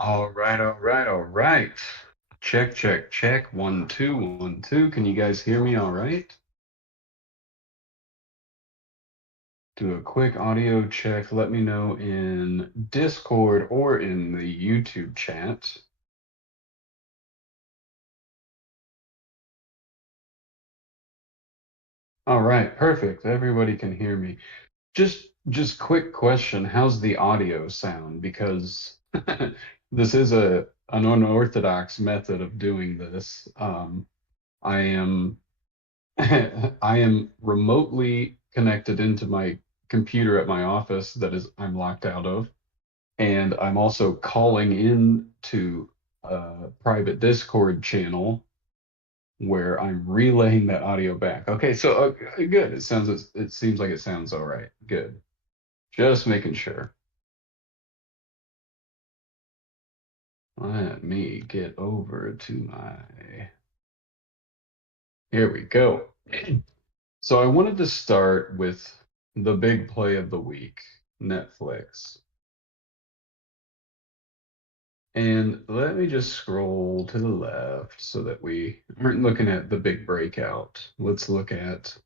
All right, all right, all right. Check, check, check. 1 2 1 2. Can you guys hear me all right? Do a quick audio check. Let me know in Discord or in the YouTube chat. All right, perfect. Everybody can hear me. Just quick question. How's the audio sound? Because this is an unorthodox method of doing this. I am I am remotely connected into my computer at my office that is I'm locked out of, and I'm also calling in to a private Discord channel where I'm relaying that audio back. Okay, so good. It seems like it sounds all right. Good. Just making sure. Let me get over to my. Here we go. So I wanted to start with the big play of the week, Netflix. And let me just scroll to the left so that we aren't looking at the big breakout. Let's look at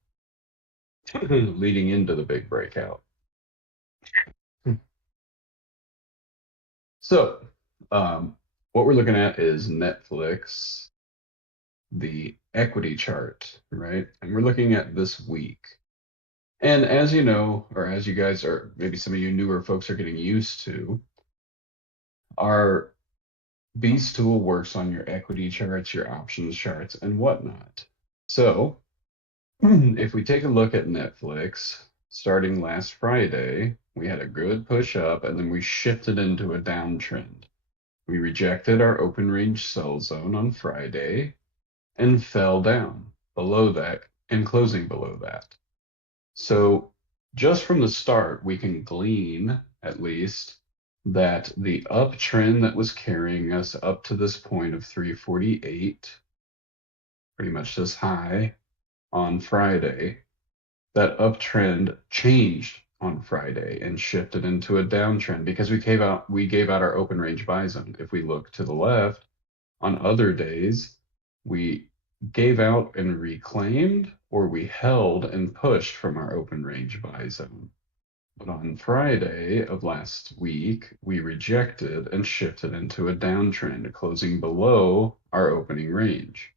leading into the big breakout. So, what we're looking at is Netflix, the equity chart, right? And we're looking at this week. And as you know, or as you guys are, maybe some of you newer folks are getting used to, our Beast tool works on your equity charts, your options charts, and whatnot. So, if we take a look at Netflix, starting last Friday, we had a good push up and then we shifted into a downtrend. We rejected our open range sell zone on Friday and fell down below that and closing below that. So, just from the start, we can glean at least that the uptrend that was carrying us up to this point of 348, pretty much this high on Friday, that uptrend changed on Friday and shifted into a downtrend because we gave out our open range buy zone. If we look to the left, on other days, we gave out and reclaimed, or we held and pushed from our open range buy zone. But on Friday of last week, we rejected and shifted into a downtrend, closing below our opening range.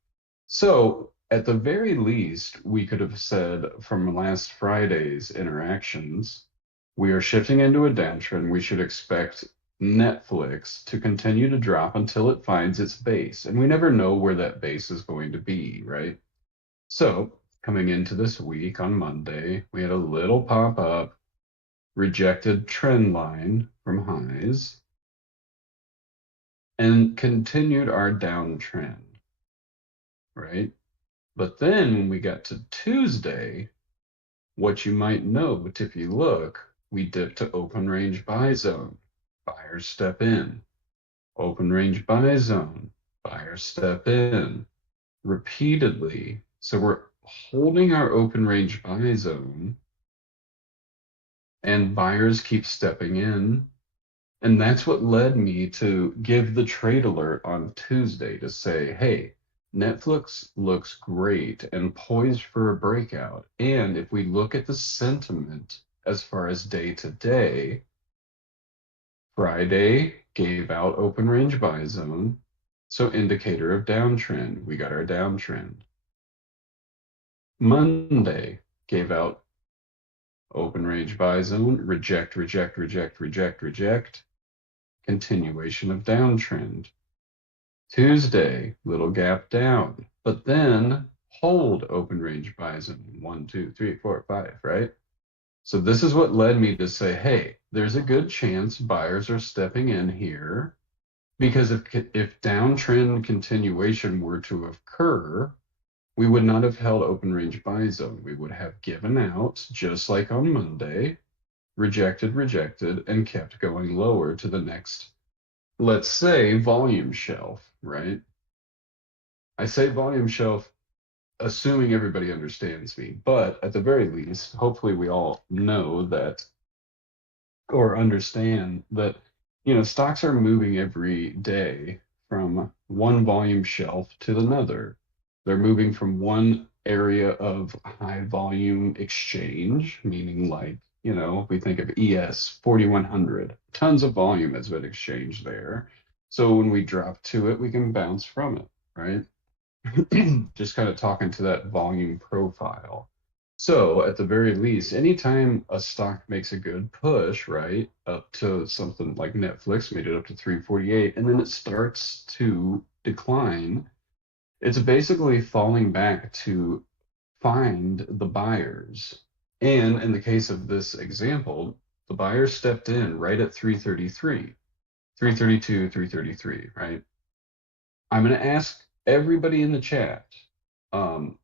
So, at the very least, we could have said from last Friday's interactions, we are shifting into a downtrend. We should expect Netflix to continue to drop until it finds its base. And we never know where that base is going to be, right? So, coming into this week on Monday, we had a little pop up, rejected trend line from highs, and continued our downtrend, right? But then when we got to Tuesday, what you might note if you look, we dipped to open range buy zone. Buyers step in. Open range buy zone. Buyers step in repeatedly. So we're holding our open range buy zone and buyers keep stepping in. And that's what led me to give the trade alert on Tuesday to say, hey, Netflix looks great and poised for a breakout. And if we look at the sentiment as far as day to day, Friday gave out open range buy zone. So indicator of downtrend. We got our downtrend. Monday gave out open range buy zone, reject, reject, reject, reject, reject. Continuation of downtrend. Tuesday, little gap down, but then hold open range buy zone 1, 2, 3, 4, 5, right? So this is what led me to say, hey, there's a good chance buyers are stepping in here because if downtrend continuation were to occur, we would not have held open range buy zone. We would have given out just like on Monday, rejected, rejected, and kept going lower to the next, let's say, volume shelf, right? I say volume shelf assuming everybody understands me, but at the very least, hopefully we all know that or understand that stocks are moving every day from one volume shelf to another. They're moving from one area of high volume exchange, meaning like, we think of ES 4100, tons of volume has been exchanged there. So when we drop to it, we can bounce from it, right? Just kind of talking to that volume profile. So at the very least, anytime a stock makes a good push, right, up to something like Netflix made it up to 348, and then it starts to decline, it's basically falling back to find the buyers. And in the case of this example, the buyers stepped in right at 333, 332, 333, right? I'm going to ask everybody in the chat, um,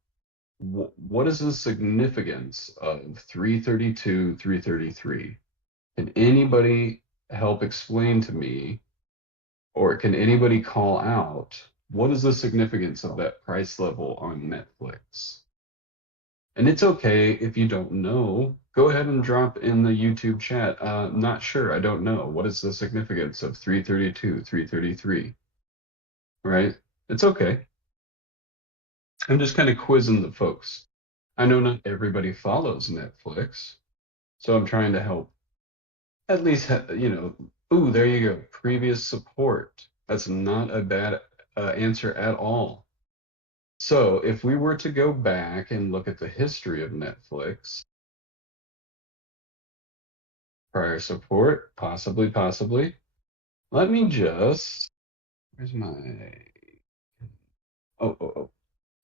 what is the significance of 332, 333? Can anybody help explain to me, or can anybody call out what is the significance of that price level on Netflix? And it's okay if you don't know. Go ahead and drop in the YouTube chat. Not sure. I don't know. What is the significance of 332, 333? Right? It's okay. I'm just kind of quizzing the folks. I know not everybody follows Netflix, so I'm trying to help at least, ooh, there you go. Previous support. That's not a bad answer at all. So if we were to go back and look at the history of Netflix, prior support, possibly, possibly. Let me just, where's my, oh,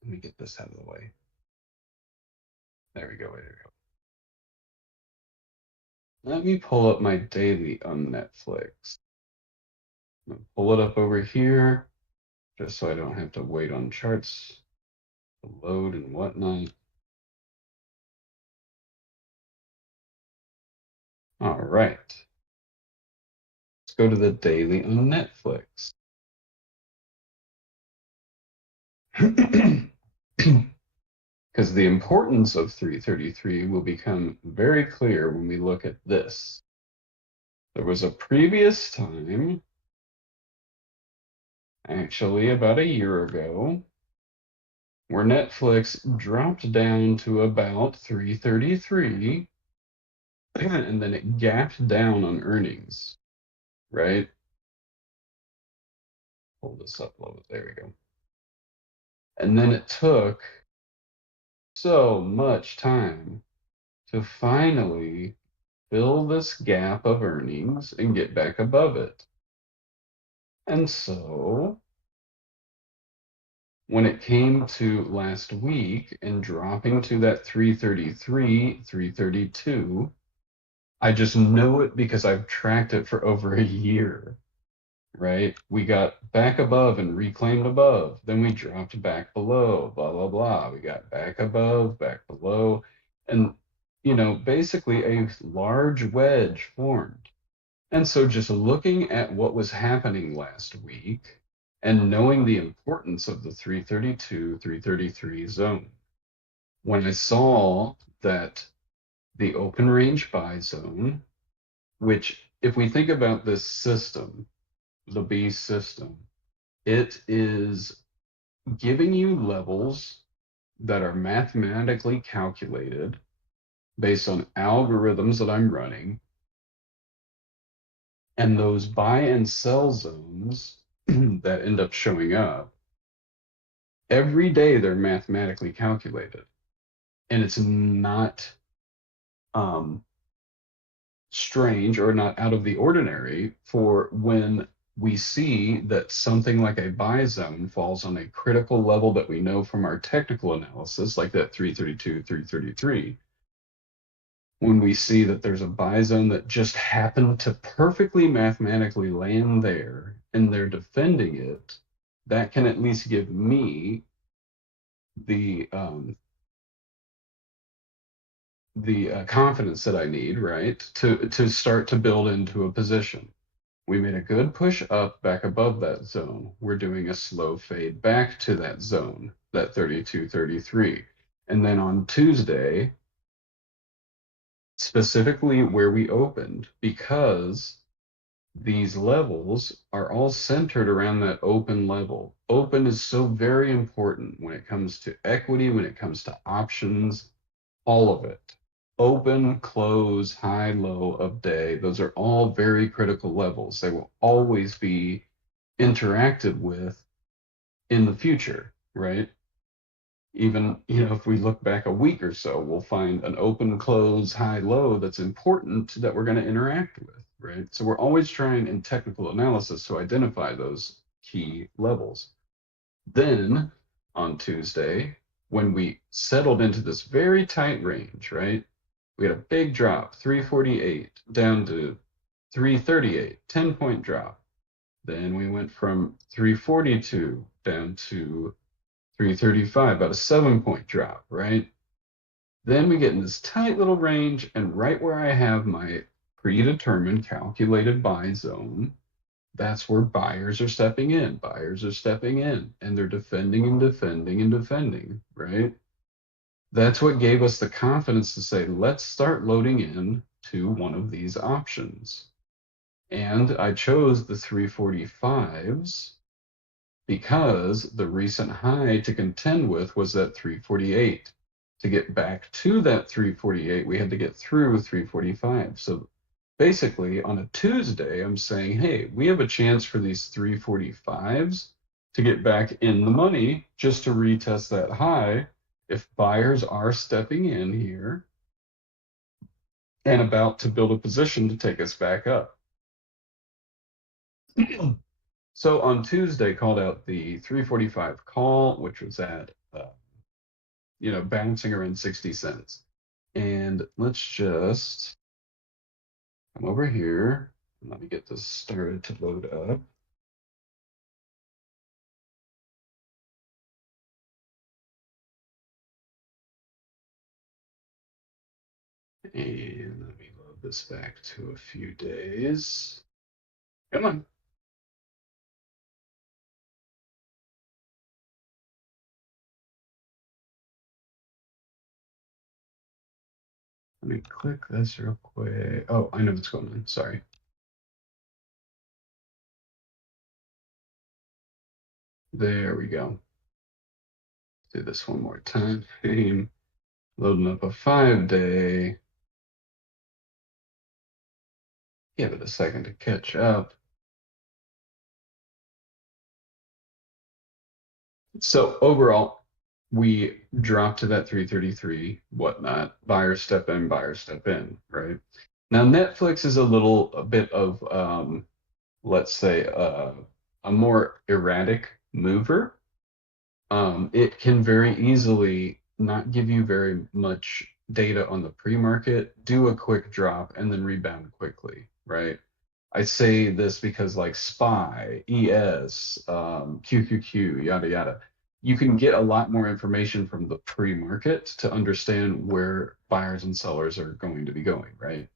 let me get this out of the way. There we go, there we go. Let me pull up my daily on Netflix. I'm gonna pull it up over here, just so I don't have to wait on charts to load and whatnot. All right, let's go to the daily on Netflix. Because the importance of 333 will become very clear when we look at this. There was a previous time, actually about a year ago, where Netflix dropped down to about 333 and then it gapped down on earnings, right? Pull this up a little bit. There we go. And then it took so much time to finally fill this gap of earnings and get back above it. And so when it came to last week and dropping to that 333, 332, I just know it because I've tracked it for over a year, right? We got back above and reclaimed above. Then we dropped back below, blah, blah, blah. We got back above, back below. And, basically a large wedge formed. And so just looking at what was happening last week and knowing the importance of the 332, 333 zone, when I saw that the open range buy zone, which if we think about this system, the B system, it is giving you levels that are mathematically calculated based on algorithms that I'm running. And those buy and sell zones that end up showing up, every day they're mathematically calculated. And it's not strange or not out of the ordinary for when we see that something like a buy zone falls on a critical level that we know from our technical analysis, like that 332, 333. When we see that there's a buy zone that just happened to perfectly mathematically land there and they're defending it, that can at least give me the confidence that I need, right, to start to build into a position. We made a good push up back above that zone. We're doing a slow fade back to that zone, that 32, 33. And then on Tuesday, specifically where we opened, because these levels are all centered around that open level. Open is so very important when it comes to equity, when it comes to options, all of it. Open, close, high, low of day, those are all very critical levels. They will always be interacted with in the future, right? Even, if we look back a week or so, we'll find an open, close, high, low that's important that we're going to interact with, right? So we're always trying in technical analysis to identify those key levels. Then on Tuesday, when we settled into this very tight range, right? We had a big drop, 348 down to 338, 10-point drop. Then we went from 342 down to 335, about a 7-point drop, right? Then we get in this tight little range, and right where I have my predetermined calculated buy zone, that's where buyers are stepping in. Buyers are stepping in, and they're defending and defending and defending, right? That's what gave us the confidence to say, let's start loading in to one of these options. And I chose the 345s because the recent high to contend with was that 348. To get back to that 348, we had to get through 345. So basically, on a Tuesday, I'm saying, hey, we have a chance for these 345s to get back in the money just to retest that high if buyers are stepping in here and about to build a position to take us back up. So on Tuesday, called out the 345 call, which was at, bouncing around 60 cents. And let's just come over here and let me get this started to load up. And let me load this back to a few days. Come on. Let me click this real quick. Oh, I know what's going on. Sorry. There we go. Do this one more time. Loading up a 5-day. Give it a second to catch up. So overall, we dropped to that 333, whatnot. Buyers step in, right? Now Netflix is a bit of let's say a more erratic mover. It can very easily not give you very much data on the pre-market, do a quick drop, and then rebound quickly, right? I say this because like SPY, ES, QQQ, yada yada, you can get a lot more information from the pre-market to understand where buyers and sellers are going to be going, right?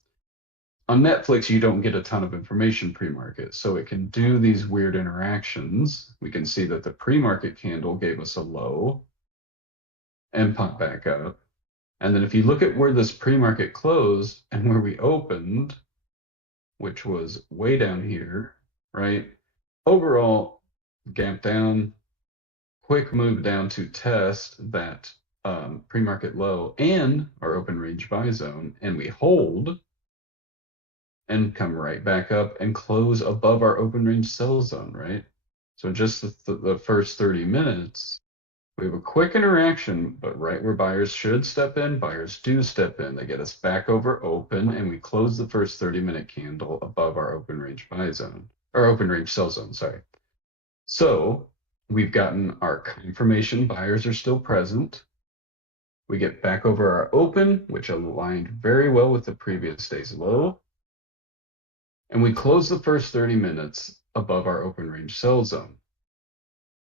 On Netflix, you don't get a ton of information pre-market, so it can do these weird interactions. We can see that the pre-market candle gave us a low and pop back up. And then if you look at where this pre-market closed and where we opened, which was way down here, right? Overall, gap down, quick move down to test that pre-market low and our open range buy zone, and we hold and come right back up and close above our open range sell zone, right? So just the first 30 minutes, we have a quick interaction, but right where buyers should step in, buyers do step in. They get us back over open, and we close the first 30-minute candle above our open range buy zone, or open range sell zone, sorry. So we've gotten our confirmation buyers are still present. We get back over our open, which aligned very well with the previous day's low. And we close the first 30 minutes above our open range sell zone.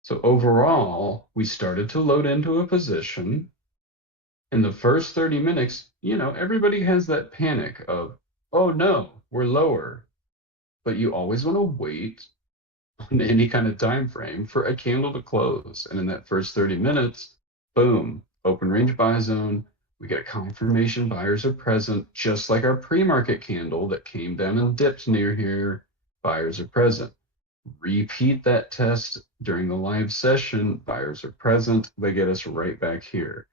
So overall, we started to load into a position. In the first 30 minutes, everybody has that panic of, oh no, we're lower. But you always want to wait on any kind of time frame for a candle to close. And in that first 30 minutes, boom, open range buy zone. We get a confirmation buyers are present, just like our pre-market candle that came down and dipped near here. buyers are present. Repeat that test during the live session, buyers are present, they get us right back here.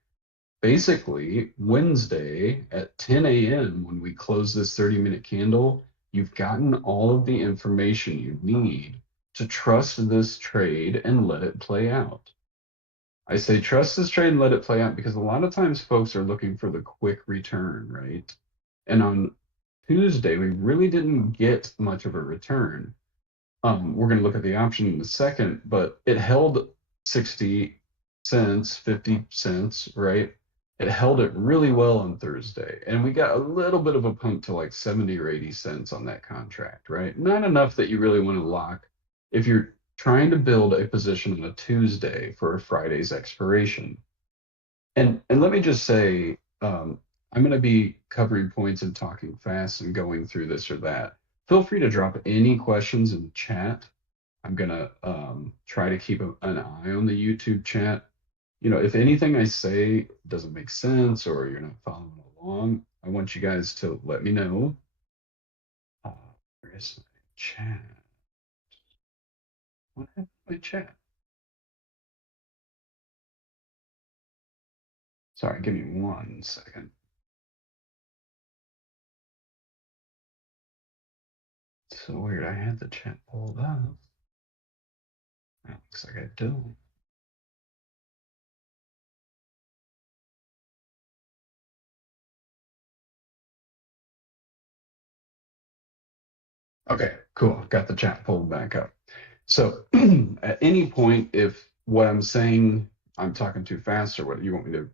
Basically, Wednesday at 10 a.m., when we close this 30-minute candle, you've gotten all of the information you need to trust this trade and let it play out. I say trust this trade and let it play out because a lot of times folks are looking for the quick return, right? And on Tuesday, we really didn't get much of a return. We're going to look at the option in a second, but it held 60 cents, 50 cents, right? It held it really well on Thursday. And we got a little bit of a pump to like 70 or 80 cents on that contract, right? Not enough that you really want to lock if you're trying to build a position on a Tuesday for a Friday's expiration. And let me just say, I'm going to be covering points and talking fast and going through this or that. Feel free to drop any questions in the chat. I'm going to try to keep an eye on the YouTube chat. If anything I say doesn't make sense or you're not following along, I want you guys to let me know. Uh, where is my chat? What happened to my chat? Sorry, give me 1 second. It's so weird. I had the chat pulled up. It looks like I don't. Okay, cool. Got the chat pulled back up. So at any point, if what I'm saying, I'm talking too fast or what you want me to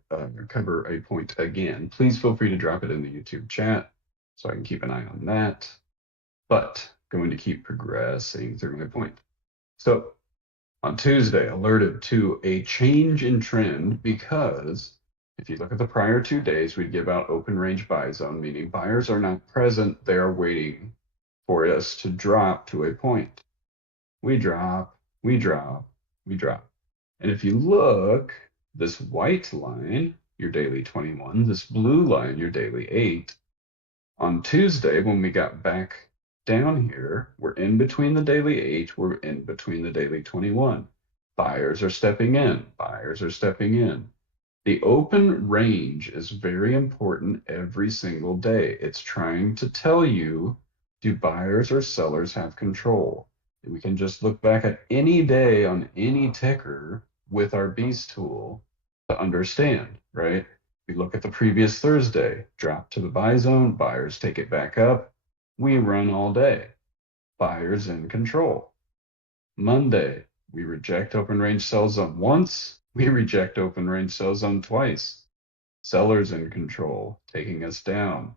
cover a point again, please feel free to drop it in the YouTube chat so I can keep an eye on that. But going to keep progressing through my point. So on Tuesday, alerted to a change in trend because if you look at the prior 2 days, we'd give out open range buy zone, meaning buyers are not present, they are waiting for us to drop to a point. We drop, we drop, we drop. And if you look, this white line, your daily 21, this blue line, your daily 8, on Tuesday, when we got back down here, we're in between the daily 8, we're in between the daily 21. Buyers are stepping in, buyers are stepping in. The open range is very important every single day. It's trying to tell you, do buyers or sellers have control? We can just look back at any day on any ticker with our Beast tool to understand, right? We look at the previous Thursday, drop to the buy zone, buyers take it back up. We run all day. Buyers in control. Monday, we reject open range sell zone once, we reject open range sell zone twice. Sellers in control, taking us down.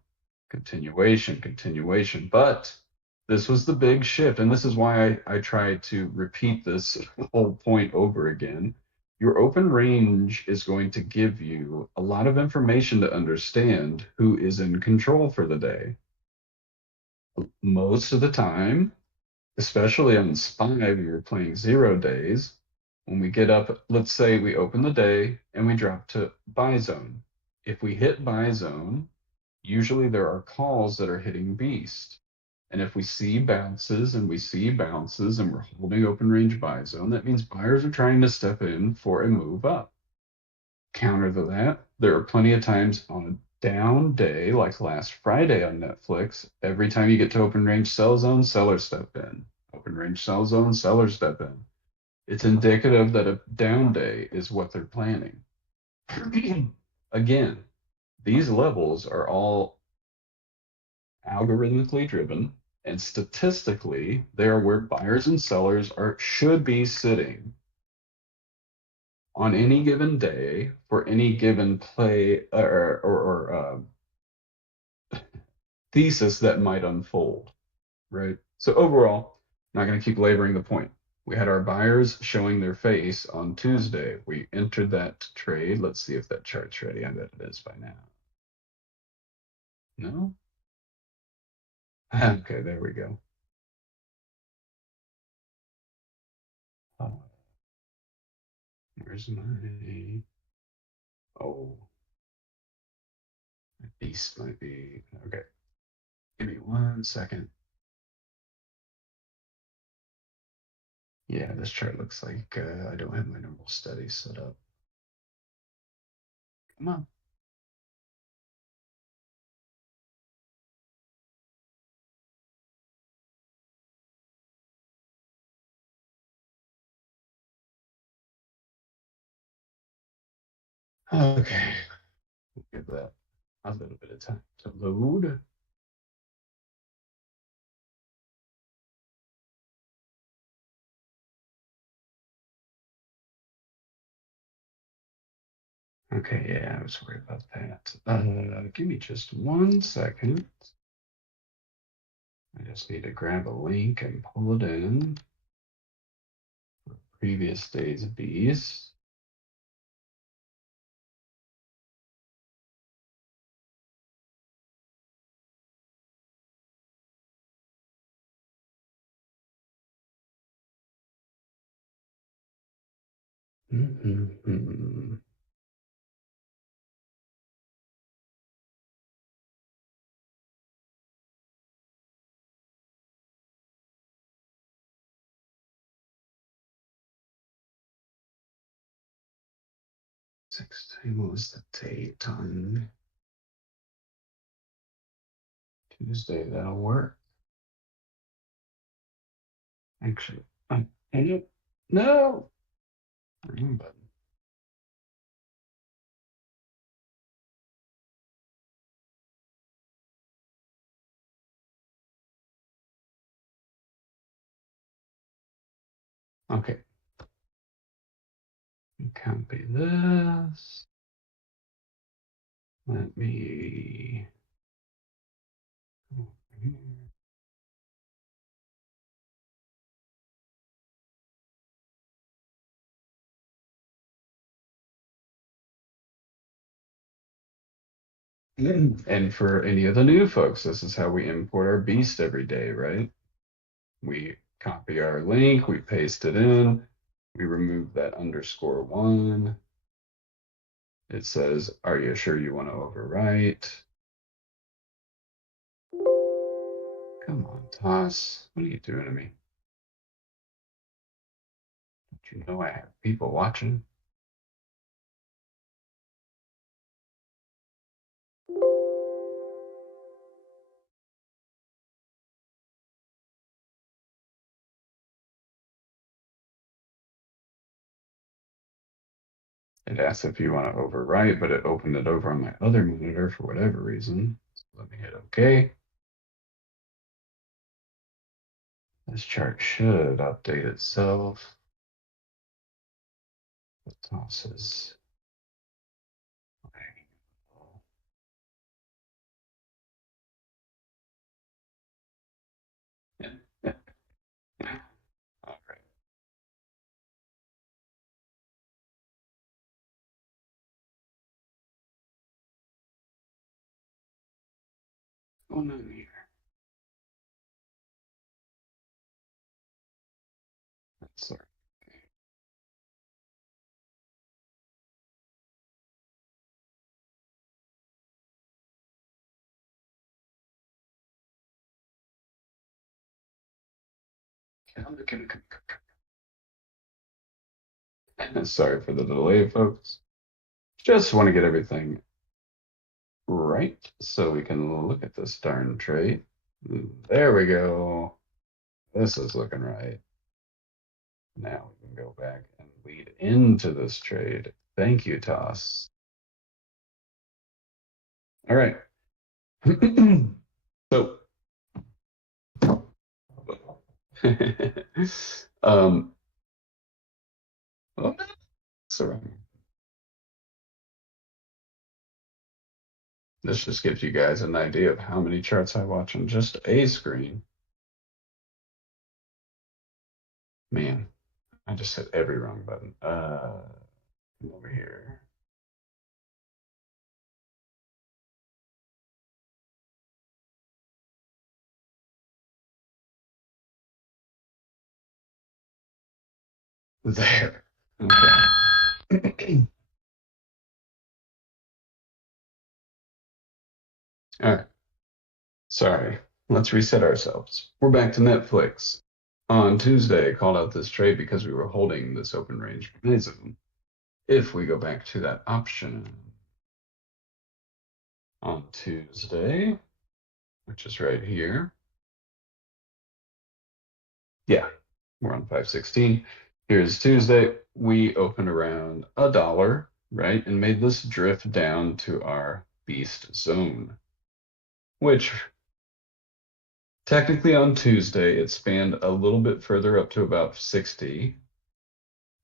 Continuation, continuation. But this was the big shift. And this is why I try to repeat this whole point over again. Your open range is going to give you a lot of information to understand who is in control for the day. Most of the time, especially on SPY, we were playing 0 days. When we get up, let's say we open the day and we drop to buy zone. If we hit buy zone, usually there are calls that are hitting beast. And if we see bounces and we see bounces and we're holding open range buy zone, that means buyers are trying to step in for a move up. Counter to that, there are plenty of times on a down day, like last Friday on Netflix, every time you get to open range sell zone, sellers step in. Open range sell zone, sellers step in. It's indicative that a down day is what they're planning. Again, these levels are all algorithmically driven, and statistically, they are where buyers and sellers should be sitting on any given day for any given play or thesis that might unfold, right? So overall, not going to keep laboring the point. We had our buyers showing their face on Tuesday. We entered that trade. Let's see if that chart's ready. I bet it is by now. No? Okay, there we go. Where's my... Oh, my beast might be... Okay, give me 1 second. Yeah, this chart looks like I don't have my normal study set up. Come on. Okay, give that a little bit of time to load. Okay, yeah, I was worried about that. Give me just 1 second. I just need to grab a link and pull it in. Previous day's B's. Mm-hmm. What was the date on Tuesday? That'll work. Actually, can you? No. Wrong button. Okay. Copy this. Let me. Go here. And for any of the new folks, this is how we import our beast every day, right? We copy our link, we paste it in, we remove that _1. It says, are you sure you want to overwrite? Come on, Toss. What are you doing to me? Don't you know I have people watching? It asks if you want to overwrite, but it opened it over on my other monitor for whatever reason. So let me hit OK. This chart should update itself. The tosses. All right. What's going on here? Sorry. Sorry for the delay, folks. Just want to get everything right so we can look at this darn trade. There we go. This is looking right. Now we can go back and lead into this trade. Thank you, Toss. All right. So, um, well, surrounding. This just gives you guys an idea of how many charts I watch on just a screen. Man, I just hit every wrong button. Come over here. There. Okay. All right. Sorry. Let's reset ourselves. We're back to Netflix. on Tuesday called out this trade because we were holding this open range buy zone. If we go back to that option on Tuesday, which is right here. Yeah, we're on 516. Here's Tuesday. We opened around $1, right? And made this drift down to our beast zone, which technically on Tuesday it spanned a little bit further up to about 60.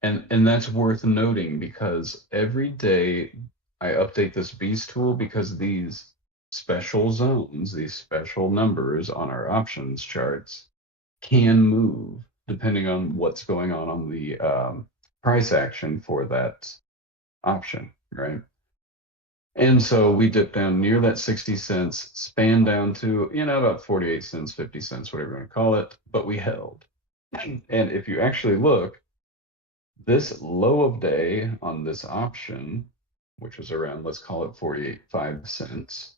And that's worth noting because every day I update this beast tool because these special zones, these special numbers on our options charts can move depending on what's going on the price action for that option, right? And so we dipped down near that 60 cents, span down to, about 48 cents, 50 cents, whatever you want to call it, but we held. And if you actually look, this low of day on this option, which was around, let's call it 48.5 cents.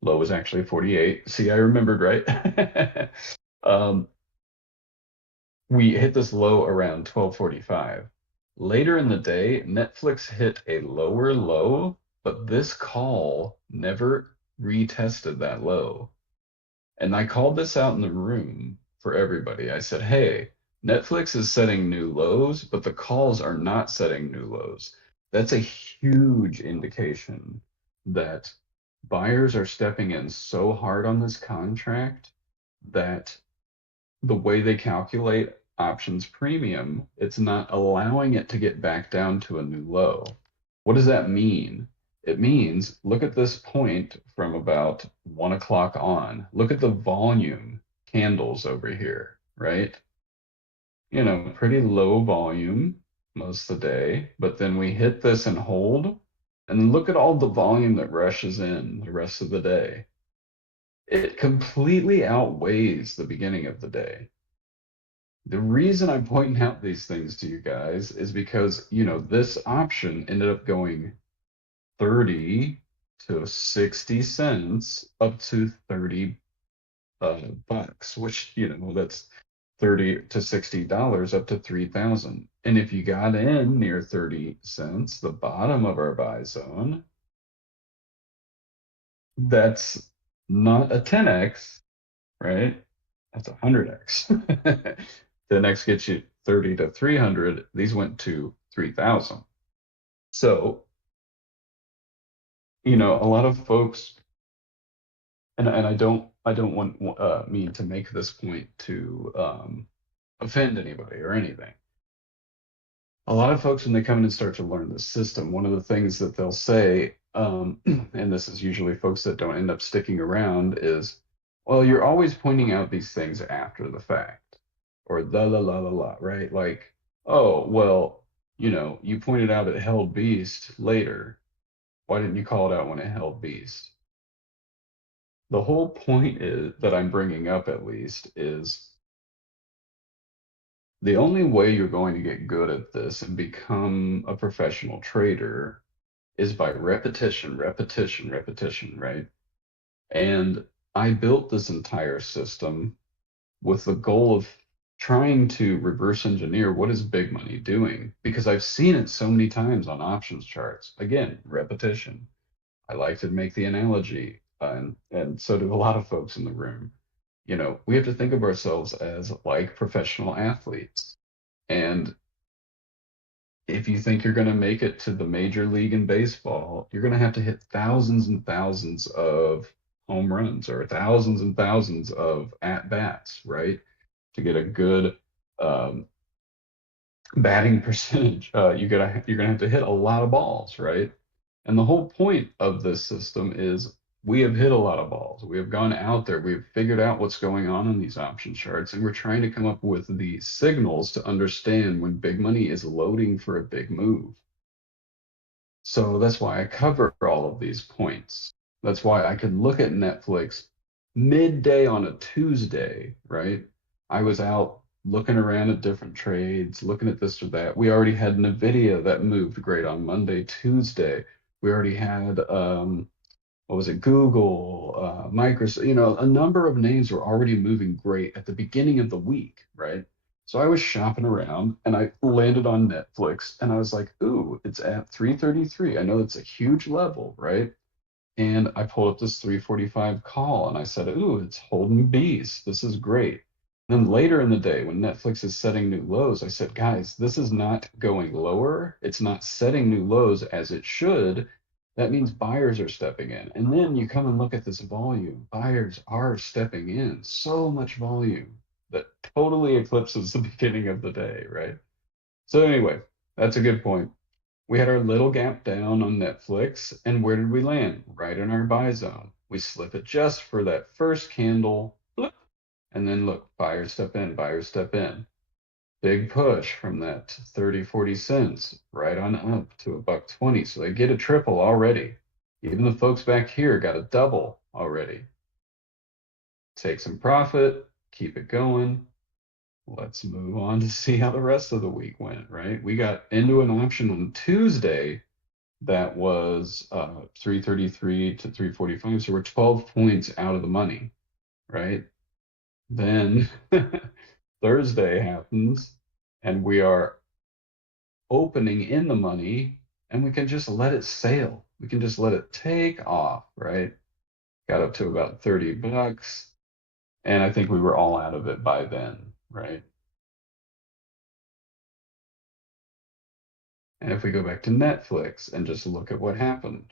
Low was actually 48. See, I remembered, right? um, we hit this low around 12:45. Later in the day, Netflix hit a lower low, but this call never retested that low. And I called this out in the room for everybody. I said, hey, Netflix is setting new lows, but the calls are not setting new lows. That's a huge indication that buyers are stepping in so hard on this contract that the way they calculate options premium, it's not allowing it to get back down to a new low. What does that mean? It means look at this point from about 1 o'clock on. Look at the volume candles over here, right? Pretty low volume most of the day, but then we hit this and hold, and look at all the volume that rushes in the rest of the day. It completely outweighs the beginning of the day. The reason I'm pointing out these things to you guys is because, this option ended up going 30 to 60 cents up to 30 bucks, which, that's 30 to $60 up to 3,000. And if you got in near 30 cents, the bottom of our buy zone, that's not a 10x, right? That's 100x. 10x gets you 30 to 300. These went to 3,000. So, a lot of folks, and I don't want me to make this point to offend anybody or anything. A lot of folks, when they come in and start to learn the system, one of the things that they'll say, and this is usually folks that don't end up sticking around, is, well, you're always pointing out these things after the fact, or la, right? Like, oh, well, you pointed out it held beast later. Why didn't you call it out when it held beast? The whole point is that I'm bringing up, at least, is the only way you're going to get good at this and become a professional trader is by repetition, repetition, repetition, right? And I built this entire system with the goal of trying to reverse engineer what is big money doing because I've seen it so many times on options charts. Again, repetition. I like to make the analogy, and so do a lot of folks in the room. We have to think of ourselves as like professional athletes. And if you think you're going to make it to the major league in baseball, you're going to have to hit thousands and thousands of home runs or thousands and thousands of at bats, right? To get a good batting percentage. You're gonna have to hit a lot of balls, right? And the whole point of this system is we have hit a lot of balls. We have gone out there, we've figured out what's going on in these option charts, and we're trying to come up with the signals to understand when big money is loading for a big move. So that's why I cover all of these points. That's why I could look at Netflix midday on a Tuesday, right? I was out looking around at different trades, looking at this or that. We already had NVIDIA that moved great on Monday, Tuesday. We already had what was it, Google, Microsoft, a number of names were already moving great at the beginning of the week, right? So I was shopping around and I landed on Netflix and I was like, ooh, it's at 333. I know that's a huge level, right? And I pulled up this 345 call and I said, ooh, it's holding beast. This is great. And then later in the day, when Netflix is setting new lows, I said, guys, this is not going lower. It's not setting new lows as it should. That means buyers are stepping in. And then you come and look at this volume. Buyers are stepping in. So much volume that totally eclipses the beginning of the day, right? So, anyway, that's a good point. We had our little gap down on Netflix, and where did we land? Right in our buy zone. We slip it just for that first candle, blip, and then look, buyers step in, buyers step in. Big push from that 30, 40 cents right on up to a buck 20. So they get a triple already. Even the folks back here got a double already. Take some profit, keep it going. Let's move on to see how the rest of the week went, right? We got into an option on Tuesday that was 333 to 345. So we're 12 points out of the money, right? Then Thursday happens and we are opening in the money and we can just let it sail. We can just let it take off, right? Got up to about 30 bucks. And I think we were all out of it by then, right? And if we go back to Netflix and just look at what happened,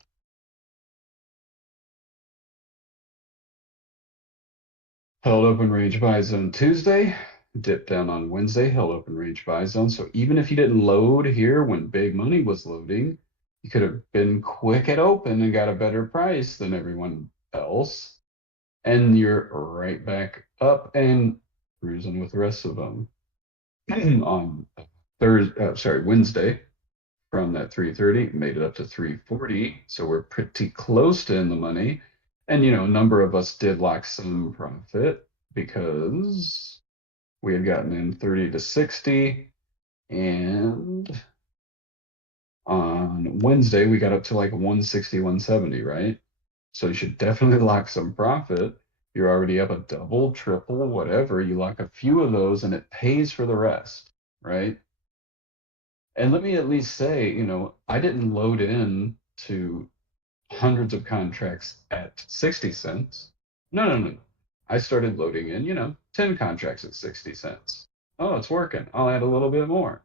held open range buy zone Tuesday, dipped down on Wednesday, held open range buy zone. So even if you didn't load here when big money was loading, you could have been quick at open and got a better price than everyone else. And you're right back up and cruising with the rest of them on Wednesday from that 330, made it up to 340. So we're pretty close to in the money. And, a number of us did lock some profit because we had gotten in 30 to 60. And on Wednesday, we got up to like 160, 170, right? So you should definitely lock some profit. You're already up a double, triple, whatever. You lock a few of those and it pays for the rest, right? And let me at least say, I didn't load in to hundreds of contracts at 60 cents. No, no, no. I started loading in, 10 contracts at 60 cents. Oh, it's working. I'll add a little bit more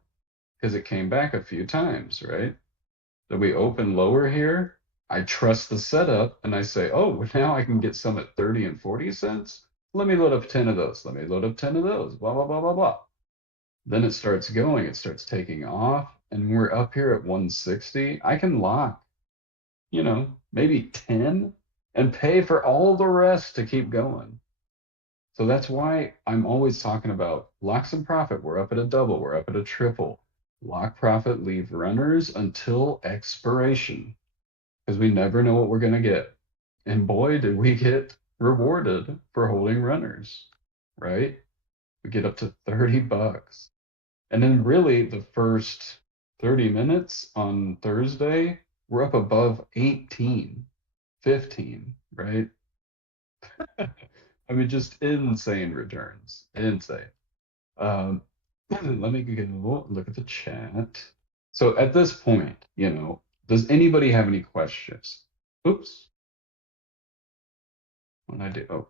because it came back a few times, right? So we open lower here. I trust the setup and I say, oh, now I can get some at 30 and 40 cents. Let me load up 10 of those. Let me load up 10 of those, blah, blah, blah, blah, blah. Then it starts going, it starts taking off, and we're up here at 160. I can lock, maybe 10 and pay for all the rest to keep going. So that's why I'm always talking about lock some profit. We're up at a double, we're up at a triple. Lock profit, leave runners until expiration because we never know what we're going to get. And boy, did we get rewarded for holding runners, right? We get up to 30 bucks. And then really the first 30 minutes on Thursday, we're up above 18, 15, right? I mean, just insane returns. Insane. Um, let me go look at the chat. So at this point, does anybody have any questions? Oops, what did I do? Oh,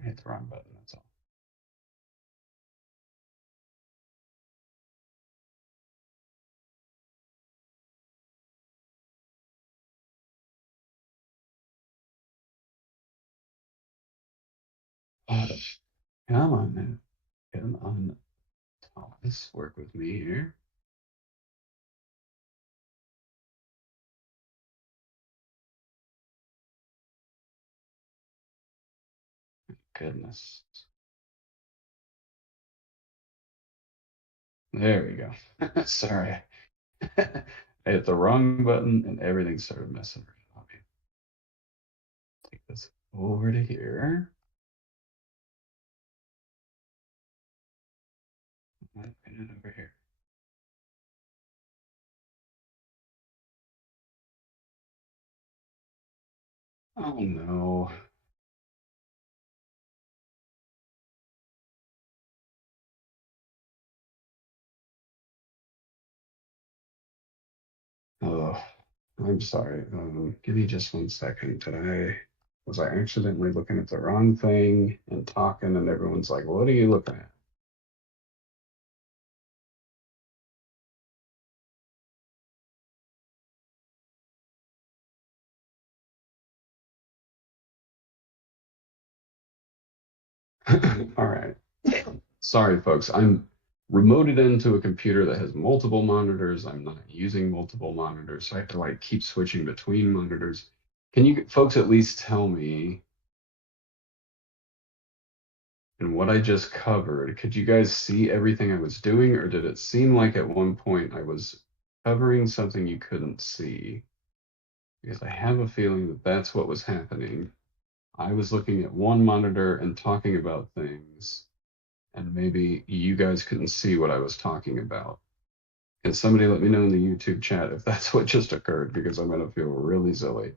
I hit the wrong button. That's all. Oh, come on, man. Come on, Thomas. Work with me here. Goodness. There we go. Sorry. I hit the wrong button and everything started messing around. Let me take this over to here. And over here. Oh no. Oh, I'm sorry. Give me just 1 second. Was I accidentally looking at the wrong thing and talking, and everyone's like, "What are you looking at?" All right. Sorry, folks. I'm remoted into a computer that has multiple monitors. I'm not using multiple monitors, so I have to like keep switching between monitors. Can you folks at least tell me in what I just covered, could you guys see everything I was doing, or did it seem like at one point I was covering something you couldn't see? Because I have a feeling that that's what was happening. I was looking at one monitor and talking about things, and maybe you guys couldn't see what I was talking about. Can somebody let me know in the YouTube chat if that's what just occurred? Because I'm gonna feel really silly.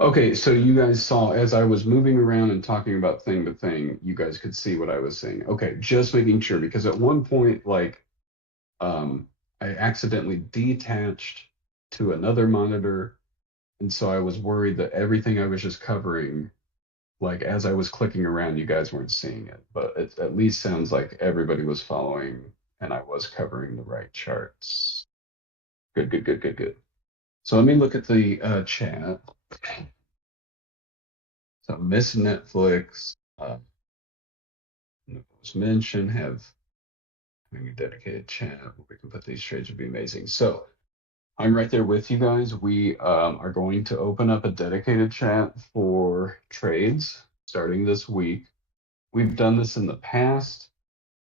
Okay, so you guys saw as I was moving around and talking about thing to thing, you guys could see what I was saying. Okay, just making sure because at one point, like, I accidentally detached to another monitor, and so I was worried that everything I was just covering, like as I was clicking around, you guys weren't seeing it. But it at least sounds like everybody was following and I was covering the right charts. Good, good, good, good, good. So let me look at the chat. So Miss Netflix, was mentioned, having a dedicated chat where we can put these trades would be amazing. So I'm right there with you guys. We are going to open up a dedicated chat for trades starting this week. We've done this in the past.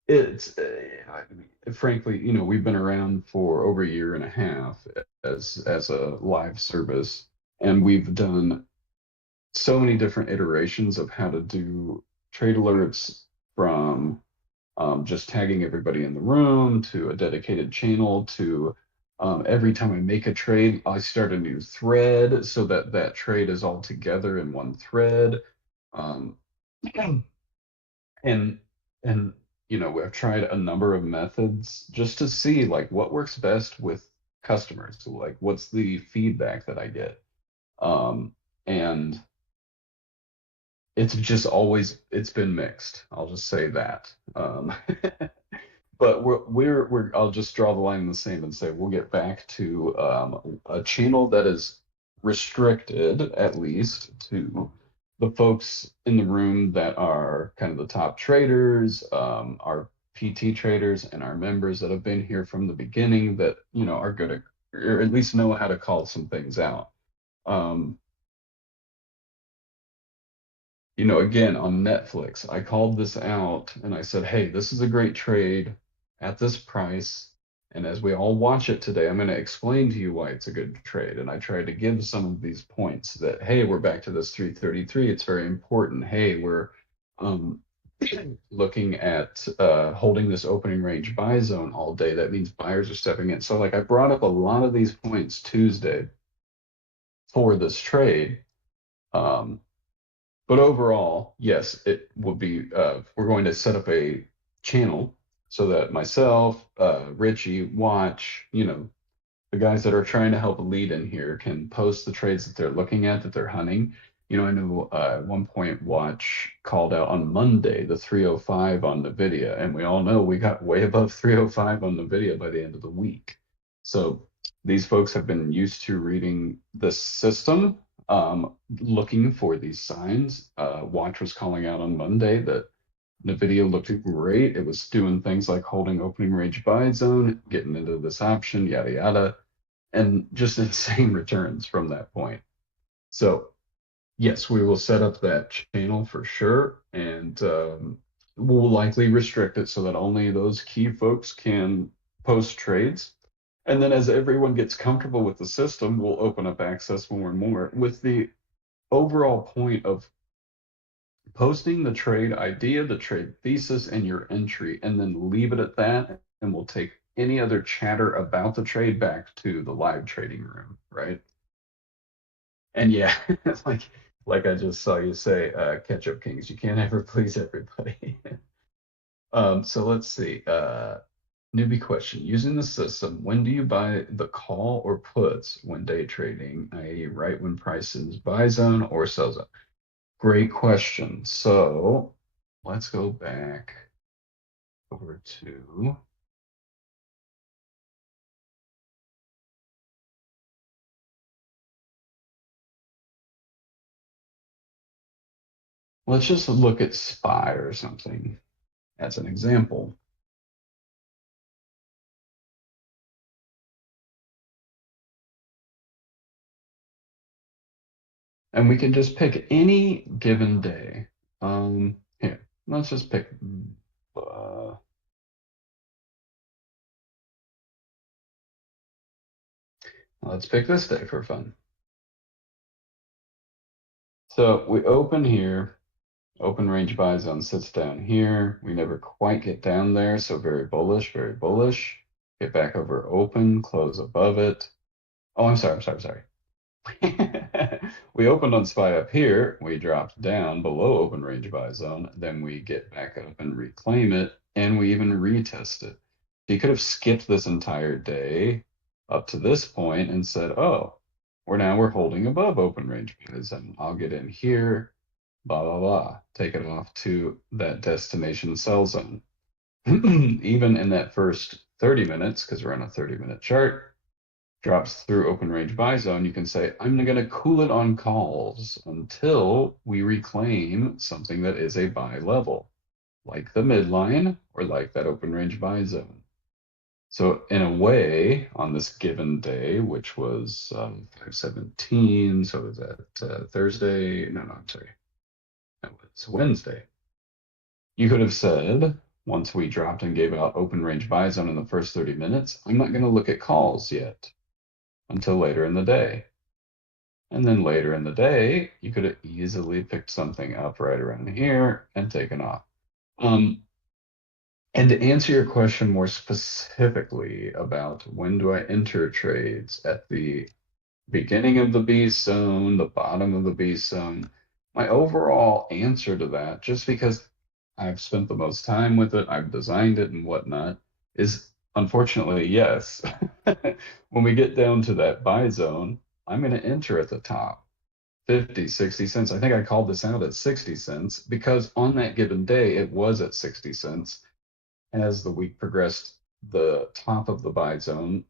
It's frankly, we've been around for over a year and a half as a live service, and we've done so many different iterations of how to do trade alerts from just tagging everybody in the room to a dedicated channel to every time I make a trade, I start a new thread so that that trade is all together in one thread. Um, and and I've tried a number of methods just to see like what works best with customers. So, like what's the feedback that I get? And it's been mixed. I'll just say that. But I'll just draw the line in the sand and say we'll get back to a channel that is restricted at least to the folks in the room that are kind of the top traders, our PT traders, and our members that have been here from the beginning that are good at or at least know how to call some things out. Um, Again, on Netflix, I called this out and I said, hey, this is a great trade at this price. And as we all watch it today, I'm going to explain to you why it's a good trade. And I tried to give some of these points that, hey, we're back to this 333. It's very important. Hey, we're um, looking at holding this opening range buy zone all day. That means buyers are stepping in. So, like, I brought up a lot of these points Tuesday for this trade. Um, but overall, yes, it will be. We're going to set up a channel so that myself, Richie, Watch, the guys that are trying to help lead in here can post the trades that they're looking at, that they're hunting. I know at one point Watch called out on Monday the 305 on NVIDIA, and we all know we got way above 305 on NVIDIA by the end of the week. So these folks have been used to reading the system, looking for these signs. Watch was calling out on Monday that NVIDIA looked great. It was doing things like holding opening range buy zone, getting into this option, yada yada, and just insane returns from that point. So yes, we will set up that channel for sure, and we'll likely restrict it so that only those key folks can post trades. And then as everyone gets comfortable with the system, we'll open up access more and more with the overall point of posting the trade idea, the trade thesis, and your entry, and then leave it at that. And we'll take any other chatter about the trade back to the live trading room, right? And yeah, it's like I just saw you say, catch up kings. You can't ever please everybody. So let's see. Newbie question. Using the system, when do you buy the call or puts when day trading, i.e., right when price is buy zone or sell zone? Great question. So let's go back over to, let's just look at SPY or something as an example. And we can just pick any given day. Here, let's just pick, uh, let's pick this day for fun. So we open here, open range buy zone sits down here. We never quite get down there, so very bullish, very bullish. Get back over open, close above it. Oh, I'm sorry. We opened on SPY up here, we dropped down below open range buy zone, then we get back up and reclaim it, and we even retest it. You could have skipped this entire day up to this point and said, oh, we're holding above open range buy zone. I'll get in here, blah, blah, blah. Take it off to that destination sell zone. Even in that first 30 minutes, because we're on a 30-minute chart, drops through open range buy zone, you can say, I'm going to cool it on calls until we reclaim something that is a buy level, like the midline or like that open range buy zone. So in a way, on this given day, which was 5/17, so was that Thursday? No, I'm sorry. That was Wednesday. You could have said, once we dropped and gave out open range buy zone in the first 30 minutes, I'm not going to look at calls yet until later in the day. And then later in the day, you could have easily picked something up right around here and taken off. Um, and to answer your question more specifically about when do I enter trades at the beginning of the B zone, the bottom of the B zone, my overall answer to that, just because I've spent the most time with it, I've designed it and whatnot, is unfortunately yes. When we get down to that buy zone, I'm going to enter at the top. 50, 60 cents. I think I called this out at 60 cents because on that given day it was at 60 cents. As the week progressed, the top of the buy zone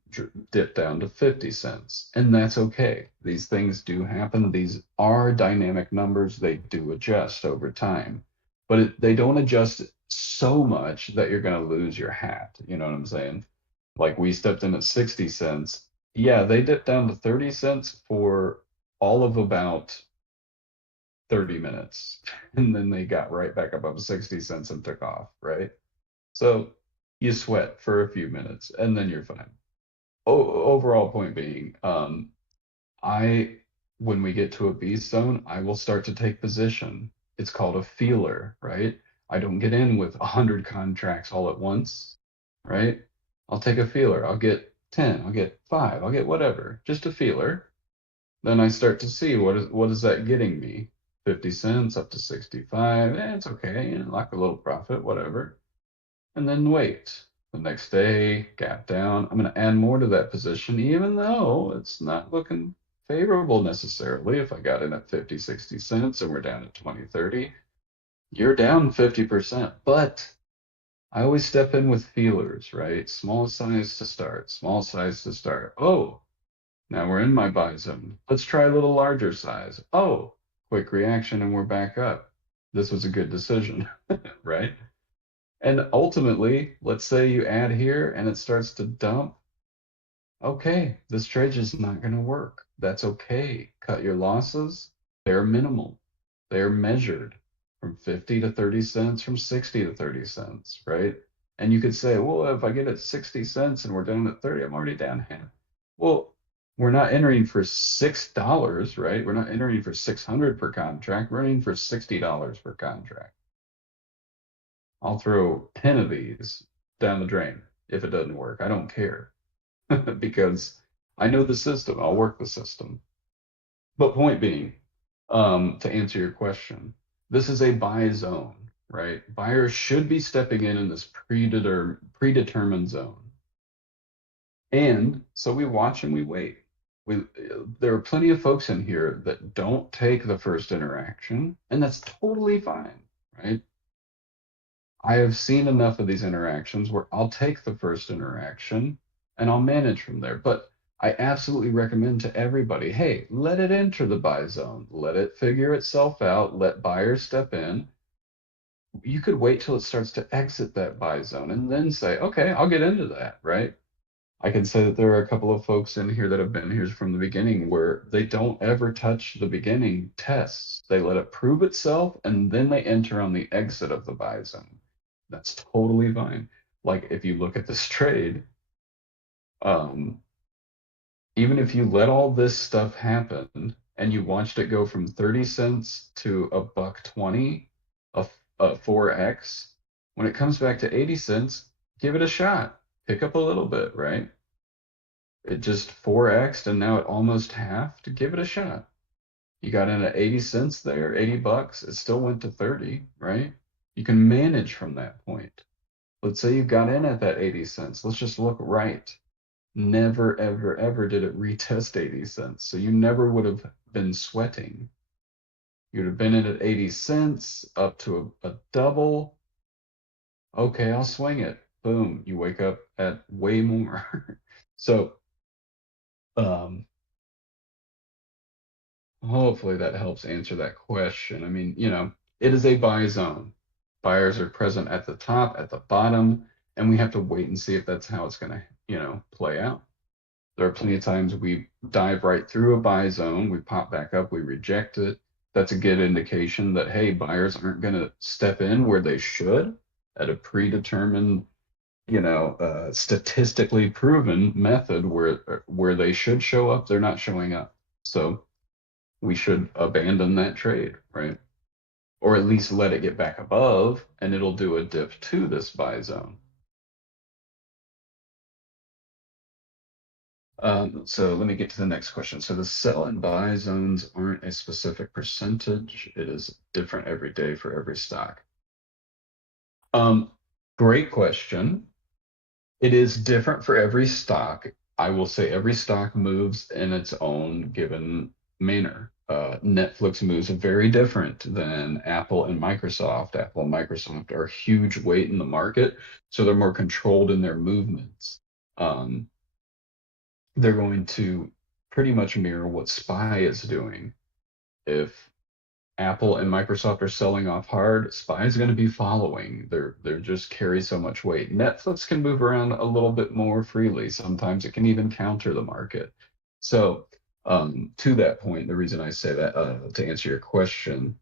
dipped down to 50 cents. And that's okay. These things do happen. These are dynamic numbers. They do adjust over time, but they don't adjust so much that you're going to lose your hat. You know what I'm saying? Like we stepped in at 60 cents. Yeah, they dipped down to 30 cents for all of about 30 minutes. And then they got right back above 60 cents and took off, right? So you sweat for a few minutes and then you're fine. Overall point being, I when we get to a B zone, I will start to take position. It's called a feeler, right? I don't get in with 100 contracts all at once, right? I'll take a feeler. I'll get 10, I'll get 5, I'll get whatever, just a feeler. Then I start to see what is that getting me? 50 cents up to 65. It's okay, like a little profit, whatever. And then wait. The next day, gap down. I'm going to add more to that position, even though it's not looking favorable necessarily. If I got in at 50, 60 cents and we're down at 20, 30, you're down 50%. But I always step in with feelers, right? Small size to start, small size to start. Oh, now we're in my buy zone. Let's try a little larger size. Oh, quick reaction and we're back up. This was a good decision, right? And ultimately, let's say you add here and it starts to dump. Okay, this trade is not going to work. That's okay. Cut your losses. They're minimal. They're measured from 50 to 30 cents, from 60 to 30 cents, right? And you could say, well, if I get it 60 cents and we're down at 30, I'm already down half. Well, we're not entering for $6, right? We're not entering for 600 per contract. We're entering for $60 per contract. I'll throw 10 of these down the drain if it doesn't work. I don't care because I know the system. I'll work the system. But point being, to answer your question, this is a buy zone, right? Buyers should be stepping in this predetermined zone. And so we watch and we wait. We, there are plenty of folks in here that don't take the first interaction, and that's totally fine, right? I have seen enough of these interactions where I'll take the first interaction and I'll manage from there. But I absolutely recommend to everybody, hey, let it enter the buy zone, let it figure itself out, let buyers step in. You could wait till it starts to exit that buy zone and then say, okay, I'll get into that, right? I can say that there are a couple of folks in here that have been here from the beginning where they don't ever touch the beginning tests. They let it prove itself and then they enter on the exit of the buy zone. That's totally fine. Like if you look at this trade, um, even if you let all this stuff happen and you watched it go from 30 cents to a buck 20, a 4x, when it comes back to 80 cents, give it a shot. Pick up a little bit, right? It just 4x'd and now it almost halved. Give it a shot. You got in at 80 cents there, 80 bucks. It still went to 30, right? You can manage from that point. Let's say you got in at that 80 cents. Let's just look right. Never, ever, ever did it retest 80 cents. So you never would have been sweating. You'd have been in at 80 cents up to a double. Okay, I'll swing it. Boom. You wake up at way more. So, um, hopefully that helps answer that question. I mean, it is a buy zone. Buyers are present at the top, at the bottom, and we have to wait and see if that's how it's going to, play out. There are plenty of times we dive right through a buy zone, we pop back up, we reject it. That's a good indication that, hey, buyers aren't going to step in where they should at a predetermined, statistically proven method where they should show up, they're not showing up. So we should abandon that trade, right? Or at least let it get back above and it'll do a dip to this buy zone. So let me get to the next question. So the sell and buy zones aren't a specific percentage. It is different every day for every stock. Um, Great question. It is different for every stock. I will say every stock moves in its own given manner. Netflix moves very different than Apple and Microsoft. Apple and Microsoft are a huge weight in the market, so they're more controlled in their movements. Um, they're going to pretty much mirror what SPY is doing. If Apple and Microsoft are selling off hard, SPY is going to be following. They're just carry so much weight. Netflix can move around a little bit more freely. Sometimes it can even counter the market. So to that point, the reason I say that to answer your question,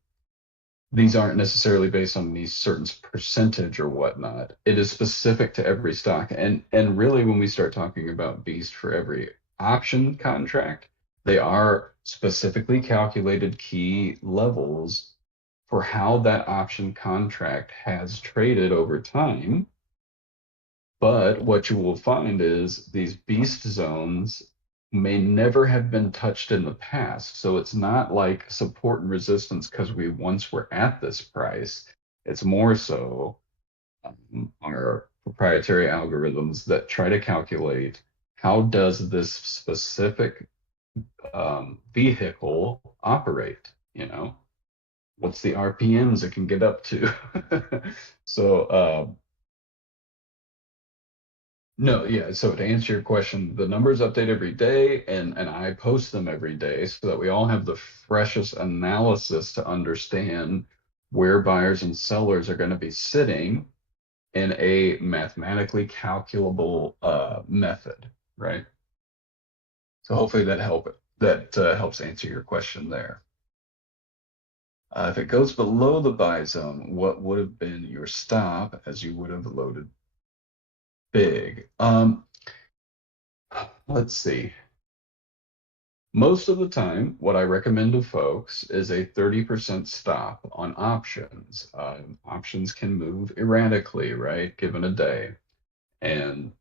these aren't necessarily based on any certain percentage or whatnot. It is specific to every stock. And really when we start talking about beast for every option contract, they are specifically calculated key levels for how that option contract has traded over time. But what you will find is these beast zones may never have been touched in the past. So it's not like support and resistance because we once were at this price. It's more so our proprietary algorithms that try to calculate how does this specific vehicle operate? What's the RPMs it can get up to? So no, yeah. So to answer your question, the numbers update every day and I post them every day so that we all have the freshest analysis to understand where buyers and sellers are going to be sitting in a mathematically calculable method, right? So hopefully that helps answer your question there. If it goes below the buy zone, what would have been your stop as you would have loaded? big. Let's see. Most of the time, what I recommend to folks is a 30% stop on options. Options can move erratically, right, given a day. And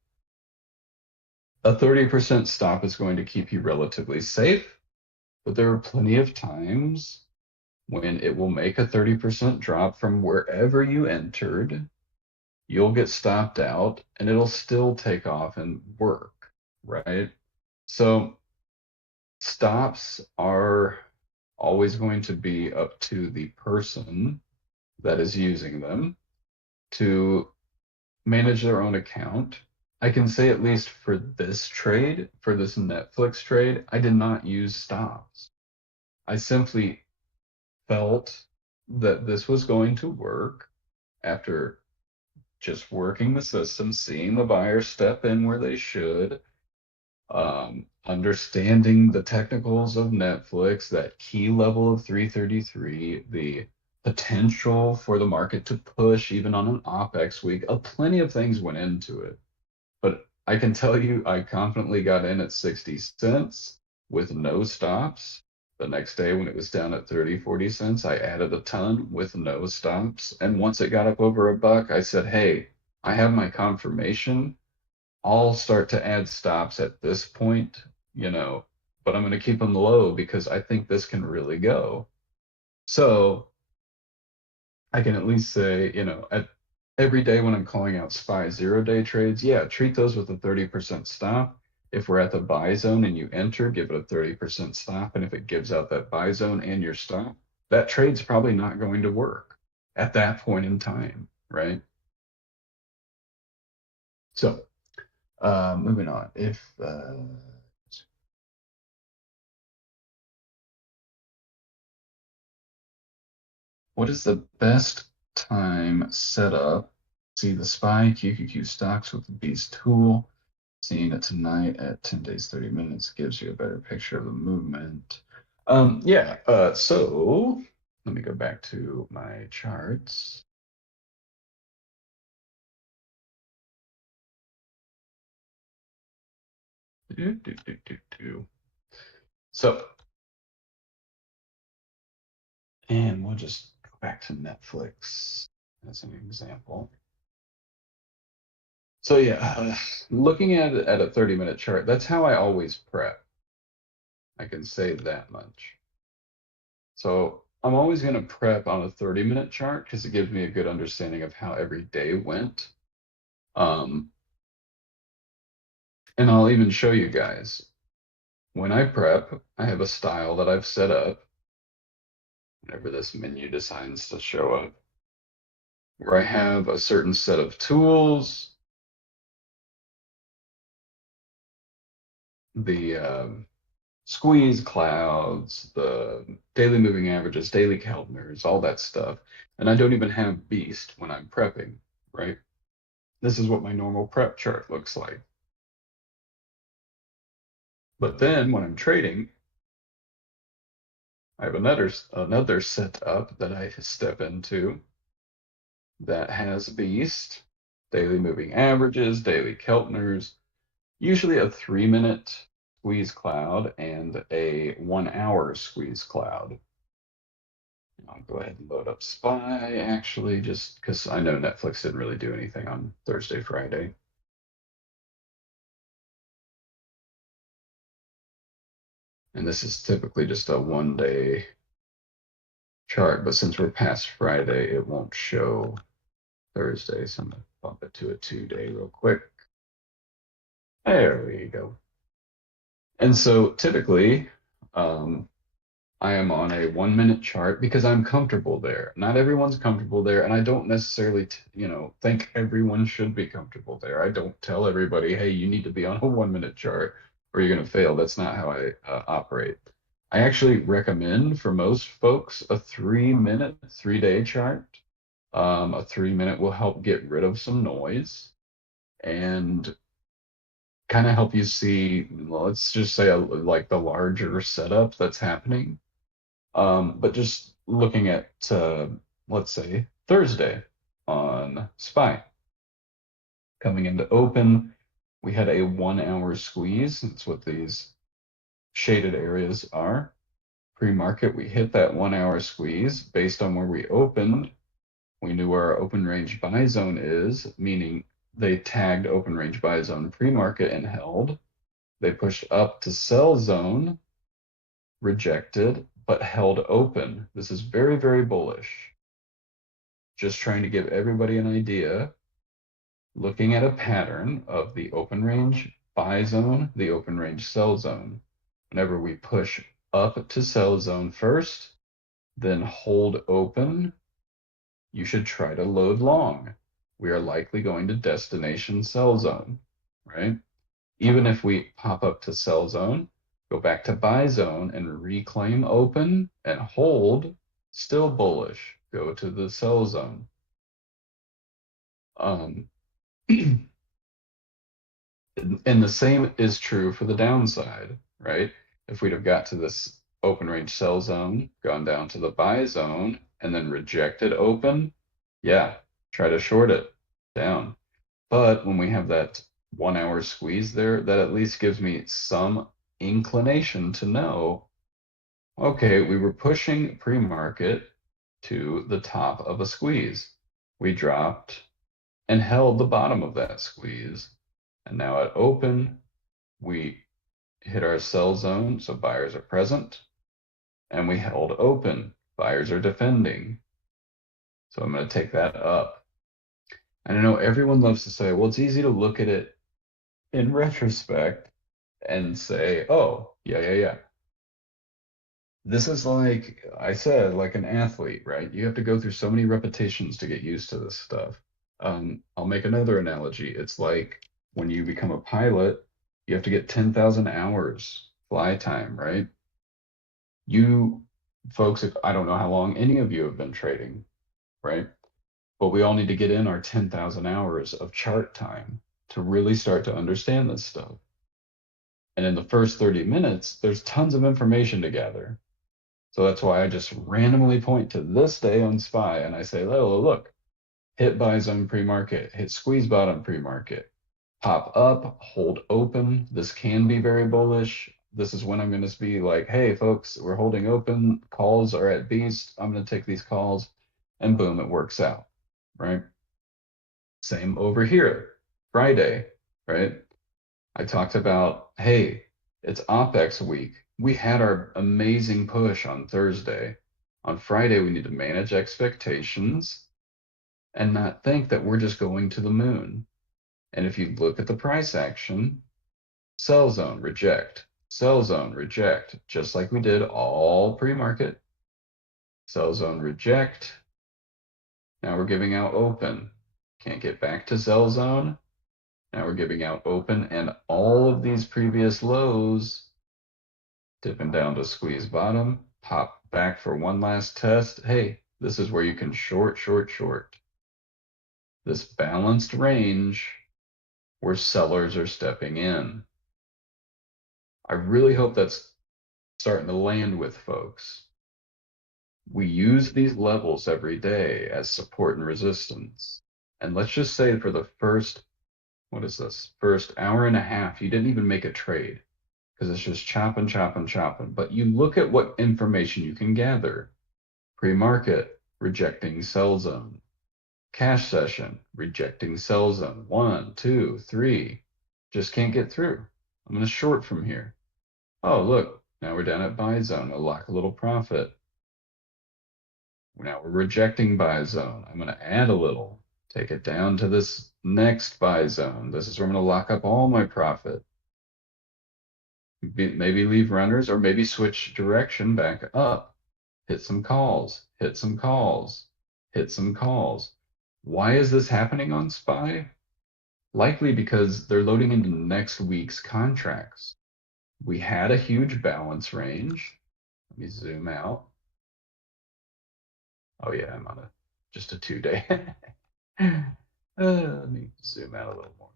a 30% stop is going to keep you relatively safe, but there are plenty of times when it will make a 30% drop from wherever you entered. You'll get stopped out and it'll still take off and work, right? So stops are always going to be up to the person that is using them to manage their own account. I can say at least for this trade, for this Netflix trade, I did not use stops. I simply felt that this was going to work after just working the system, seeing the buyers step in where they should, understanding the technicals of Netflix, that key level of 333, the potential for the market to push even on an OPEX week. Plenty of things went into it. But I can tell you, I confidently got in at 60 cents with no stops. The next day, when it was down at 30, 40 cents, I added a ton with no stops. And once it got up over a buck, I said, hey, I have my confirmation. I'll start to add stops at this point, but I'm going to keep them low because I think this can really go. So I can at least say, at every day when I'm calling out SPY 0 day trades, yeah, treat those with a 30% stop. If we're at the buy zone and you enter, give it a 30% stop. And if it gives out that buy zone and your stop, that trade's probably not going to work at that point in time, right? So moving on. If What is the best time setup? See the SPY QQQ stocks with the Beast tool. Seeing it tonight at 10 days, 30 minutes gives you a better picture of the movement. Yeah, so let me go back to my charts. Do, do, do, do, do. So, and we'll just go back to Netflix as an example. So yeah, looking at it at a 30-minute chart, that's how I always prep. I can say that much. So I'm always going to prep on a 30-minute chart because it gives me a good understanding of how every day went. Um, and I'll even show you guys. When I prep, I have a style that I've set up whenever this menu decides to show up, where I have a certain set of tools, the squeeze clouds, the daily moving averages, daily Keltners, all that stuff. And I don't even have Beast when I'm prepping, right? This is what my normal prep chart looks like. But then when I'm trading, I have another setup that I step into that has Beast, daily moving averages, daily Keltners, usually a 3-minute squeeze cloud and a 1 hour squeeze cloud. I'll go ahead and load up SPY actually, just because I know Netflix didn't really do anything on Thursday, Friday. And this is typically just a 1 day chart, but since we're past Friday, it won't show Thursday. So I'm going to bump it to a 2 day real quick. There we go. And so typically, I am on a 1 minute chart because I'm comfortable there. Not everyone's comfortable there, and I don't necessarily, think everyone should be comfortable there. I don't tell everybody, hey, you need to be on a 1 minute chart or you're going to fail. That's not how I operate. I actually recommend for most folks a 3-minute, 3 day chart. A 3-minute will help get rid of some noise and kind of help you see, let's just say, like the larger setup that's happening. But just looking at, let's say, Thursday on SPY, Coming into open, we had a 1 hour squeeze. That's what these shaded areas are. Pre-market, we hit that 1 hour squeeze based on where we opened. We knew where our open range buy zone is, meaning they tagged open range buy zone pre-market and held. They pushed up to sell zone, rejected, but held open. This is very, very bullish. Just trying to give everybody an idea, looking at a pattern of the open range buy zone, the open range sell zone. Whenever we push up to sell zone first, then hold open, you should try to load long. We are likely going to destination sell zone, right? Even if we pop up to sell zone, go back to buy zone and reclaim open and hold, still bullish, go to the sell zone. And the same is true for the downside, right? If we'd have got to this open range sell zone, gone down to the buy zone, and then rejected open, yeah, try to short it down. But when we have that 1 hour squeeze there, that at least gives me some inclination to know, okay, we were pushing pre-market to the top of a squeeze. We dropped and held the bottom of that squeeze. And now at open, we hit our sell zone, so buyers are present, and we held open. Buyers are defending. So I'm going to take that up. And I know everyone loves to say, well, it's easy to look at it in retrospect and say, oh, yeah. This is like I said, like an athlete, right? You have to go through so many repetitions to get used to this stuff. I'll make another analogy. It's like when you become a pilot, you have to get 10,000 hours fly time, right? You folks, if I don't know how long any of you have been trading, right? But we all need to get in our 10,000 hours of chart time to really start to understand this stuff. And in the first 30 minutes, there's tons of information to gather. So that's why I just randomly point to this day on SPY and I say, oh, look, hit buy zone pre-market, hit squeeze bottom pre-market, pop up, hold open. This can be very bullish. This is when I'm going to be like, hey, folks, we're holding open. Calls are at beast. I'm going to take these calls. And boom, it works out, right? Same over here, Friday, right? I talked about, hey, it's OPEX week. We had our amazing push on Thursday. On Friday, we need to manage expectations and not think that we're just going to the moon. And if you look at the price action, sell zone, reject, sell zone, reject, just like we did all pre-market. Sell zone, reject. Now we're giving out open. Can't get back to sell zone. Now we're giving out open, and all of these previous lows dipping down to squeeze bottom, pop back for one last test. Hey, this is where you can short. This balanced range where sellers are stepping in. I really hope that's starting to land with folks. We use these levels every day as support and resistance. And let's just say for the first, what is this? First hour and a half, you didn't even make a trade because it's just chopping. But you look at what information you can gather. Pre-market, rejecting sell zone. Cash session, rejecting sell zone. 1, 2, 3. Just can't get through. I'm going to short from here. Oh, look, now we're down at buy zone. I'll lock a little profit. Now we're rejecting buy zone. I'm going to add a little. Take it down to this next buy zone. This is where I'm going to lock up all my profit. Maybe leave runners or maybe switch direction back up. Hit some calls, hit some calls, hit some calls. Why is this happening on SPY? Likely because they're loading into next week's contracts. We had a huge balance range. Let me zoom out. Oh yeah, I'm on just a 2-day. Let me zoom out a little more.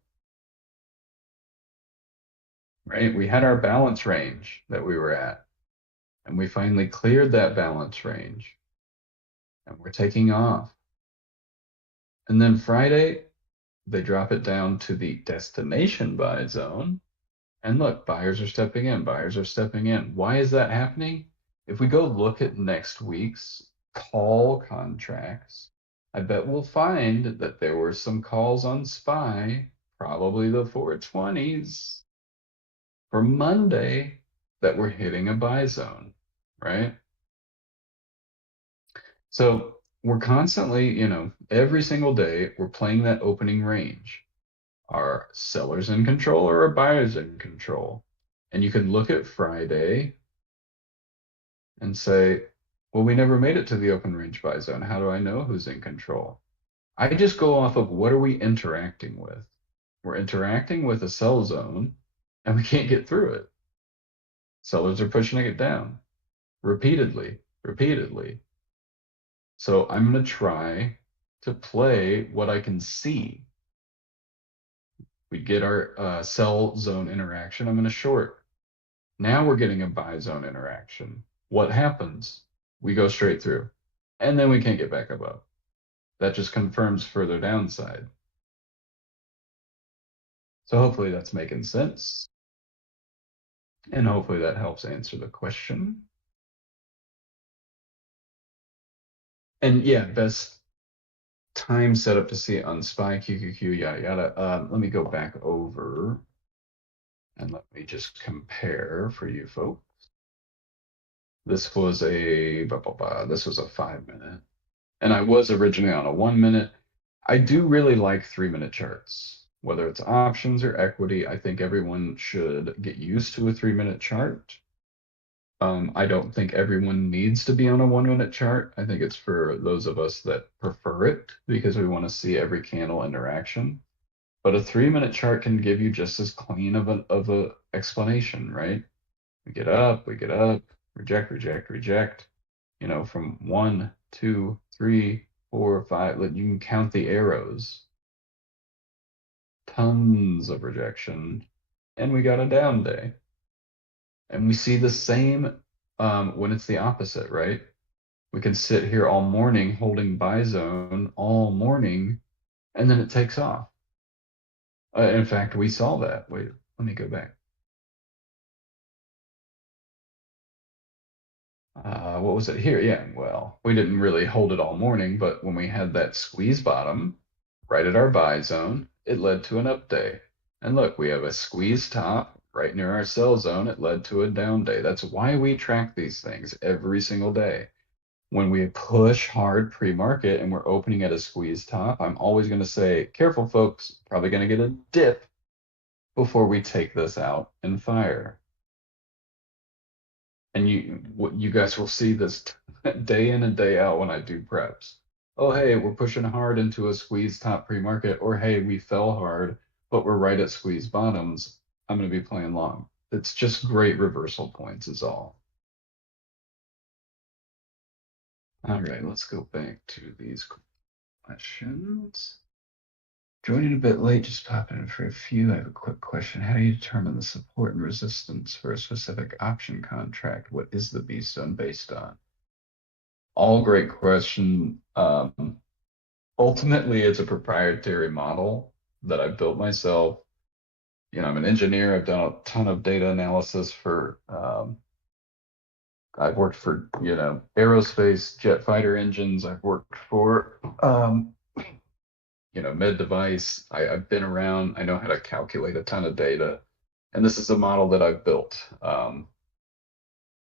Right, we had our balance range that we were at, and we finally cleared that balance range, and we're taking off. And then Friday, they drop it down to the destination buy zone. And look, buyers are stepping in, buyers are stepping in. Why is that happening? If we go look at next week's call contracts, I bet we'll find that there were some calls on SPY, probably the 420s for Monday, that were hitting a buy zone, right? So we're constantly, every single day, we're playing that opening range. Are sellers in control or are buyers in control? And you can look at Friday and say, well, we never made it to the open range buy zone. How do I know who's in control? I just go off of what are we interacting with? We're interacting with a sell zone and we can't get through it. Sellers are pushing it down repeatedly, repeatedly. So I'm going to try to play what I can see. We get our sell zone interaction. I'm going to short. Now we're getting a buy zone interaction. What happens? We go straight through, and then we can't get back above. That just confirms further downside. So hopefully that's making sense, and hopefully that helps answer the question. And yeah, best time setup to see it on SPY, QQQ, yada yada. Let me go back over and let me just compare for you folks. This was a this was a 5 minute, and I was originally on a 1 minute. I do really like 3 minute charts, whether it's options or equity. I think everyone should get used to a 3 minute chart. I don't think everyone needs to be on a 1 minute chart. I think it's for those of us that prefer it because we want to see every candle interaction. But a 3 minute chart can give you just as clean of a explanation, right? We get up, reject, reject, reject. From 1, 2, 3, 4, 5. You can count the arrows. Tons of rejection, and we got a down day. And we see the same when it's the opposite, right? We can sit here all morning holding buy zone all morning, and then it takes off. In fact, we saw that. Wait, let me go back. What was it here? Yeah, well, we didn't really hold it all morning, but when we had that squeeze bottom right at our buy zone, it led to an up day. And look, we have a squeeze top right near our sell zone. It led to a down day. That's why we track these things every single day. When we push hard pre-market and we're opening at a squeeze top, I'm always going to say, careful, folks, probably going to get a dip before we take this out and fire. And you guys will see this day in and day out when I do preps. Oh, hey, we're pushing hard into a squeeze top pre-market, or hey, we fell hard, but we're right at squeeze bottoms. I'm going to be playing long. It's just great reversal points is all. All right, let's go back to these questions. Joining a bit late, just popping in for a few. I have a quick question. How do you determine the support and resistance for a specific option contract? What is the B stone based on? All great question. Ultimately, it's a proprietary model that I've built myself. I'm an engineer. I've done a ton of data analysis for, I've worked for, aerospace, jet fighter engines. I've worked for, med device. I've been around. I know how to calculate a ton of data. And this is a model that I've built.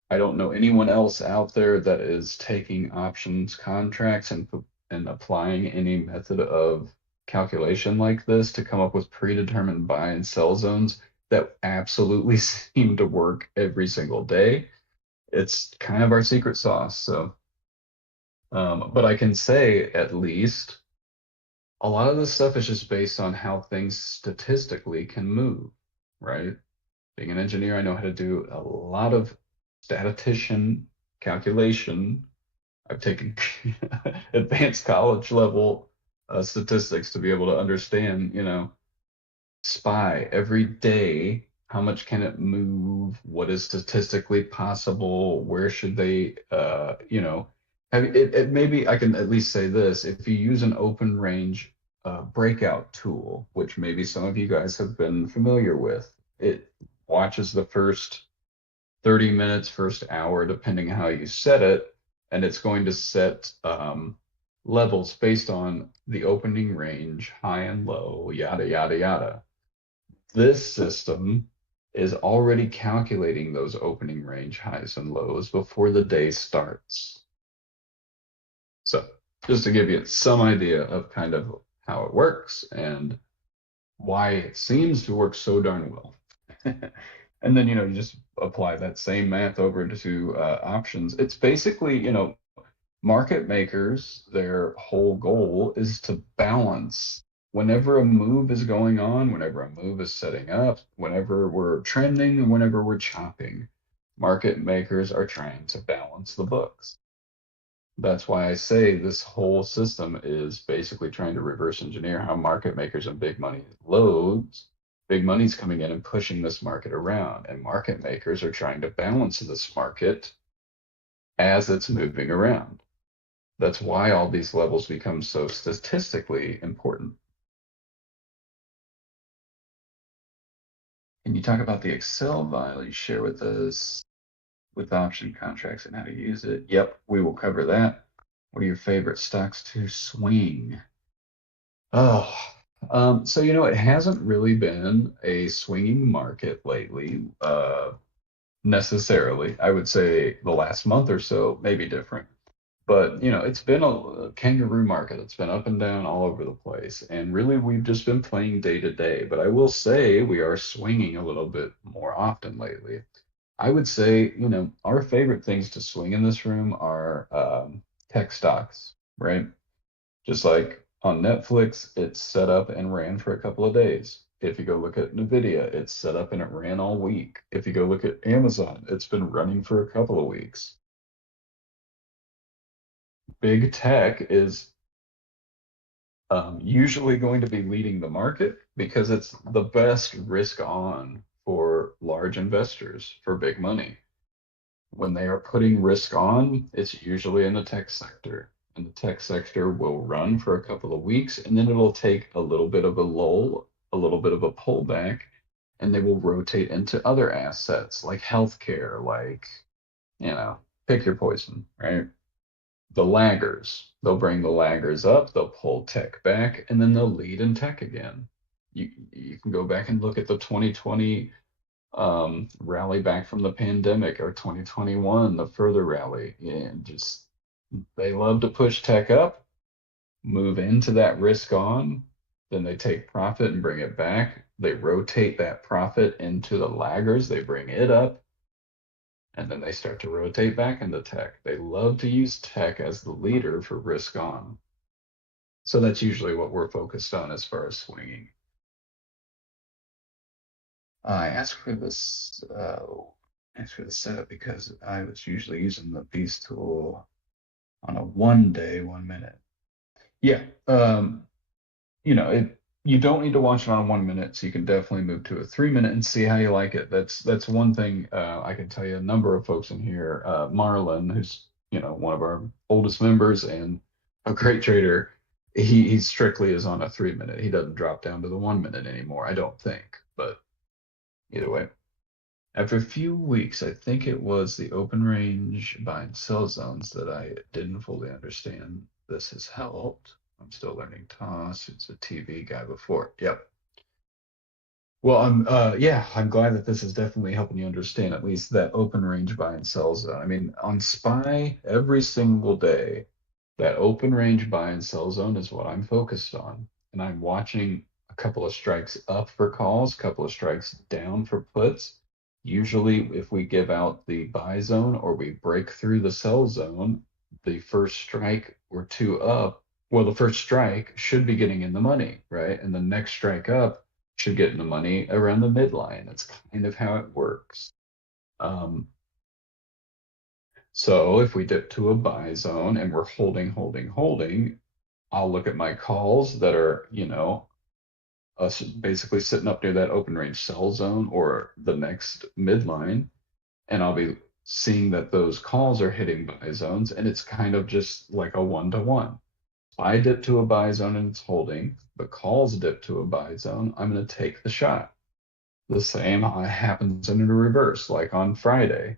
I don't know anyone else out there that is taking options contracts and applying any method of calculation like this to come up with predetermined buy and sell zones that absolutely seem to work every single day. It's kind of our secret sauce. So, but I can say at least a lot of this stuff is just based on how things statistically can move, right? Being an engineer, I know how to do a lot of statistician calculation. I've taken advanced college level statistics to be able to understand, SPY every day. How much can it move? What is statistically possible? Where should they, maybe I can at least say this. If you use an open range breakout tool, which maybe some of you guys have been familiar with. It watches the first 30 minutes, first hour, depending how you set it, and it's going to set levels based on the opening range, high and low, yada, yada, yada. This system is already calculating those opening range highs and lows before the day starts. So just to give you some idea of kind of how it works and why it seems to work so darn well. And then, you just apply that same math over into options. It's basically, market makers, their whole goal is to balance whenever a move is going on, whenever a move is setting up, whenever we're trending, and whenever we're chopping. Market makers are trying to balance the books. That's why I say this whole system is basically trying to reverse engineer how market makers and big money loads. Big money's coming in and pushing this market around, and market makers are trying to balance this market as it's moving around. That's why all these levels become so statistically important. Can you talk about the Excel file you share with us with option contracts and how to use it? Yep, we will cover that. What are your favorite stocks to swing? Oh, so it hasn't really been a swinging market lately, necessarily. I would say the last month or so may be different. But it's been a kangaroo market. It's been up and down all over the place. And really, we've just been playing day to day. But I will say we are swinging a little bit more often lately. I would say, our favorite things to swing in this room are tech stocks, right? Just like on Netflix, it's set up and ran for a couple of days. If you go look at Nvidia, it's set up and it ran all week. If you go look at Amazon, it's been running for a couple of weeks. Big tech is usually going to be leading the market because it's the best risk on for large investors for big money. When they are putting risk on, it's usually in the tech sector. And the tech sector will run for a couple of weeks and then it'll take a little bit of a lull, a little bit of a pullback, and they will rotate into other assets like healthcare, like, you know, pick your poison, right? The laggers. They'll bring the laggers up, they'll pull tech back, and then they'll lead in tech again. You can go back and look at the 2020 rally back from the pandemic or 2021, the further rally, and just they love to push tech up, move into that risk on, then they take profit and bring it back. They rotate that profit into the laggers, they bring it up, and then they start to rotate back into tech. They love to use tech as the leader for risk on. So that's usually what we're focused on as far as swinging. I asked for this setup because I was usually using the Beast tool on a 1 day, 1 minute. Yeah, you don't need to watch it on 1 minute, so you can definitely move to a 3 minute and see how you like it. That's one thing I can tell you. A number of folks in here, Marlon, who's one of our oldest members and a great trader, he strictly is on a 3 minute. He doesn't drop down to the 1 minute anymore, I don't think. But either way, after a few weeks, I think it was the open range buy and sell zones that I didn't fully understand. This has helped. I'm still learning toss. It's a TV guy before. Yep. Well, I'm glad that this is definitely helping you understand at least that open range buy and sell zone. I mean, on SPY, every single day, that open range buy and sell zone is what I'm focused on. And I'm watching a couple of strikes up for calls, a couple of strikes down for puts. Usually, if we give out the buy zone or we break through the sell zone, the first strike or two up, well, the first strike should be getting in the money, right? And the next strike up should get in the money around the midline. That's kind of how it works. So if we dip to a buy zone and we're holding, I'll look at my calls that are, us basically sitting up near that open range sell zone or the next midline, and I'll be seeing that those calls are hitting buy zones, and it's kind of just like a 1-to-1. I dip to a buy zone and it's holding, but calls dip to a buy zone, I'm going to take the shot. The same happens in the reverse, like on Friday.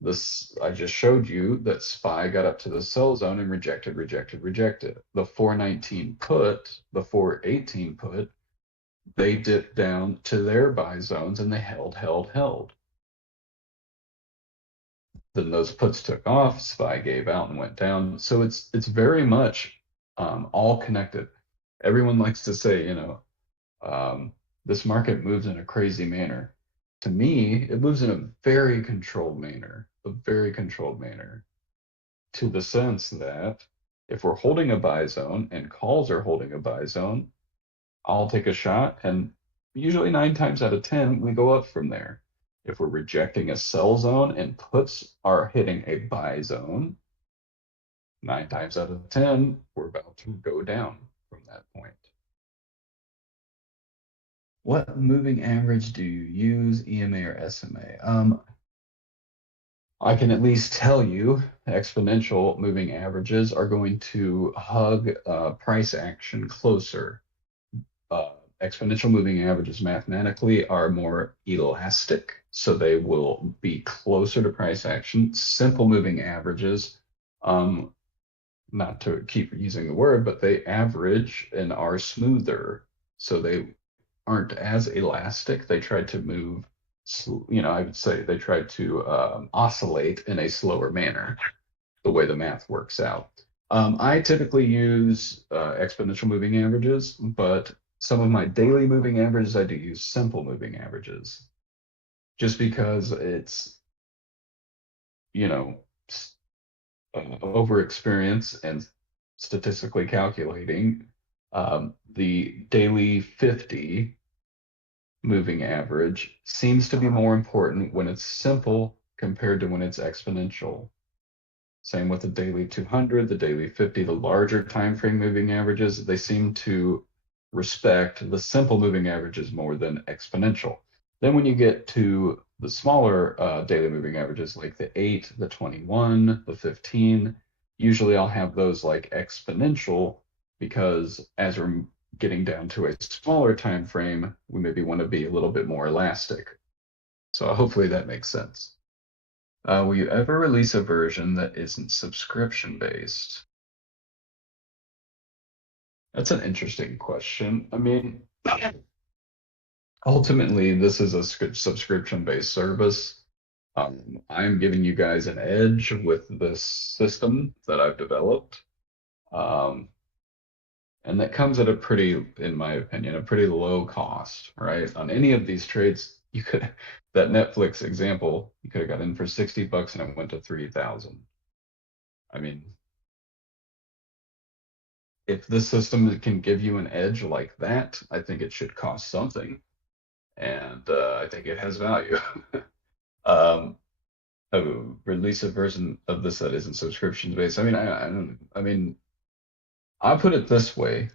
This I just showed you that SPY got up to the sell zone and rejected, rejected, rejected. The 419 put, the 418 put, they dipped down to their buy zones and they held, held, held. Then those puts took off, SPY gave out and went down. So it's very much all connected. Everyone likes to say, this market moves in a crazy manner. To me, it moves in a very controlled manner, to the sense that if we're holding a buy zone and calls are holding a buy zone, I'll take a shot, and usually 9 times out of 10, we go up from there. If we're rejecting a sell zone and puts are hitting a buy zone, 9 times out of 10, we're about to go down from that point. What moving average do you use, EMA or SMA? I can at least tell you exponential moving averages are going to hug price action closer. Exponential moving averages mathematically are more elastic, so they will be closer to price action. Simple moving averages, not to keep using the word, but they average and are smoother, so they aren't as elastic. They try to move, I would say they try to oscillate in a slower manner, the way the math works out. I typically use exponential moving averages, but some of my daily moving averages, I do use simple moving averages just because it's, you know, over experience and statistically calculating. The daily 50 moving average seems to be more important when it's simple compared to when it's exponential. Same with the daily 200, the daily 50, the larger time frame moving averages, they seem to respect the simple moving averages more than exponential. Then when you get to the smaller daily moving averages like the 8, the 21, the 15, usually I'll have those like exponential because as we're getting down to a smaller time frame, we maybe want to be a little bit more elastic. So hopefully that makes sense. Will you ever release a version that isn't subscription based? That's an interesting question. I mean, ultimately, this is a subscription based service. I'm giving you guys an edge with this system that I've developed. Um, and that comes at a pretty, in my opinion, a pretty low cost, right? On any of these trades, you could, that Netflix example, you could have got in for 60 bucks and it went to 3,000. I mean, if this system can give you an edge like that, I think it should cost something, and I think it has value. um, Release a version of this that isn't subscription based. I mean, I put it this way: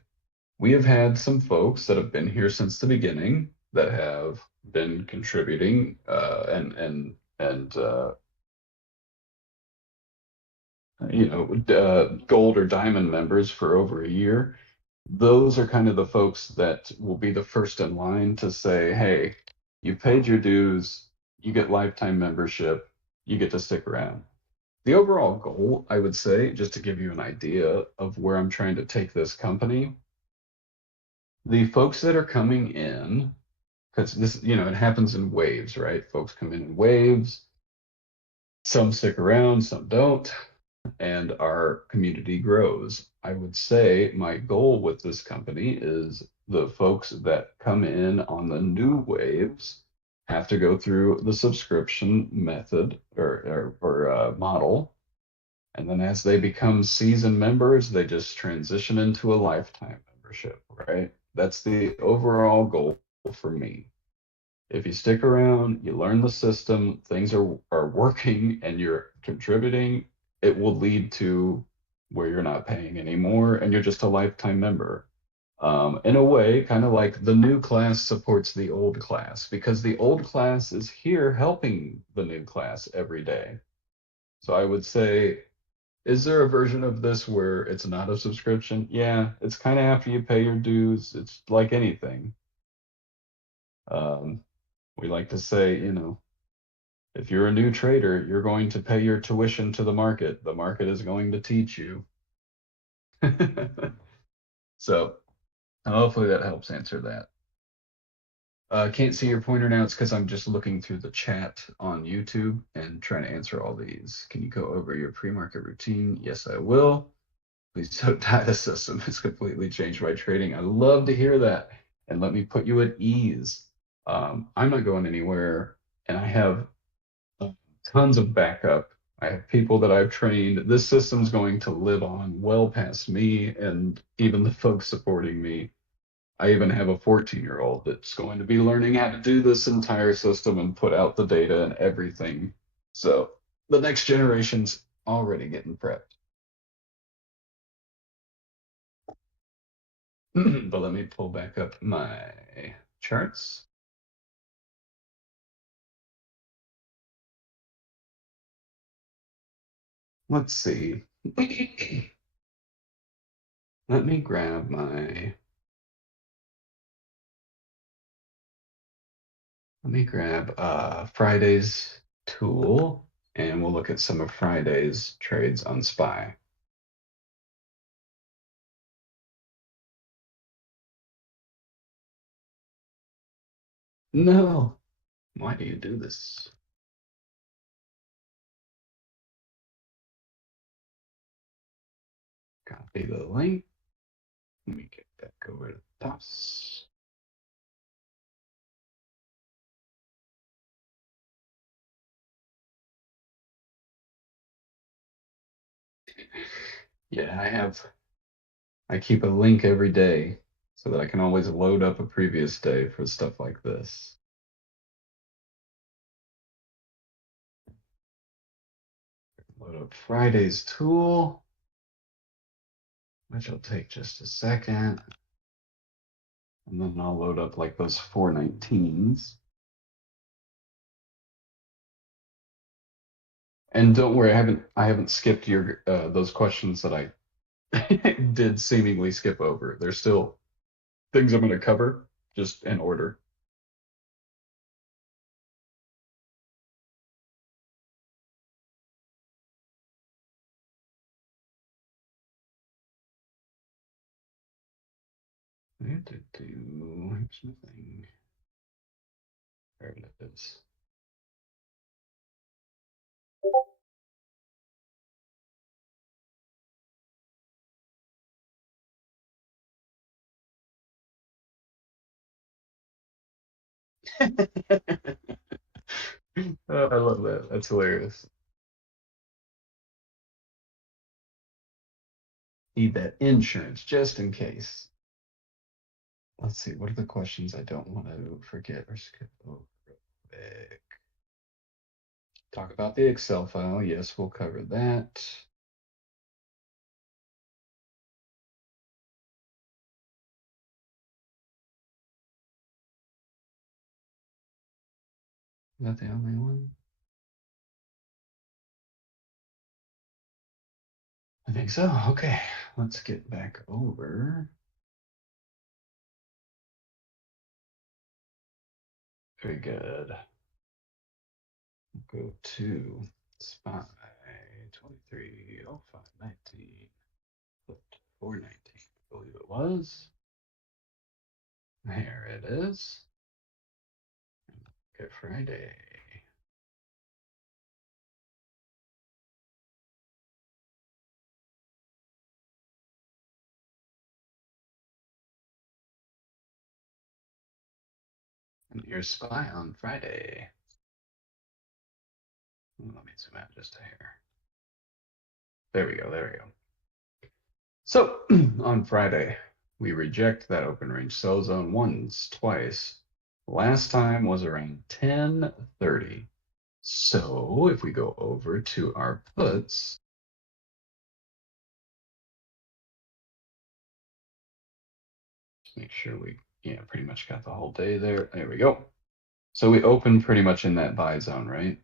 we have had some folks that have been here since the beginning that have been contributing gold or diamond members for over a year. Those are kind of the folks that will be the first in line to say, hey, you paid your dues, you get lifetime membership, you get to stick around. The overall goal, I would say, just to give you an idea of where I'm trying to take this company, the folks that are coming in, because this, it happens in waves, right? Folks come in waves, some stick around, some don't, and our community grows. I would say my goal with this company is the folks that come in on the new waves have to go through the subscription method or model. And then as they become seasoned members, they just transition into a lifetime membership, right? That's the overall goal for me. If you stick around, you learn the system, things are working and you're contributing, it will lead to where you're not paying anymore and you're just a lifetime member. In a way, kind of like the new class supports the old class because the old class is here helping the new class every day. So I would say Is there a version of this where it's not a subscription? Yeah, it's kind of after you pay your dues. It's like anything. Um, we like to say, if you're a new trader, you're going to pay your tuition to the market. The market is going to teach you. So hopefully that helps answer that. Can't see your pointer now. It's because I'm just looking through the chat on YouTube and trying to answer all these. Can you go over your pre-market routine? Yes, I will. Please don't die. The system has completely changed my trading. I love to hear that. And let me put you at ease. I'm not going anywhere, and I have tons of backup. I have people that I've trained. This system's going to live on well past me and even the folks supporting me. I even have a 14-year-old that's going to be learning how to do this entire system and put out the data and everything. So the next generation's already getting prepped. But let me pull back up my charts. Let's see. Let me grab Friday's tool, and we'll look at some of Friday's trades on SPY. No, why do you do this? Copy the link. Let me get back over to DOS. Yeah, I keep a link every day so that I can always load up a previous day for stuff like this. Load up Friday's tool, which will take just a second. And then I'll load up like those 419s. And don't worry, I haven't skipped your those questions that I did seemingly skip over. There's still things I'm going to cover, just in order. Here's my thing. There it is. Oh, I love that. That's hilarious. Need that insurance just in case. Let's see, what are the questions I don't want to forget or skip over real quick? Talk about the Excel file. Yes, we'll cover that. Is that the only one? I think so. Okay, let's get back over. Very good. Go to SPY 230519. Put 419, I believe it was. There it is. Good Friday. And here's SPY on Friday. Let me zoom out just a hair. There we go. There we go. So on Friday, we reject that open range sell zone once, twice. Last time was around 10:30. So if we go over to our puts, make sure we, pretty much got the whole day there. There we go. So we opened pretty much in that buy zone, right?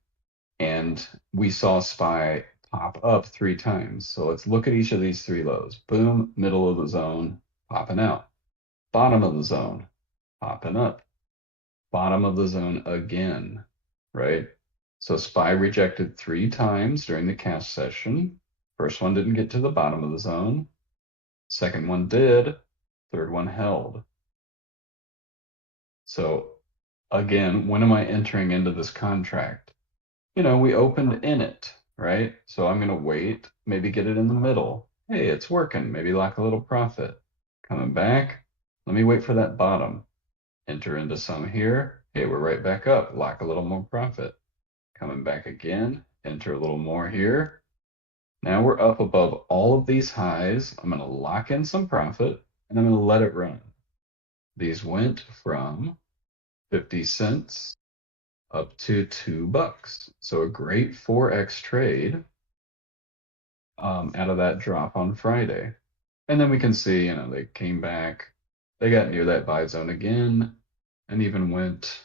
And we saw SPY pop up 3 times. So let's look at each of these 3 lows. Boom, middle of the zone, popping out. Bottom of the zone, popping up. Bottom of the zone again, right? So SPY rejected 3 times during the cash session. First one didn't get to the bottom of the zone. Second one did. Third one held. So again, when am I entering into this contract? We opened in it, right? So I'm going to wait, maybe get it in the middle. Hey, it's working. Maybe lock a little profit. Coming back. Let me wait for that bottom. Enter into some here. Hey, we're right back up. Lock a little more profit. Coming back again. Enter a little more here. Now we're up above all of these highs. I'm going to lock in some profit and I'm going to let it run. These went from 50 cents up to $2. So a great 4x trade out of that drop on Friday. And then we can see, they came back, they got near that buy zone again, and even went,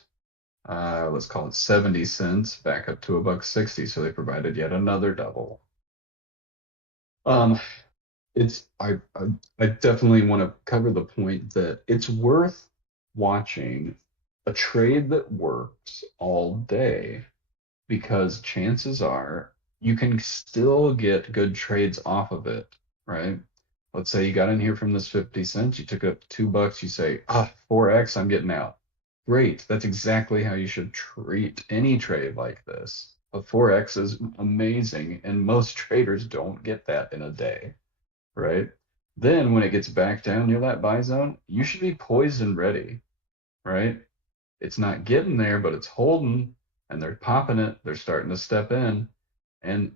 let's call it 70 cents back up to $1.60. So they provided yet another double. I definitely want to cover the point that it's worth watching a trade that works all day because chances are you can still get good trades off of it, right? Let's say you got in here from this 50 cents, you took it up to $2, you say, 4x, I'm getting out. Great. That's exactly how you should treat any trade like this. A 4x is amazing, and most traders don't get that in a day, right? Then when it gets back down near that buy zone, you should be poised and ready, right? It's not getting there, but it's holding and they're popping it. They're starting to step in. And,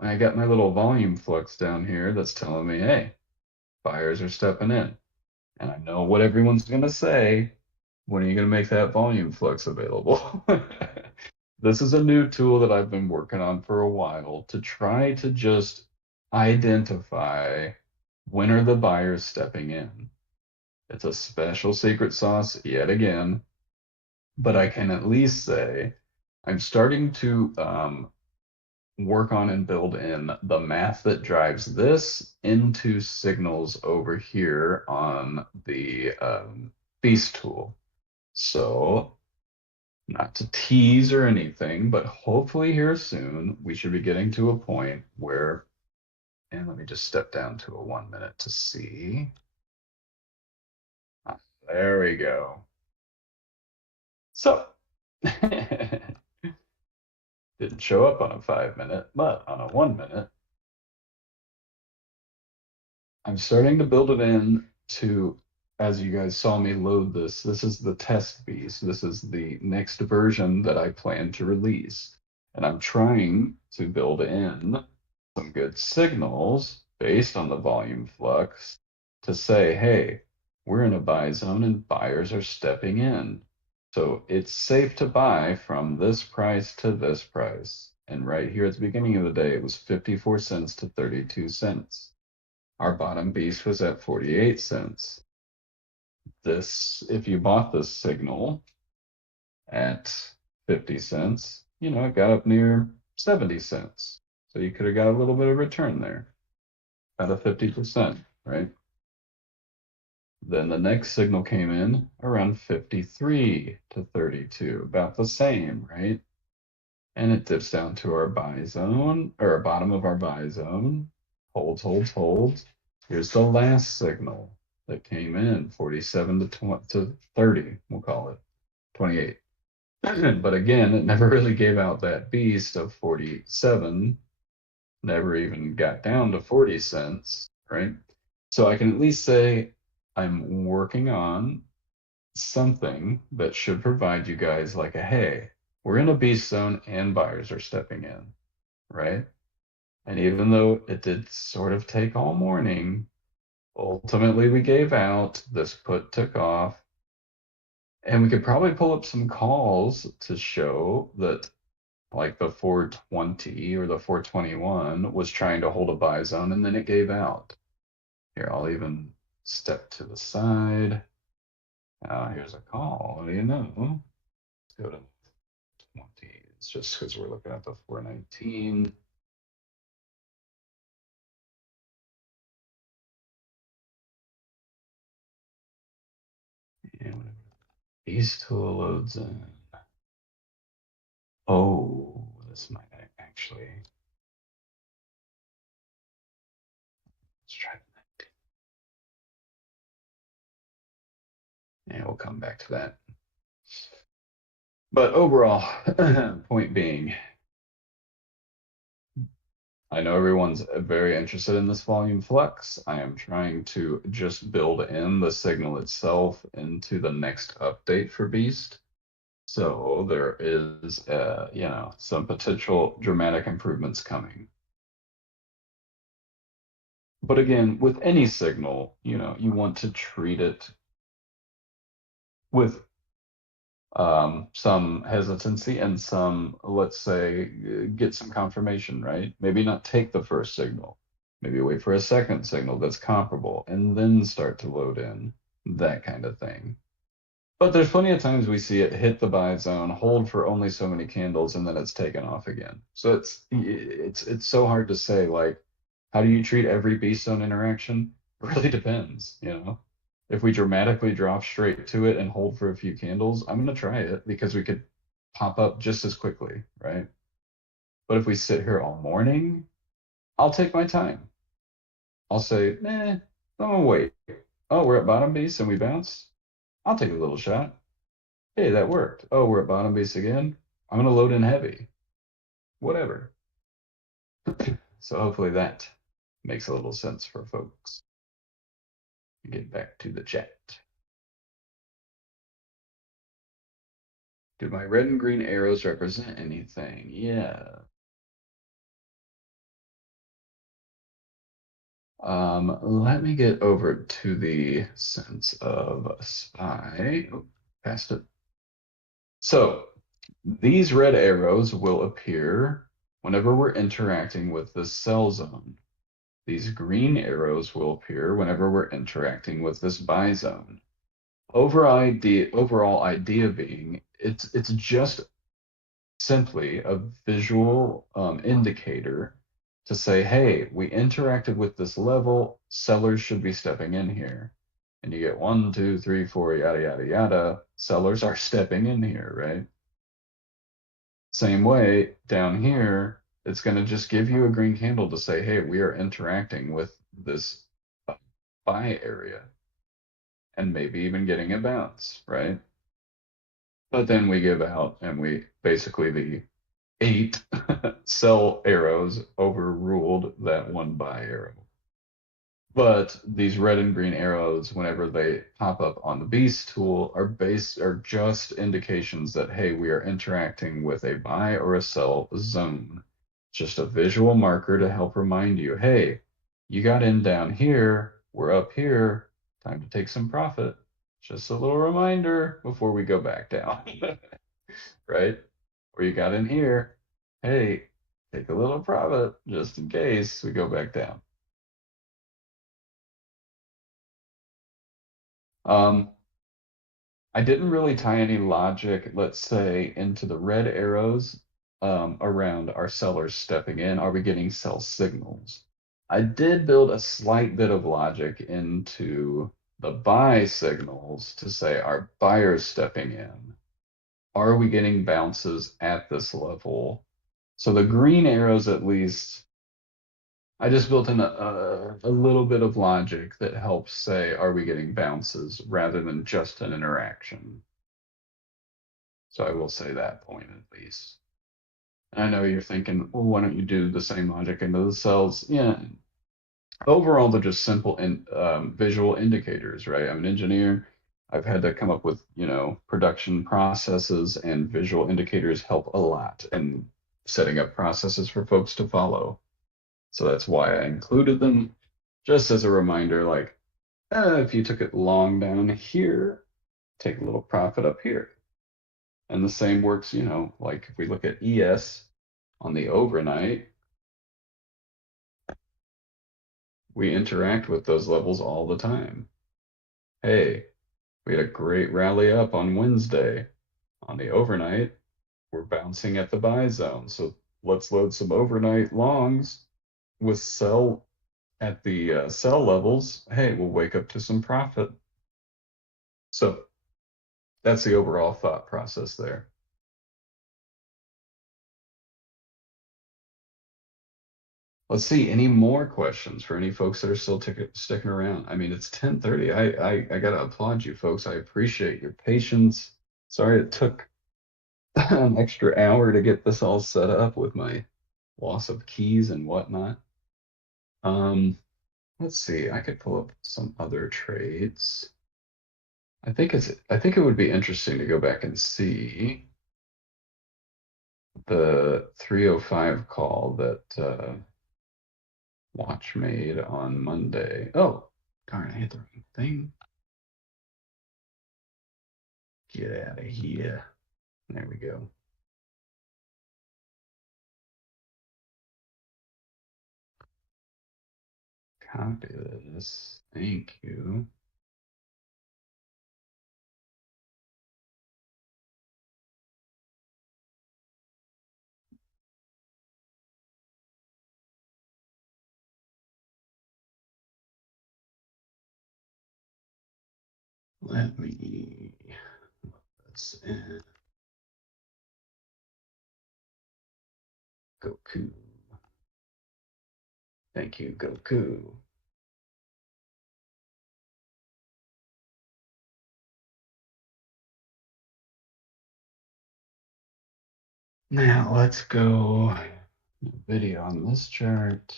I got my little volume flux down here that's telling me, hey, buyers are stepping in. And I know what everyone's going to say. When are you going to make that volume flux available? This is a new tool that I've been working on for a while to try to just identify when are the buyers stepping in. It's a special secret sauce yet again, but I can at least say I'm starting to work on and build in the math that drives this into signals over here on the Beast tool. So, not to tease or anything, but hopefully here soon we should be getting to a point where, and let me just step down to a 1 minute to see. There we go. So, didn't show up on a 5 minute, but on a 1 minute, I'm starting to build it in to, as you guys saw me load this, this is the test piece. This is the next version that I plan to release. And I'm trying to build in some good signals based on the volume flux to say, hey, we're in a buy zone and buyers are stepping in. So it's safe to buy from this price to this price. And right here at the beginning of the day, it was 54 cents to 32 cents. Our bottom beast was at 48 cents. This, if you bought this signal at 50 cents, it got up near 70 cents. So you could have got a little bit of return there, at a 50%, right? Then the next signal came in around 53 to 32, about the same, right? And it dips down to our buy zone, or our bottom of our buy zone, holds, holds, holds. Here's the last signal that came in, 47 to 30, we'll call it 28. But again, it never really gave out that beast of 47, never even got down to 40 cents, right? So I can at least say I'm working on something that should provide you guys like a, hey, we're in a beast zone and buyers are stepping in, right? And even though it did sort of take all morning, ultimately we gave out, this put took off, and we could probably pull up some calls to show that like the 420 or the 421 was trying to hold a buy zone and then it gave out. Here, I'll even step to the side. Here's a call. What do you know? Let's go to 20. It's just because we're looking at the 419. Yeah, whatever. These tool loads in. Oh, this might actually. Let's try that. Yeah, we'll come back to that. But overall, point being, I know everyone's very interested in this volume flux. I am trying to just build in the signal itself into the next update for Beast. So there is, some potential dramatic improvements coming. But again, with any signal, you want to treat it with some hesitancy and some, let's say, get some confirmation, right? Maybe not take the first signal. Maybe wait for a second signal that's comparable and then start to load in, that kind of thing. But there's plenty of times we see it hit the buy zone, hold for only so many candles, and then it's taken off again. So it's so hard to say, like, how do you treat every beast zone interaction? It really depends. If we dramatically drop straight to it and hold for a few candles, I'm gonna try it because we could pop up just as quickly, right? But if we sit here all morning, I'll take my time. I'll say, I'm gonna wait. Oh, we're at bottom beast and we bounce. I'll take a little shot. Hey, that worked. Oh, we're at bottom base again. I'm gonna load in heavy. Whatever. So hopefully that makes a little sense for folks. Get back to the chat. Do my red and green arrows represent anything? Yeah. Let me get over to the sense of SPY. Oh, passed it. So these red arrows will appear whenever we're interacting with the sell zone. These green arrows will appear whenever we're interacting with this buy zone. Overall idea being, it's just simply a visual indicator to say, hey, we interacted with this level, sellers should be stepping in here. And you get 1, 2, 3, 4, yada, yada, yada. Sellers are stepping in here, right? Same way down here, it's going to just give you a green candle to say, hey, we are interacting with this buy area and maybe even getting a bounce, right? But then we give out and we basically the 8 sell arrows overruled that one buy arrow. But these red and green arrows, whenever they pop up on the beast tool, are just indications that hey, we are interacting with a buy or a sell zone. Just a visual marker to help remind you, hey, you got in down here, we're up here, time to take some profit. Just a little reminder before we go back down, right? Or you got in here, hey, take a little profit just in case we go back down. Um, I didn't really tie any logic, let's say, into the red arrows around our sellers stepping in. Are we getting sell signals? I did build a slight bit of logic into the buy signals to say, are buyers stepping in? Are we getting bounces at this level? So the green arrows, at least, I just built in a little bit of logic that helps say, are we getting bounces rather than just an interaction? So I will say that point at least. And I know you're thinking, well, why don't you do the same logic into the cells? Yeah. Overall, they're just simple and visual indicators, right? I'm an engineer. I've had to come up with, production processes, and visual indicators help a lot in setting up processes for folks to follow. So that's why I included them, just as a reminder, like, if you took it long down here, take a little profit up here. And the same works, like if we look at ES on the overnight, we interact with those levels all the time. Hey, we had a great rally up on Wednesday. On the overnight, we're bouncing at the buy zone. So let's load some overnight longs with sell at the sell levels. Hey, we'll wake up to some profit. So That's the overall thought process there. Let's see, any more questions for any folks that are still sticking around? I mean, it's 10:30. I gotta applaud you folks. I appreciate your patience. Sorry it took an extra hour to get this all set up with my loss of keys and whatnot. Um, let's see, I could pull up some other trades. I think it would be interesting to go back and see the 305 call that Watch made on Monday. Oh, darn, I hit the wrong thing. Get out of here. There we go. Copy this. Thank you. Let me let's Goku. Thank you, Goku. Now let's go video on this chart.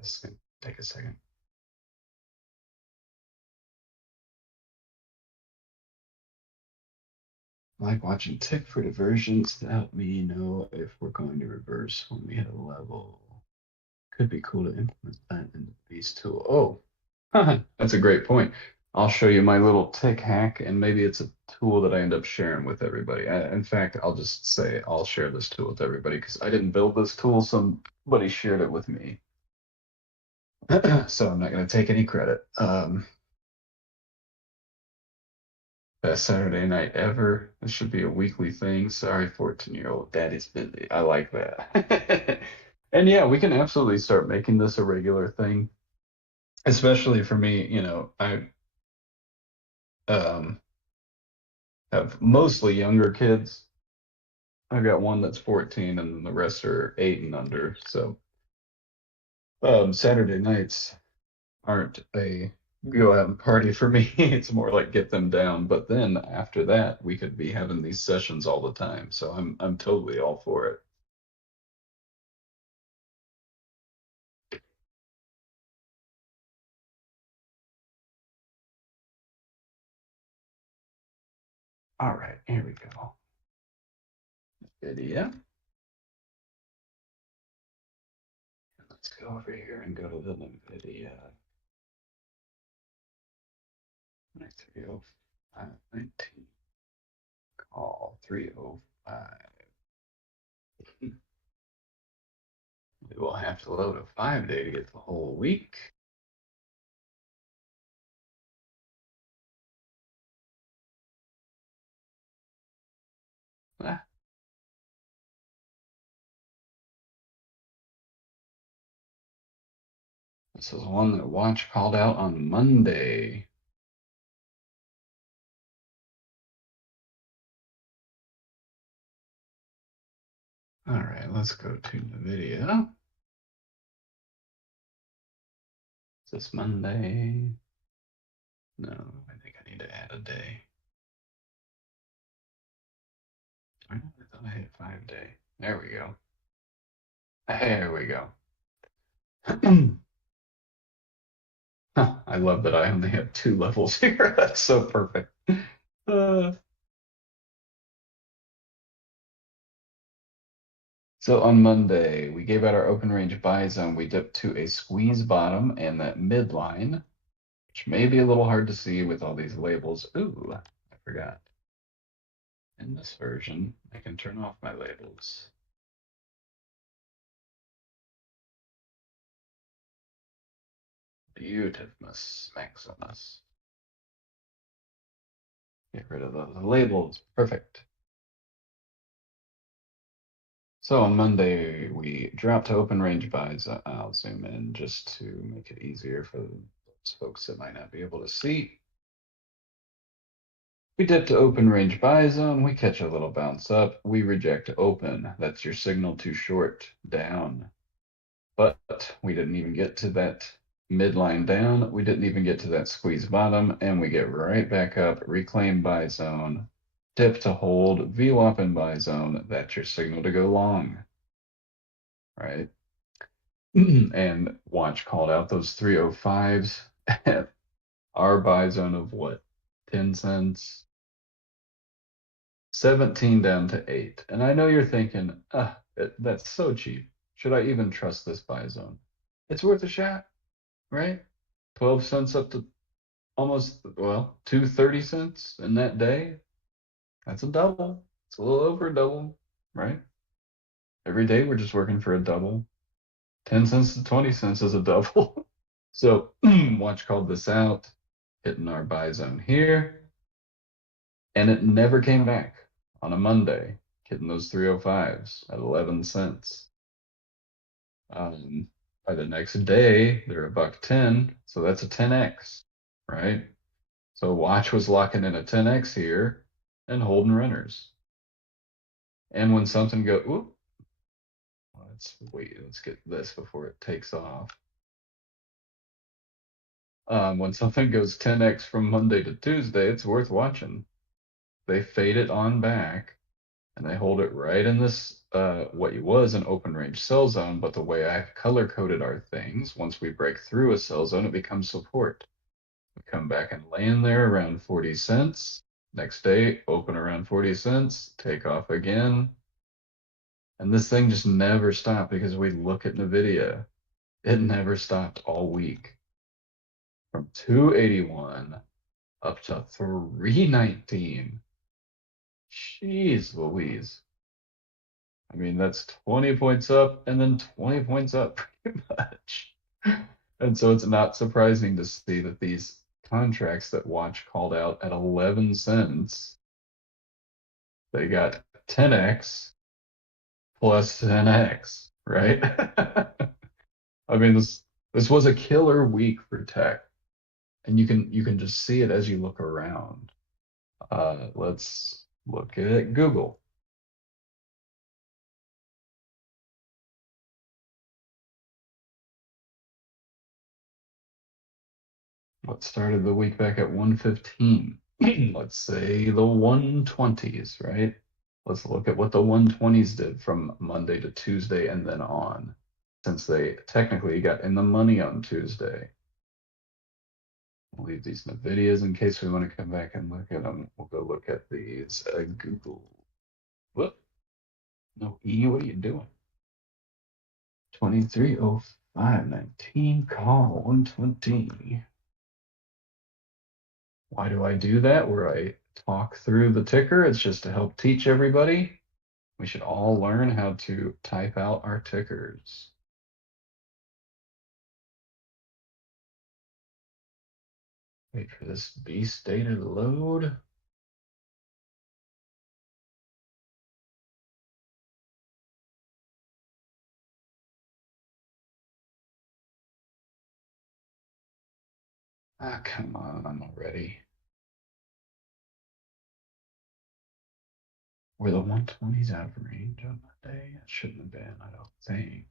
This is gonna take a second. I like watching tick for diversions to help me know if we're going to reverse when we hit a level. Could be cool to implement that into these tool. Oh, that's a great point. I'll show you my little tick hack, and maybe it's a tool that I end up sharing with everybody. In fact, I'll just say I'll share this tool with everybody because I didn't build this tool. Somebody shared it with me. So I'm not going to take any credit. Best Saturday night ever. This should be a weekly thing. Sorry, 14-year-old daddy's busy. I like that. And yeah, we can absolutely start making this a regular thing, especially for me. I um, have mostly younger kids. I've got one that's 14 and then the rest are 8 and under. So Saturday nights aren't a go out and party for me. It's more like get them down. But then after that, we could be having these sessions all the time. So I'm totally all for it. All right, here we go. Video. Let's go over here and go to the NVIDIA 305 19 call 305. We will have to load a 5-day to get the whole week. Ah, this is one that Watch called out on Monday. All right, let's go to the video. Is this Monday? No, I think I need to add a day. I thought I hit 5-day. There we go. There we go. I love that I only have 2 levels here. That's so perfect. Uh, so on Monday, we gave out our open range buy zone. We dipped to a squeeze bottom and that midline, which may be a little hard to see with all these labels. Ooh, I forgot. In this version, I can turn off my labels. Beautifumus Maximus. Get rid of those labels. Perfect. So on Monday, we dropped to open range buys. I'll zoom in just to make it easier for those folks that might not be able to see. We dip to open range buy zone. We catch a little bounce up. We reject open. That's your signal to short down. But we didn't even get to that midline down. We didn't even get to that squeeze bottom, and we get right back up, reclaim buy zone, dip to hold, VWAP in buy zone. That's your signal to go long, right? And watch called out those 305s at our buy zone of what? 10 cents, 17 down to 8. And I know you're thinking, that's so cheap. Should I even trust this buy zone? It's worth a shot, right? 12 cents up to almost, well, 2 30 cents in that day. That's a double. It's a little over a double, right? Every day we're just working for a double. 10 cents to 20 cents is a double. So watch called this out, hitting our buy zone here, and it never came back on a Monday, hitting those 305s at 11 cents. By the next day, they're a buck 10, so that's a 10x, right? So watch was locking in a 10x here and holding runners. And when something go, oop, let's wait, let's get this before it takes off. When something goes 10x from Monday to Tuesday, it's worth watching. They fade it on back and they hold it right in this what was an open range sell zone, but the way I color coded our things, once we break through a sell zone, it becomes support. We come back and land there around 40 cents. Next day, open around 40 cents, take off again. And this thing just never stopped because we look at NVIDIA. It never stopped all week. From 281 up to 319. Jeez Louise. I mean, that's 20 points up and then 20 points up pretty much. And so it's not surprising to see that these contracts that Watch called out at 11 cents, they got 10x plus 10x, right? I mean, this was a killer week for tech, and you can just see it as you look around. Let's look at Google. What started the week back at 115? Let's say the 120s, right? Let's look at what the 120s did from Monday to Tuesday and then on, since they technically got in the money on Tuesday. We'll leave these NVIDIAs in case we want to come back and look at them. We'll go look at these Google. Whoop. No, E, what are you doing? 230519, call 120. Why do I do that? Where I talk through the ticker? It's just to help teach everybody. We should all learn how to type out our tickers. Wait for this beast data to load. Ah, come on, I'm already. Were the 120s out of range on that day? It shouldn't have been, I don't think.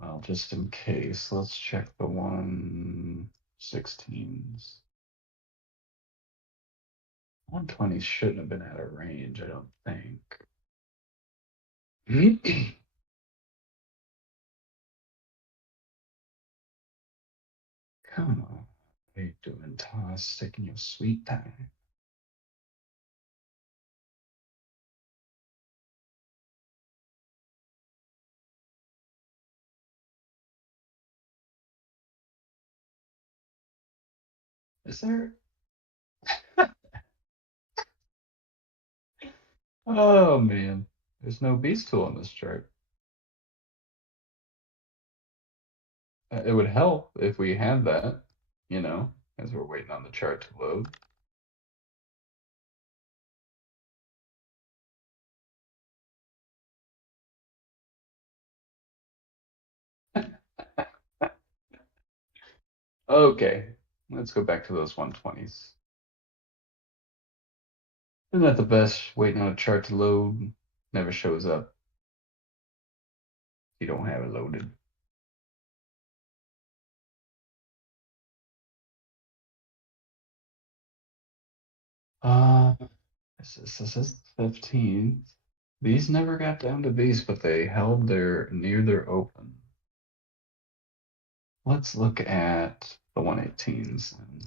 Well, just in case, let's check the 116s. 120s shouldn't have been out of range, I don't think. Come on. What are you doing, Toss? Taking your sweet time. Is there? Oh man, there's no beast tool on this chart. It would help if we had that, as we're waiting on the chart to load. Okay, let's go back to those 120s. Isn't that the best? Waiting on a chart to load, never shows up. You don't have it loaded. Uh, this is 15th. These never got down to these, but they held their near their open. Let's look at the 118s then.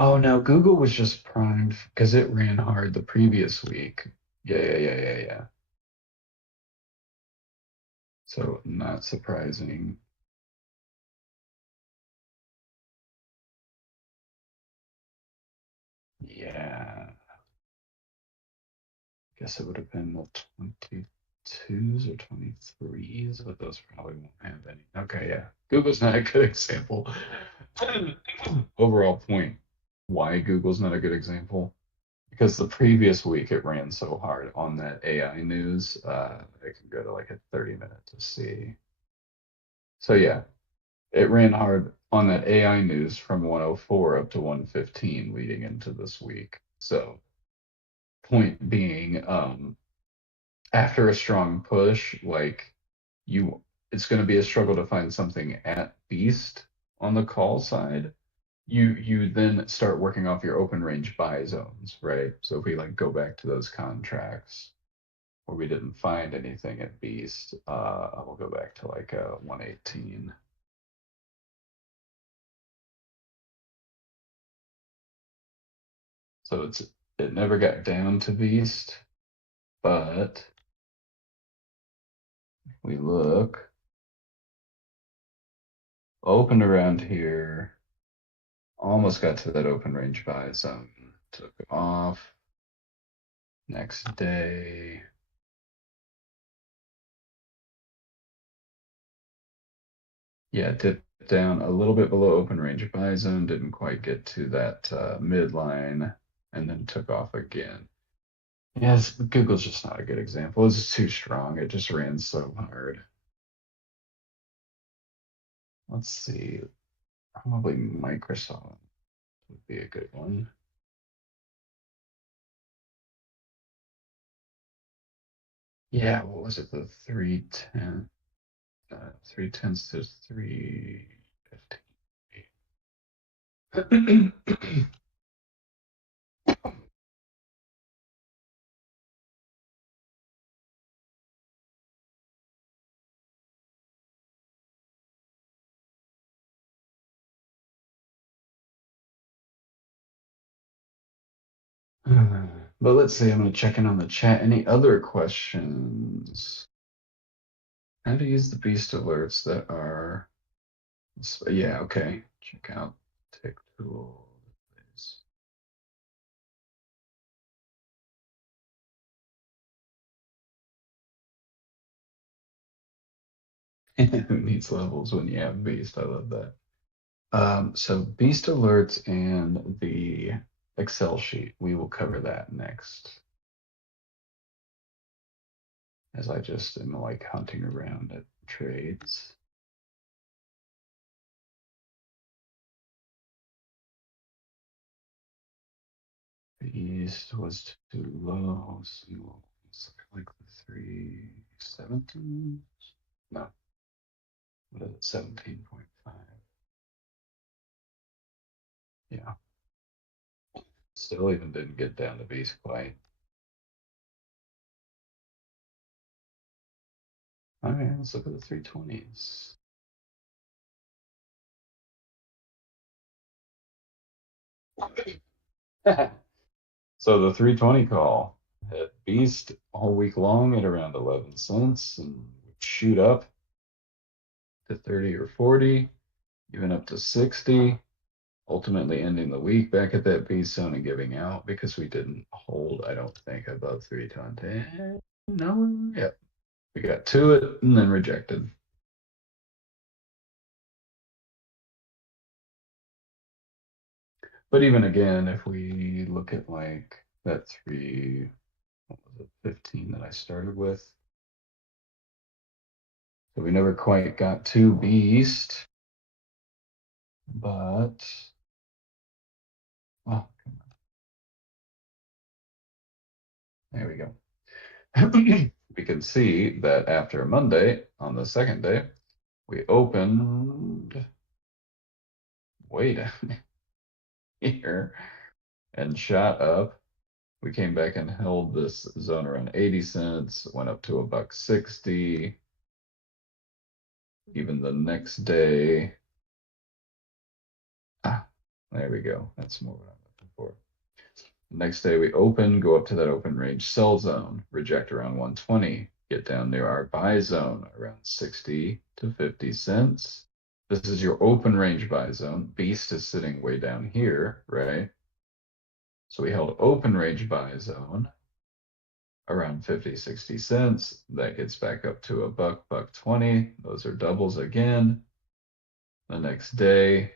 Oh no, Google was just primed because it ran hard the previous week. Yeah. So not surprising. Yeah, guess it would have been the 22s or 23s, but those probably won't have any. Okay, yeah. Google's not a good example. Overall point, why Google's not a good example? Because the previous week it ran so hard on that AI news, it can go to like a 30 minute to see. So yeah, it ran hard on that AI news from 104 up to 115 leading into this week. So point being, after a strong push, like you, it's going to be a struggle to find something at Beast on the call side. You then start working off your open range buy zones, right? So if we like go back to those contracts where we didn't find anything at Beast, we'll go back to like 118. So it never got down to Beast, but we look, opened around here, almost got to that open range buy zone, took it off. Next day, yeah, dipped down a little bit below open range buy zone, didn't quite get to that midline, and then took off again. Yes, Google's just not a good example. It's just too strong. It just ran so hard. Let's see. Probably Microsoft would be a good one. Yeah, what was it? The 310, 310s to 315. But let's see, I'm going to check in on the chat. Any other questions? How to use the beast alerts that are, yeah, okay. Check out tick tool. Who needs levels when you have beast? I love that. So beast alerts and the Excel sheet, we will cover that next, as I just am like hunting around at trades. Beast was too low, so it's like the 317. No, what is it? 17.5. Yeah, still even didn't get down to beast quite. All right, let's look at the 320s. So the 320 call had beast all week long at around 11 cents and would shoot up to 30 or 40, even up to 60, ultimately ending the week back at that beast zone and giving out because we didn't hold, I don't think, above 320. No, yeah, we got to it and then rejected. But even again, if we look at like that what was it, 15 that I started with, so we never quite got to beast. But, well, there we go. We can see that after Monday, on the second day, we opened way down here and shot up. We came back and held this zone around 80 cents, went up to a buck 60. Even the next day, there we go. That's more what I'm looking for. Next day we open, go up to that open range sell zone, reject around 120, get down near our buy zone around 60 to 50 cents. This is your open range buy zone. Beast is sitting way down here, right? So we held open range buy zone around 50, 60 cents. That gets back up to a buck, buck 20. Those are doubles again. The next day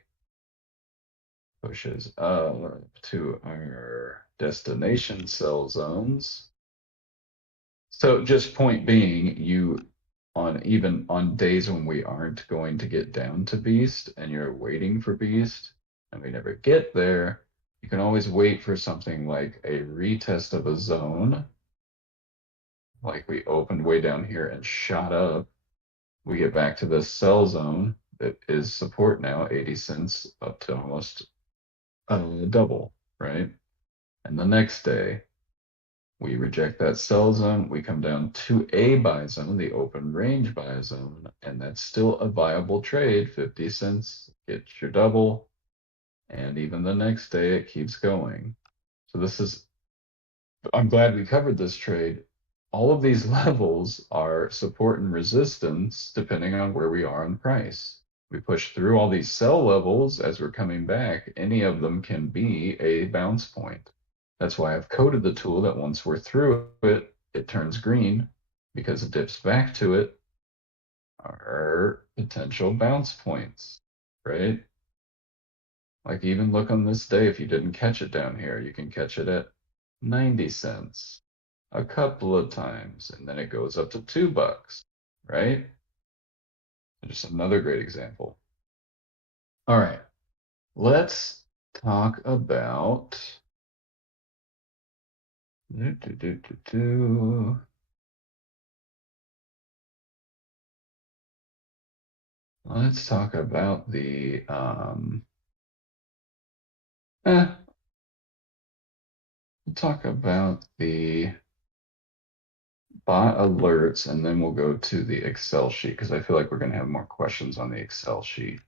pushes up to our destination sell zones. So just point being, you on even on days when we aren't going to get down to Beast and you're waiting for Beast and we never get there, you can always wait for something like a retest of a zone. Like we opened way down here and shot up. We get back to this sell zone that is support now, 80 cents up to almost double, right? And the next day, we reject that sell zone. We come down to a buy zone, the open range buy zone, and that's still a viable trade. 50 cents, get your double. And even the next day, it keeps going. So this is, I'm glad we covered this trade. All of these levels are support and resistance depending on where we are in price. We push through all these sell levels as we're coming back. Any of them can be a bounce point. That's why I've coded the tool that once we're through it, it turns green because it dips back to it are potential bounce points, right? Like even look on this day, if you didn't catch it down here, you can catch it at 90 cents a couple of times, and then it goes up to $2, right? Just another great example. All right, let's talk about let's talk about the talk about the bot alerts, and then we'll go to the Excel sheet because I feel like we're going to have more questions on the Excel sheet.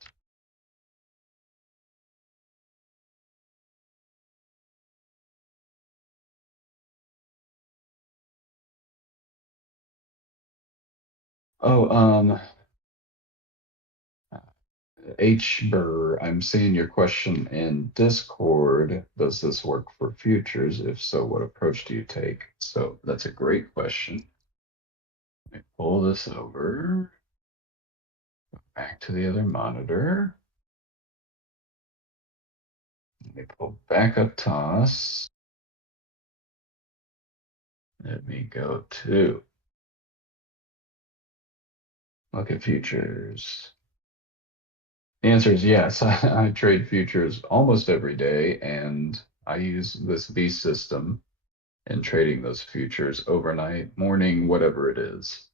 Oh, HBur, I'm seeing your question in Discord. Does this work for futures? If so, what approach do you take? So that's a great question. Let me pull this over back to the other monitor. Let me pull back up TOS. Let me go to look at futures. The answer is yes. I trade futures almost every day, and I use this B system in trading those futures overnight, morning, whatever it is.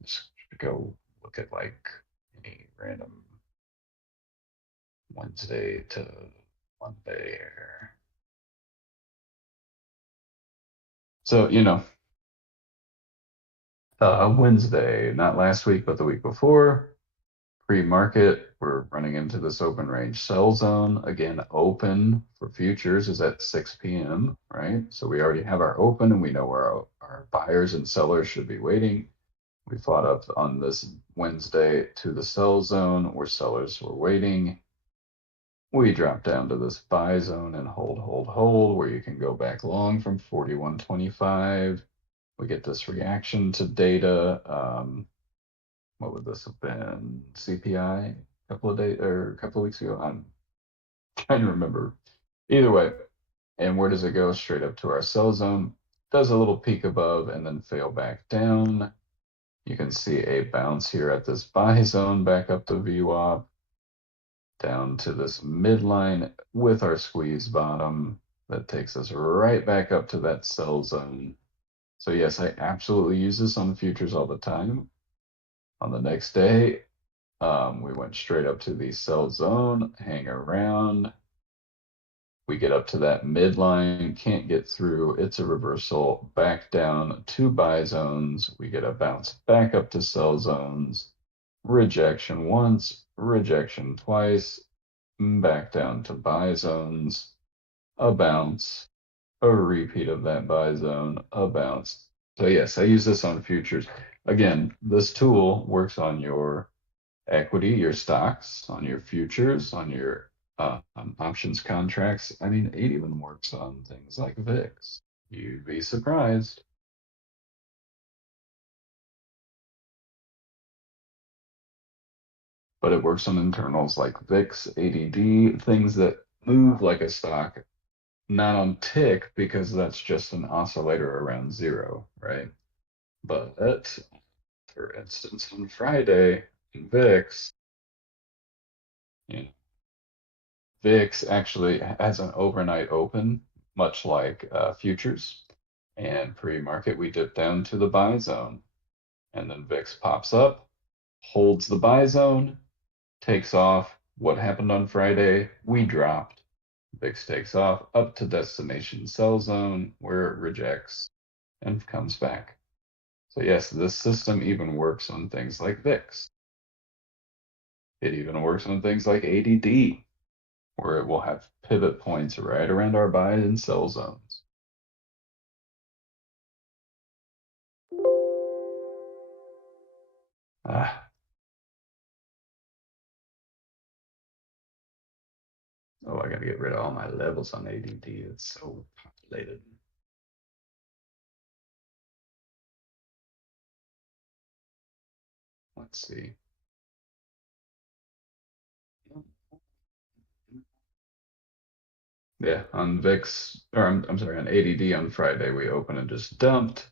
Just go look at like any random Wednesday to Monday here. So, Wednesday, not last week, but the week before, pre-market, we're running into this open range sell zone. Again, open for futures is at 6 p.m., right? So we already have our open and we know where our buyers and sellers should be waiting. We fought up on this Wednesday to the sell zone where sellers were waiting. We drop down to this buy zone and hold, where you can go back long from 41.25. We get this reaction to data. What would this have been? CPI a couple of days or a couple of weeks ago. I'm trying to remember. Either way, and where does it go? Straight up to our sell zone. Does a little peak above and then fail back down. You can see a bounce here at this buy zone back up to VWAP. down to this midline with our squeeze bottom that takes us right back up to that sell zone. So yes, I absolutely use this on futures all the time. On the next day, we went straight up to the sell zone, hang around. We get up to that midline, can't get through. It's a reversal back down to buy zones. We get a bounce back up to sell zones. Rejection once, rejection twice, back down to buy zones, a bounce, a repeat of that buy zone, a bounce. So yes, I use this on futures. Again, this tool works on your equity, your stocks, on your futures, on your options contracts. I mean, it even works on things like VIX. You'd be surprised. But it works on internals like VIX, ADD, things that move like a stock, not on tick because that's just an oscillator around zero, right? But for instance, on Friday in VIX, you know, VIX actually has an overnight open, much like futures. And pre-market, we dip down to the buy zone. And then VIX pops up, holds the buy zone, takes off. What happened on Friday? We dropped. VIX takes off up to destination sell zone where it rejects and comes back. So yes, this system even works on things like VIX. It even works on things like ADD, where it will have pivot points right around our buy and sell zones. Ah, oh, I gotta get rid of all my levels on ADD. It's so populated. Let's see. Yeah, on VIX, or I'm sorry, on ADD on Friday, we opened and just dumped.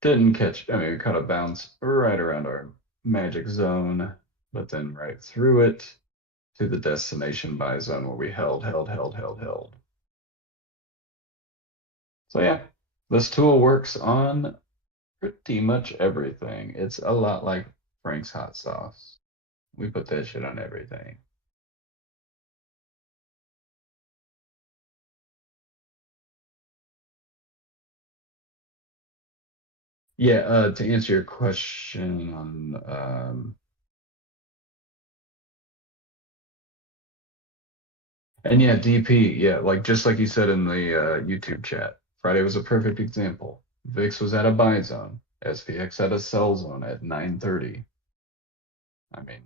Didn't catch, I mean, we caught a bounce right around our magic zone, but then right through it to the destination buy zone where we held. So yeah, this tool works on pretty much everything. It's a lot like Frank's hot sauce. We put that shit on everything. Yeah, to answer your question on and yeah, DP, yeah, like just like you said in the YouTube chat, Friday was a perfect example. VIX was at a buy zone, SPX at a sell zone at 9:30. I mean,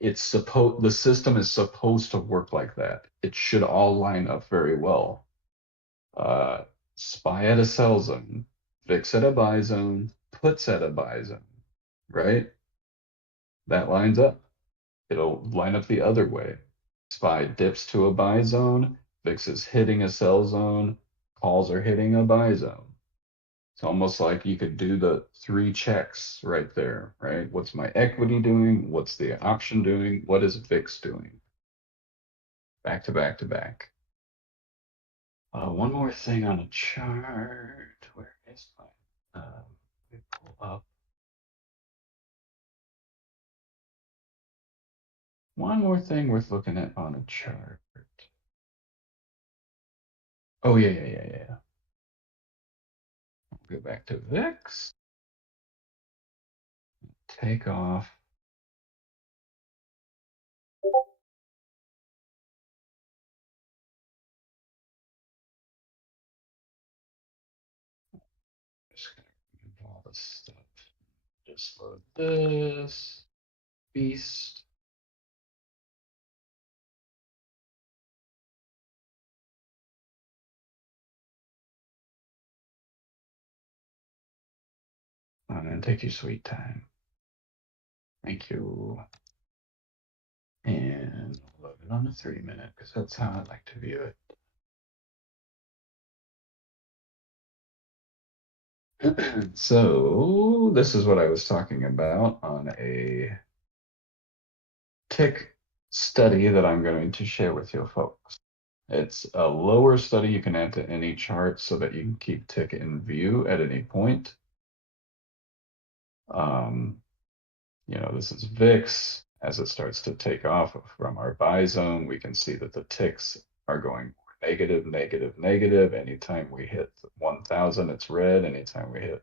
the system is supposed to work like that. It should all line up very well. Uh, SPY at a sell zone, VIX at a buy zone, puts at a buy zone, right? That lines up. It'll line up the other way. SPY dips to a buy zone, VIX is hitting a sell zone, calls are hitting a buy zone. It's almost like you could do the three checks right there, right? What's my equity doing? What's the option doing? What is VIX doing? Back to back to back. One more thing on a chart. Where is my? Let me pull up. One more thing worth looking at on a chart. Oh yeah. Go back to VIX. Take off. Just gonna remove all this stuff. Just load this beast. And take your sweet time. Thank you. And load it on a 3 minute because that's how I like to view it. So this is what I was talking about on a tick study that I'm going to share with you folks. It's a lower study you can add to any chart so that you can keep tick in view at any point. This is VIX. As it starts to take off from our buy zone, we can see that the ticks are going negative, negative, negative. Anytime we hit 1,000, it's red. Anytime we hit,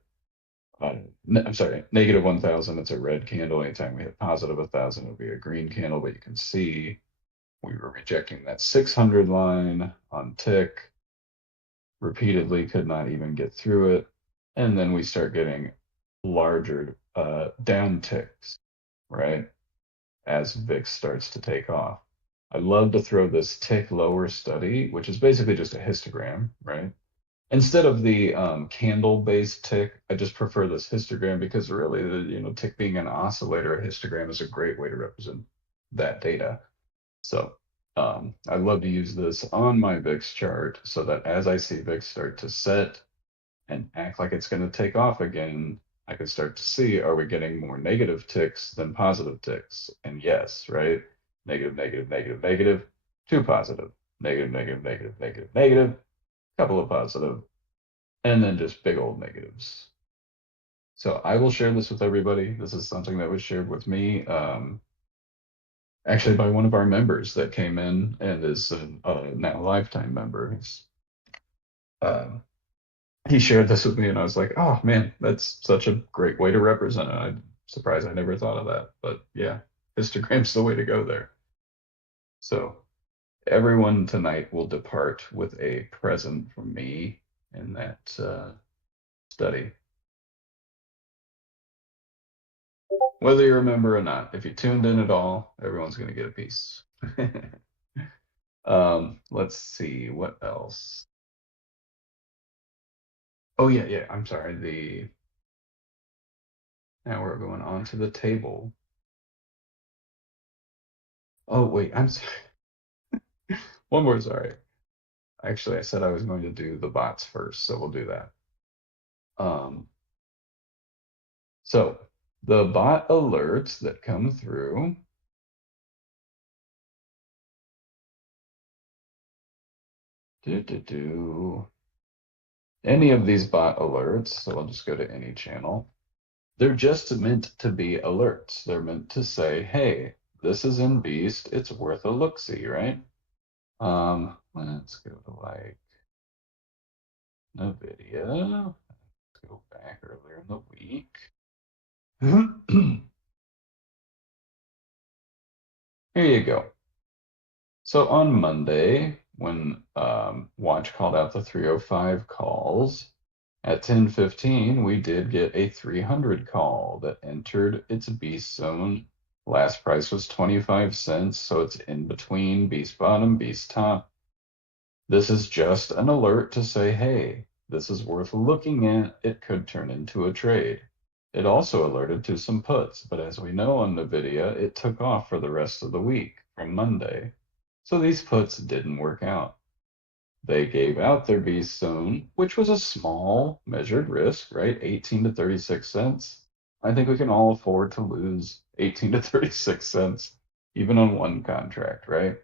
I'm sorry, negative 1,000, it's a red candle. Anytime we hit positive 1,000, it'll be a green candle. But you can see we were rejecting that 600 line on tick repeatedly, could not even get through it. And then we start getting larger down ticks, right? As VIX starts to take off. I love to throw this tick lower study, which is basically just a histogram, right? Instead of the candle-based tick, I just prefer this histogram because really, tick being an oscillator, a histogram is a great way to represent that data. So I love to use this on my VIX chart so that as I see VIX start to set and act like it's going to take off again, I can start to see, are we getting more negative ticks than positive ticks? And yes, right? Negative, negative, negative, negative, two positive, negative, negative, negative, negative, negative, couple of positive, and then just big old negatives. So I will share this with everybody. This is something that was shared with me, actually by one of our members that came in and is now a lifetime member. Um, he shared this with me, and I was like, oh man, that's such a great way to represent it. I'm surprised I never thought of that. But yeah, histogram's the way to go there. So everyone tonight will depart with a present from me in that study. Whether you remember or not, if you tuned in at all, everyone's going to get a piece. Let's see, what else? Oh yeah, I'm sorry. Now we're going on to the table. Oh wait, I'm sorry. One more, sorry. Actually, I said I was going to do the bots first, so we'll do that. So the bot alerts that come through. Any of these bot alerts, so I'll just go to any channel. They're just meant to be alerts. They're meant to say, hey, this is in Beast, it's worth a look-see, right? Let's go to like NVIDIA. Let's go back earlier in the week. Here you go. So on Monday, when Watch called out the 305 calls, at 10:15, we did get a 300 call that entered its beast zone. Last price was 25 cents, so it's in between beast bottom, beast top. This is just an alert to say, hey, this is worth looking at. It could turn into a trade. It also alerted to some puts, but as we know on NVIDIA, it took off for the rest of the week from Monday. So these puts didn't work out. They gave out their beast zone, which was a small measured risk, right? 18 to 36 cents. I think we can all afford to lose 18 to 36 cents, even on one contract, right?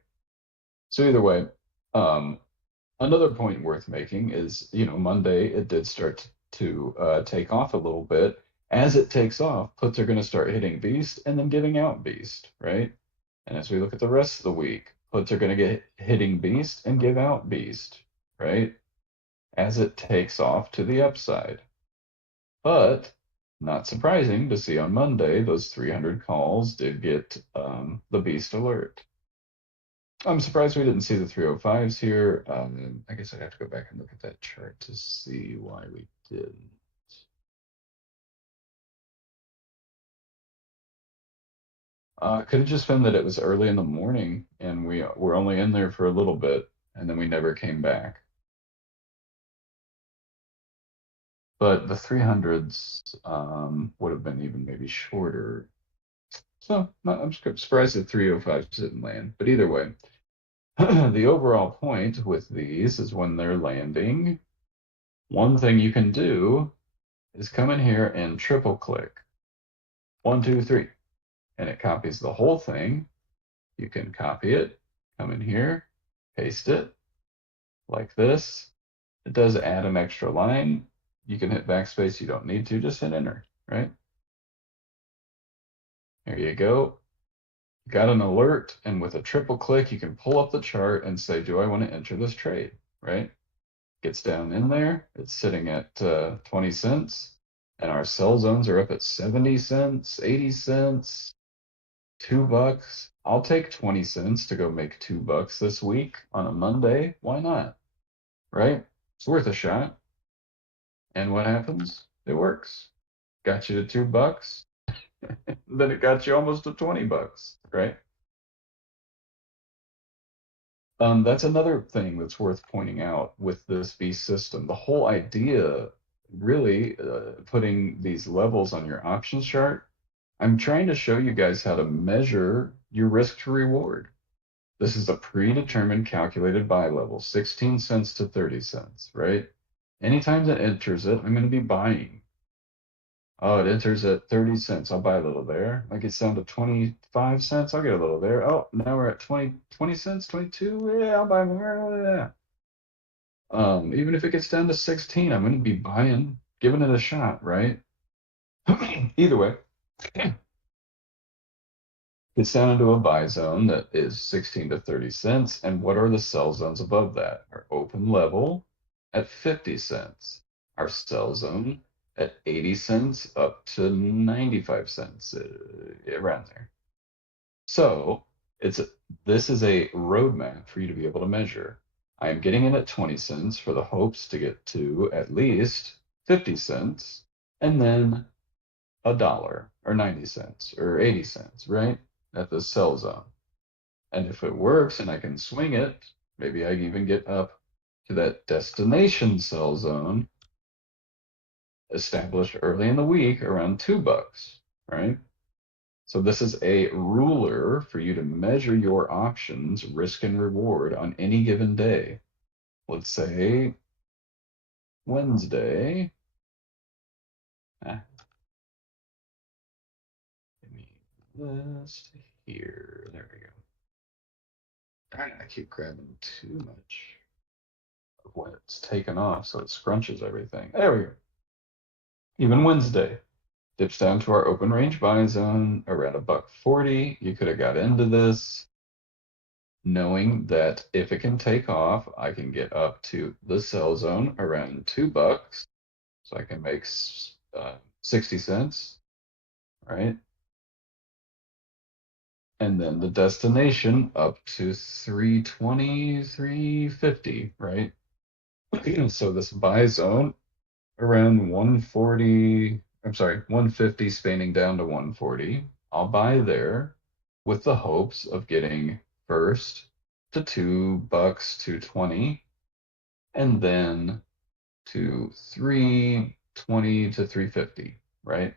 So either way, another point worth making is, Monday it did start to take off a little bit. As it takes off, puts are going to start hitting beast and then giving out beast, right? And as we look at the rest of the week, puts are going to get hitting beast and give out beast, right? As it takes off to the upside. But not surprising to see on Monday, those 300 calls did get the beast alert. I'm surprised we didn't see the 305s here. I guess I'd have to go back and look at that chart to see why we didn't. Could have just been that it was early in the morning and we were only in there for a little bit and then we never came back. But the 300s would have been even maybe shorter. So I'm surprised the 305s didn't land. But either way, the overall point with these is when they're landing, one thing you can do is come in here and triple click. 1, 2, 3. And it copies the whole thing You can copy it, come in here, paste it like this. It does add an extra line. You can hit backspace. You don't need to, just hit enter, right? There you go. Got an alert, and with a triple click, you can pull up the chart and say, do I want to enter this trade, right? Gets down in there. It's sitting at 20 cents, and our sell zones are up at 70 cents, 80 cents, $2. I'll take 20 cents to go make $2 this week on a Monday. Why not? Right? It's worth a shot. And what happens? It works. Got you to $2. Then it got you almost to $20, right? That's another thing that's worth pointing out with this beast system. The whole idea, really, putting these levels on your options chart, I'm trying to show you guys how to measure your risk to reward. This is a predetermined calculated buy level, 16 cents to 30 cents, right? Anytime it enters it, I'm going to be buying. Oh, it enters at 30 cents. I'll buy a little there. Like it's down to 25 cents. I'll get a little there. Oh, now we're at 20 cents, 22. Yeah, I'll buy more. Yeah. Even if it gets down to 16, I'm going to be buying, giving it a shot, right? Either way, it's down into a buy zone that is 16 to 30 cents. And what are the sell zones above that? Our open level at 50 cents. Our sell zone at 80 cents up to 95 cents, around there. So it's this is a roadmap for you to be able to measure. I am getting in at 20 cents for the hopes to get to at least 50 cents and then a dollar or 90 cents or 80 cents, right? At the sell zone. And if it works and I can swing it, maybe I even get up to that destination sell zone established early in the week around $2, right? So this is a ruler for you to measure your options, risk and reward on any given day. Let's say Wednesday. Ah, give me this here. There we go. Darn it, I keep grabbing too much of when it's taken off, so it scrunches everything. There we go. Even Wednesday dips down to our open range buy zone around $1.40. You could have got into this knowing that if it can take off, I can get up to the sell zone around $2. So I can make 60 cents, right? And then the destination up to 320, 350, right? So this buy zone around 140, I'm sorry, 150 spanning down to 140. I'll buy there with the hopes of getting first to $2, 220, and then to 320 to 350, right?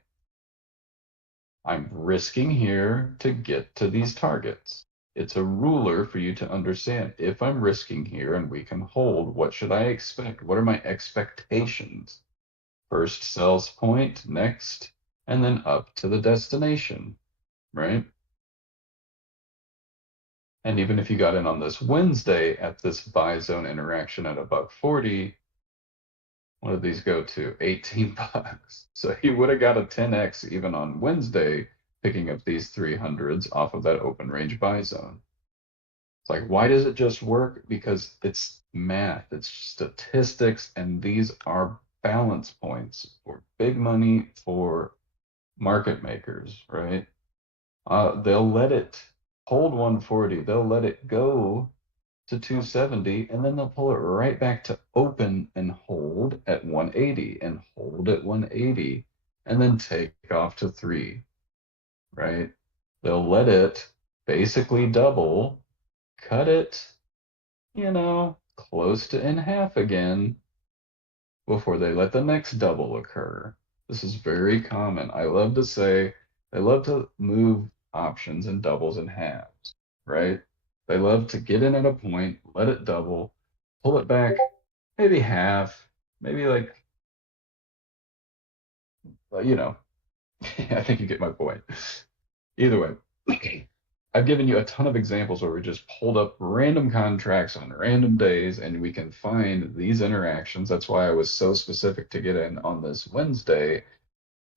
I'm risking here to get to these targets. It's a ruler for you to understand. If I'm risking here and we can hold, what should I expect? What are my expectations? First sales point, next, and then up to the destination, right? And even if you got in on this Wednesday at this buy zone interaction at $1.40, what did these go to? $18. So you would have got a 10x even on Wednesday, picking up these 300s off of that open range buy zone. It's like, why does it just work? Because it's math, it's statistics, and these are balance points for big money, for market makers, right? They'll let it hold 140, they'll let it go to 270, and then they'll pull it right back to open and hold at 180 and hold at 180 and then take off to 3, right? They'll let it basically double, cut it, close to in half again before they let the next double occur. This is very common. I love to say they love to move options and doubles in halves, right? They love to get in at a point, let it double, pull it back, maybe half, maybe like, you know, I think you get my point. Either way, I've given you a ton of examples where we just pulled up random contracts on random days and we can find these interactions. That's why I was so specific to get in on this Wednesday,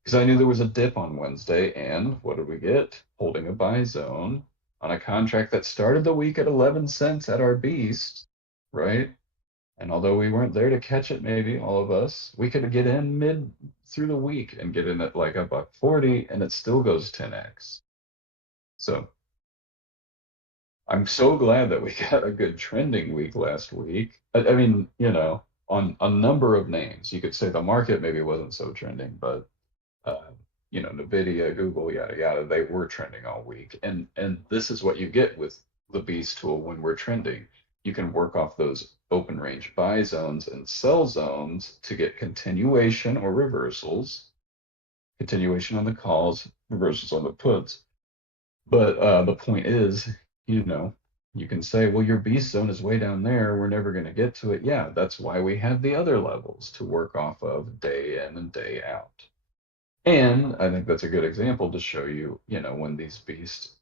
because I knew there was a dip on Wednesday. And what did we get? Holding a buy zone on a contract that started the week at 11 cents at our beast, right? And although we weren't there to catch it, maybe all of us, we could get in mid through the week and get in at like a buck 40 and it still goes 10x. So I'm so glad that we got a good trending week last week. I mean, on a number of names, you could say the market maybe wasn't so trending, but uh, Nvidia, Google, yada yada, they were trending all week. And this is what you get with the Beast tool when we're trending. You can work off those open range buy zones and sell zones to get continuation or reversals, continuation on the calls, reversals on the puts. But the point is, you know, you can say, well, your beast zone is way down there. We're never going to get to it. Yeah, that's why we have the other levels to work off of day in and day out. And I think that's a good example to show you, when these beast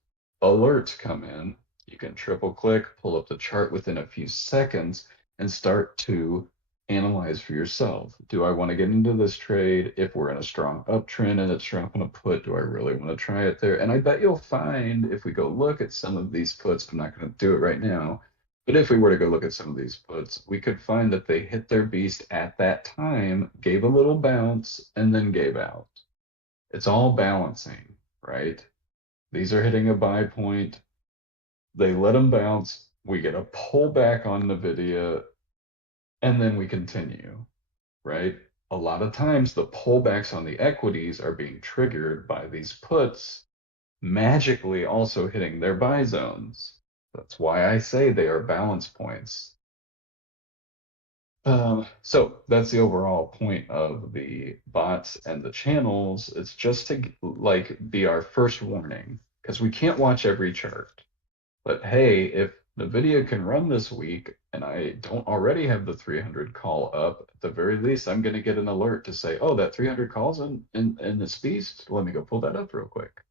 alerts come in, you can triple click, pull up the chart within a few seconds, and start to analyze for yourself. Do I want to get into this trade? If we're in a strong uptrend and it's dropping a put, do I really want to try it there? And I bet you'll find if we go look at some of these puts, I'm not going to do it right now, but if we were to go look at some of these puts, we could find that they hit their beast at that time, gave a little bounce, and then gave out. It's all balancing, right? These are hitting a buy point. They let them bounce. We get a pullback on NVIDIA, and then we continue, right? A lot of times the pullbacks on the equities are being triggered by these puts magically also hitting their buy zones. That's why I say they are balance points. So that's the overall point of the bots and the channels. It's just to like be our first warning because we can't watch every chart. But hey, if NVIDIA can run this week and I don't already have the 300 call up, at the very least, I'm going to get an alert to say, oh, that 300 calls in this beast. Let me go pull that up real quick.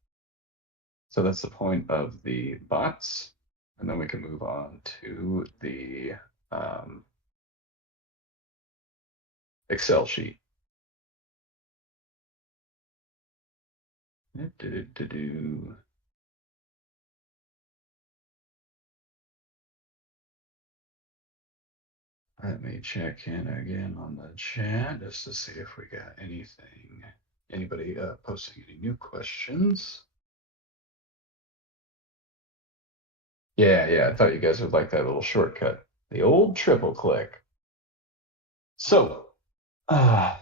So that's the point of the bots. And then we can move on to the Excel sheet. Do-do-do-do. Let me check in again on the chat just to see if we got anything. Anybody posting any new questions? Yeah, I thought you guys would like that little shortcut. The old triple click. So, uh,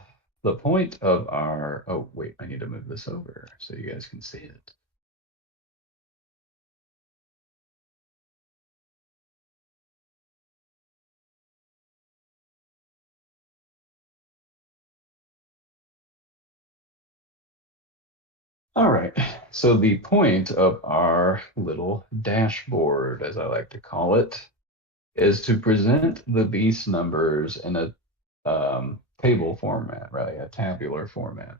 the point of our, oh, wait, I need to move this over so you guys can see it. All right, so the point of our little dashboard, as I like to call it, is to present the beast numbers in a table format, right? A tabular format.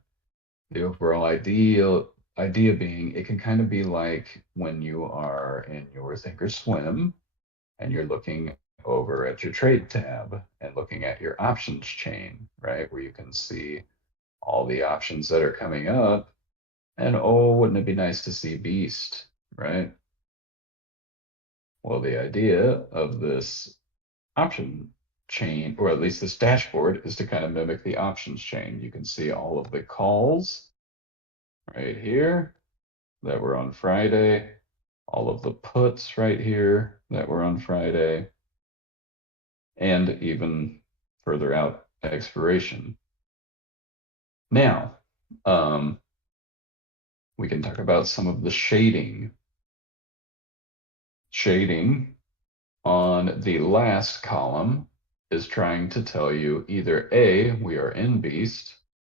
The overall idea being it can kind of be like when you are in your Thinkorswim and you're looking over at your trade tab and looking at your options chain, right? Where you can see all the options that are coming up. And oh, wouldn't it be nice to see Beast, right? Well, the idea of this option chain, or at least this dashboard, is to kind of mimic the options chain. You can see all of the calls right here that were on Friday, all of the puts right here that were on Friday, and even further out expiration. Now, we can talk about some of the shading. Shading on the last column is trying to tell you either A, we are in Beast.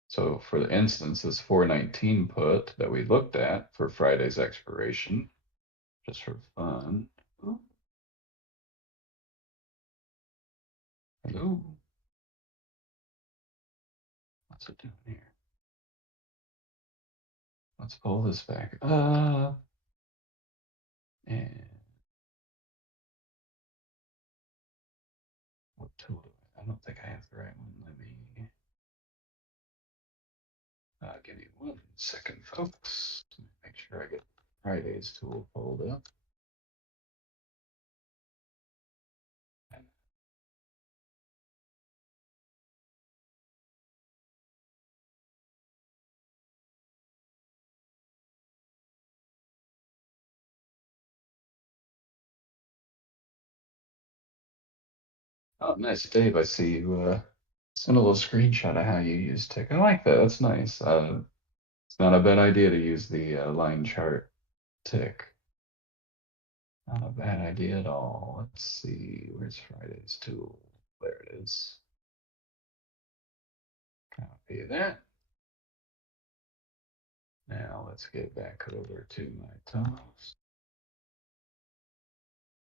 So for the instance, this 419 put that we looked at for Friday's expiration, just for fun. Oh, hello. What's it doing here? Let's pull this back up. And what tool do I don't think I have the right one. Let me give me 1 second, folks. Make sure I get Friday's tool pulled up. Oh, nice, Dave. I see you sent a little screenshot of how you use tick. I like that. That's nice. It's not a bad idea to use the line chart tick. Not a bad idea at all. Let's see. Where's Friday's tool? There it is. Copy that. Now let's get back over to my toast.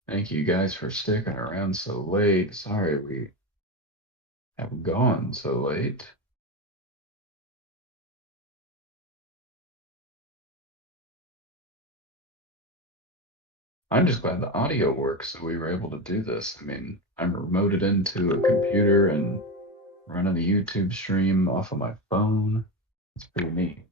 Thank you guys for sticking around so late. Sorry we have gone so late. I'm just glad the audio works, so we were able to do this. I mean, I'm remoted into a computer and running the YouTube stream off of my phone. It's pretty neat.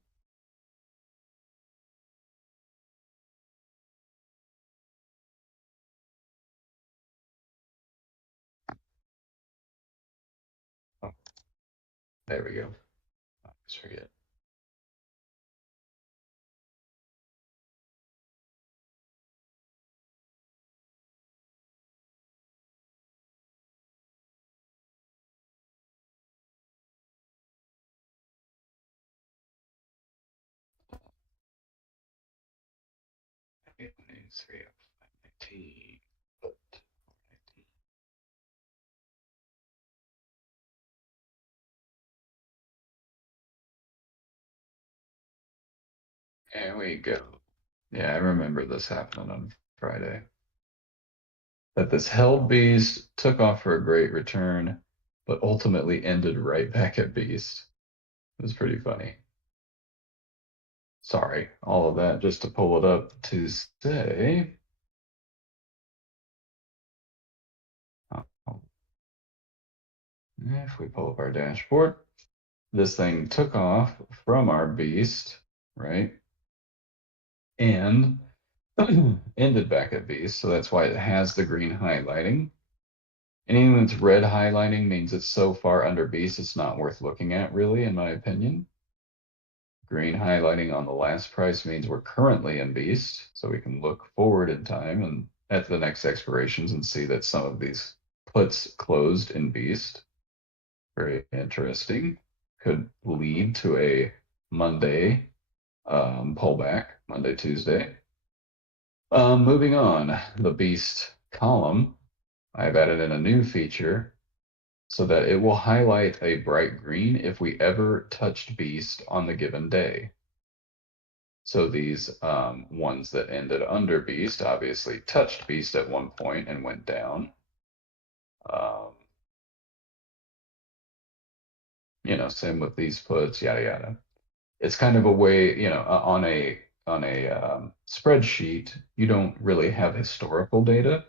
Oh, there we go. I always forget. Eight, nine, 3, 19, but 19. There we go. Yeah, I remember this happening on Friday. That this held beast took off for a great return, but ultimately ended right back at beast. It was pretty funny. Sorry, all of that just to pull it up to say, oh, if we pull up our dashboard, this thing took off from our beast, right? And ended back at beast, so that's why it has the green highlighting. Anything that's red highlighting means it's so far under beast, it's not worth looking at, really, in my opinion. Green highlighting on the last price means we're currently in beast, so we can look forward in time and at the next expirations and see that some of these puts closed in beast. Very interesting. Could lead to a Monday pullback, Monday, Tuesday. Moving on, the beast column. I've added in a new feature so that it will highlight a bright green if we ever touched beast on the given day. So these ones that ended under beast obviously touched beast at one point and went down. Um, same with these puts, yada yada. It's kind of a way, on a spreadsheet, you don't really have historical data,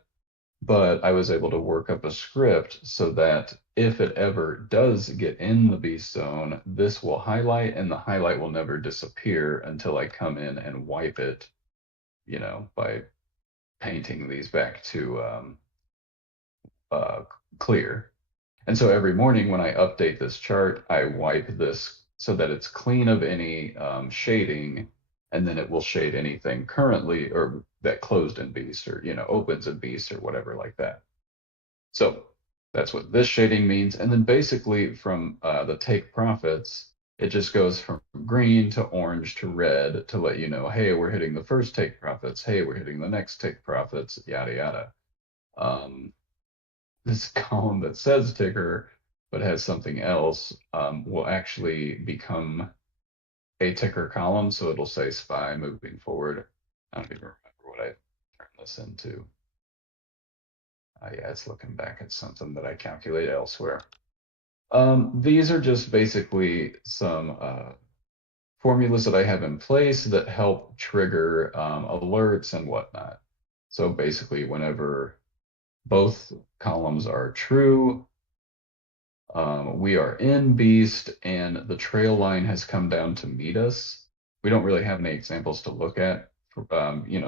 but I was able to work up a script so that if it ever does get in the beast zone, this will highlight and the highlight will never disappear until I come in and wipe it, by painting these back to uh, clear. And so every morning when I update this chart, I wipe this so that it's clean of any shading, and then it will shade anything currently or that closed in beast or opens in beast or whatever like that. So that's what this shading means. And then basically from the take profits, it just goes from green to orange to red to let you know, hey, we're hitting the first take profits. Hey, we're hitting the next take profits, yada, yada. This column that says ticker but has something else will actually become a ticker column. So it'll say SPY moving forward. I don't even remember what I turned this into. Yeah, it's looking back at something that I calculate elsewhere. These are just basically some formulas that I have in place that help trigger alerts and whatnot. So basically, whenever both columns are true, we are in Beast and the trail line has come down to meet us. We don't really have any examples to look at.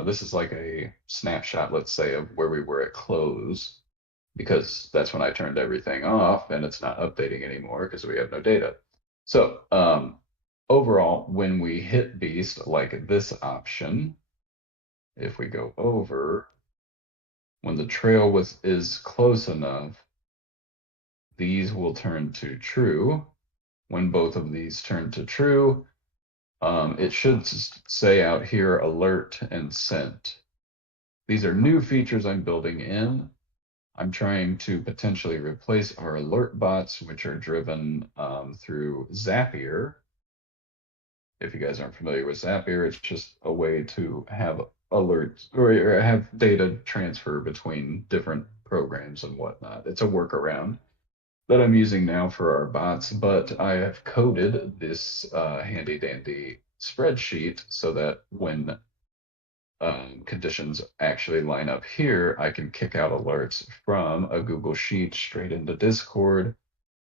This is like a snapshot, let's say, of where we were at close, because that's when I turned everything off and it's not updating anymore because we have no data. So overall, when we hit Beast, like this option, if we go over, when the trail is close enough, these will turn to true. When both of these turn to true, it should say out here alert and sent. These are new features I'm building in. I'm trying to potentially replace our alert bots, which are driven through Zapier. If you guys aren't familiar with Zapier, it's just a way to have alerts or have data transfer between different programs and whatnot. It's a workaround that I'm using now for our bots, but I have coded this handy dandy spreadsheet so that when conditions actually line up here, I can kick out alerts from a Google Sheet straight into Discord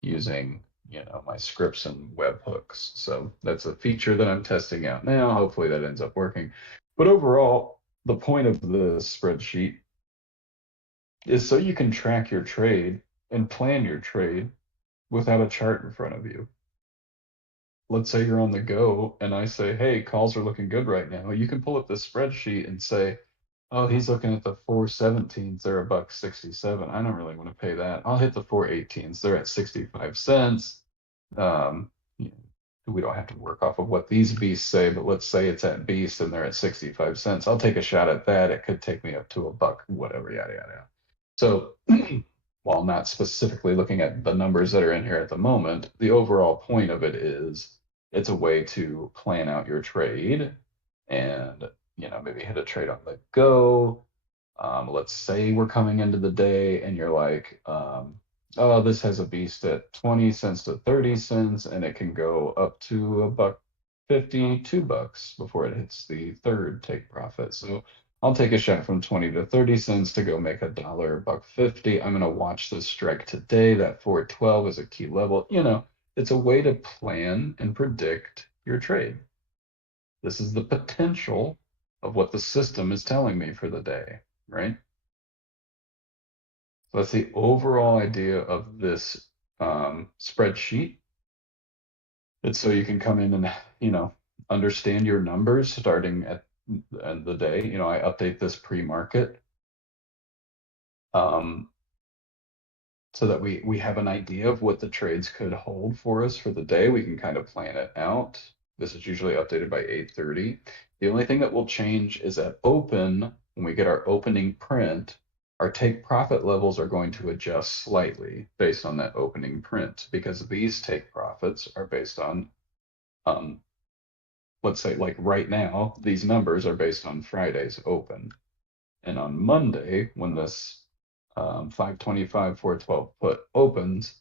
using, my scripts and webhooks. So that's a feature that I'm testing out now. Hopefully that ends up working. But overall, the point of the spreadsheet is so you can track your trade and plan your trade without a chart in front of you. Let's say you're on the go and I say, hey, calls are looking good right now. You can pull up this spreadsheet and say, oh, he's looking at the 417s. They're $1.67. I don't really want to pay that. I'll hit the 418s. They're at 65 cents. Um, we don't have to work off of what these beasts say, but let's say it's at beast and they're at 65 cents. I'll take a shot at that. It could take me up to a buck, whatever, yada, yada, yada. So while not specifically looking at the numbers that are in here at the moment, the overall point of it is it's a way to plan out your trade and maybe hit a trade on the go. Let's say we're coming into the day and you're like, oh, this has a beast at 20 cents to 30 cents, and it can go up to a buck 50, $2 before it hits the third take profit. So I'll take a shot from 20 to 30 cents to go make $1, buck 50. I'm gonna watch this strike today. That 412 is a key level. It's a way to plan and predict your trade. This is the potential of what the system is telling me for the day, right? So that's the overall idea of this spreadsheet. It's so you can come in and, understand your numbers starting at the end of the day. I update this pre-market um, so that we have an idea of what the trades could hold for us for the day. We can kind of plan it out. This is usually updated by 8:30. The only thing that will change is at open, when we get our opening print, our take profit levels are going to adjust slightly based on that opening print because these take profits are based on, let's say, like right now, these numbers are based on Friday's open. And on Monday, when this 525, 412 put opens,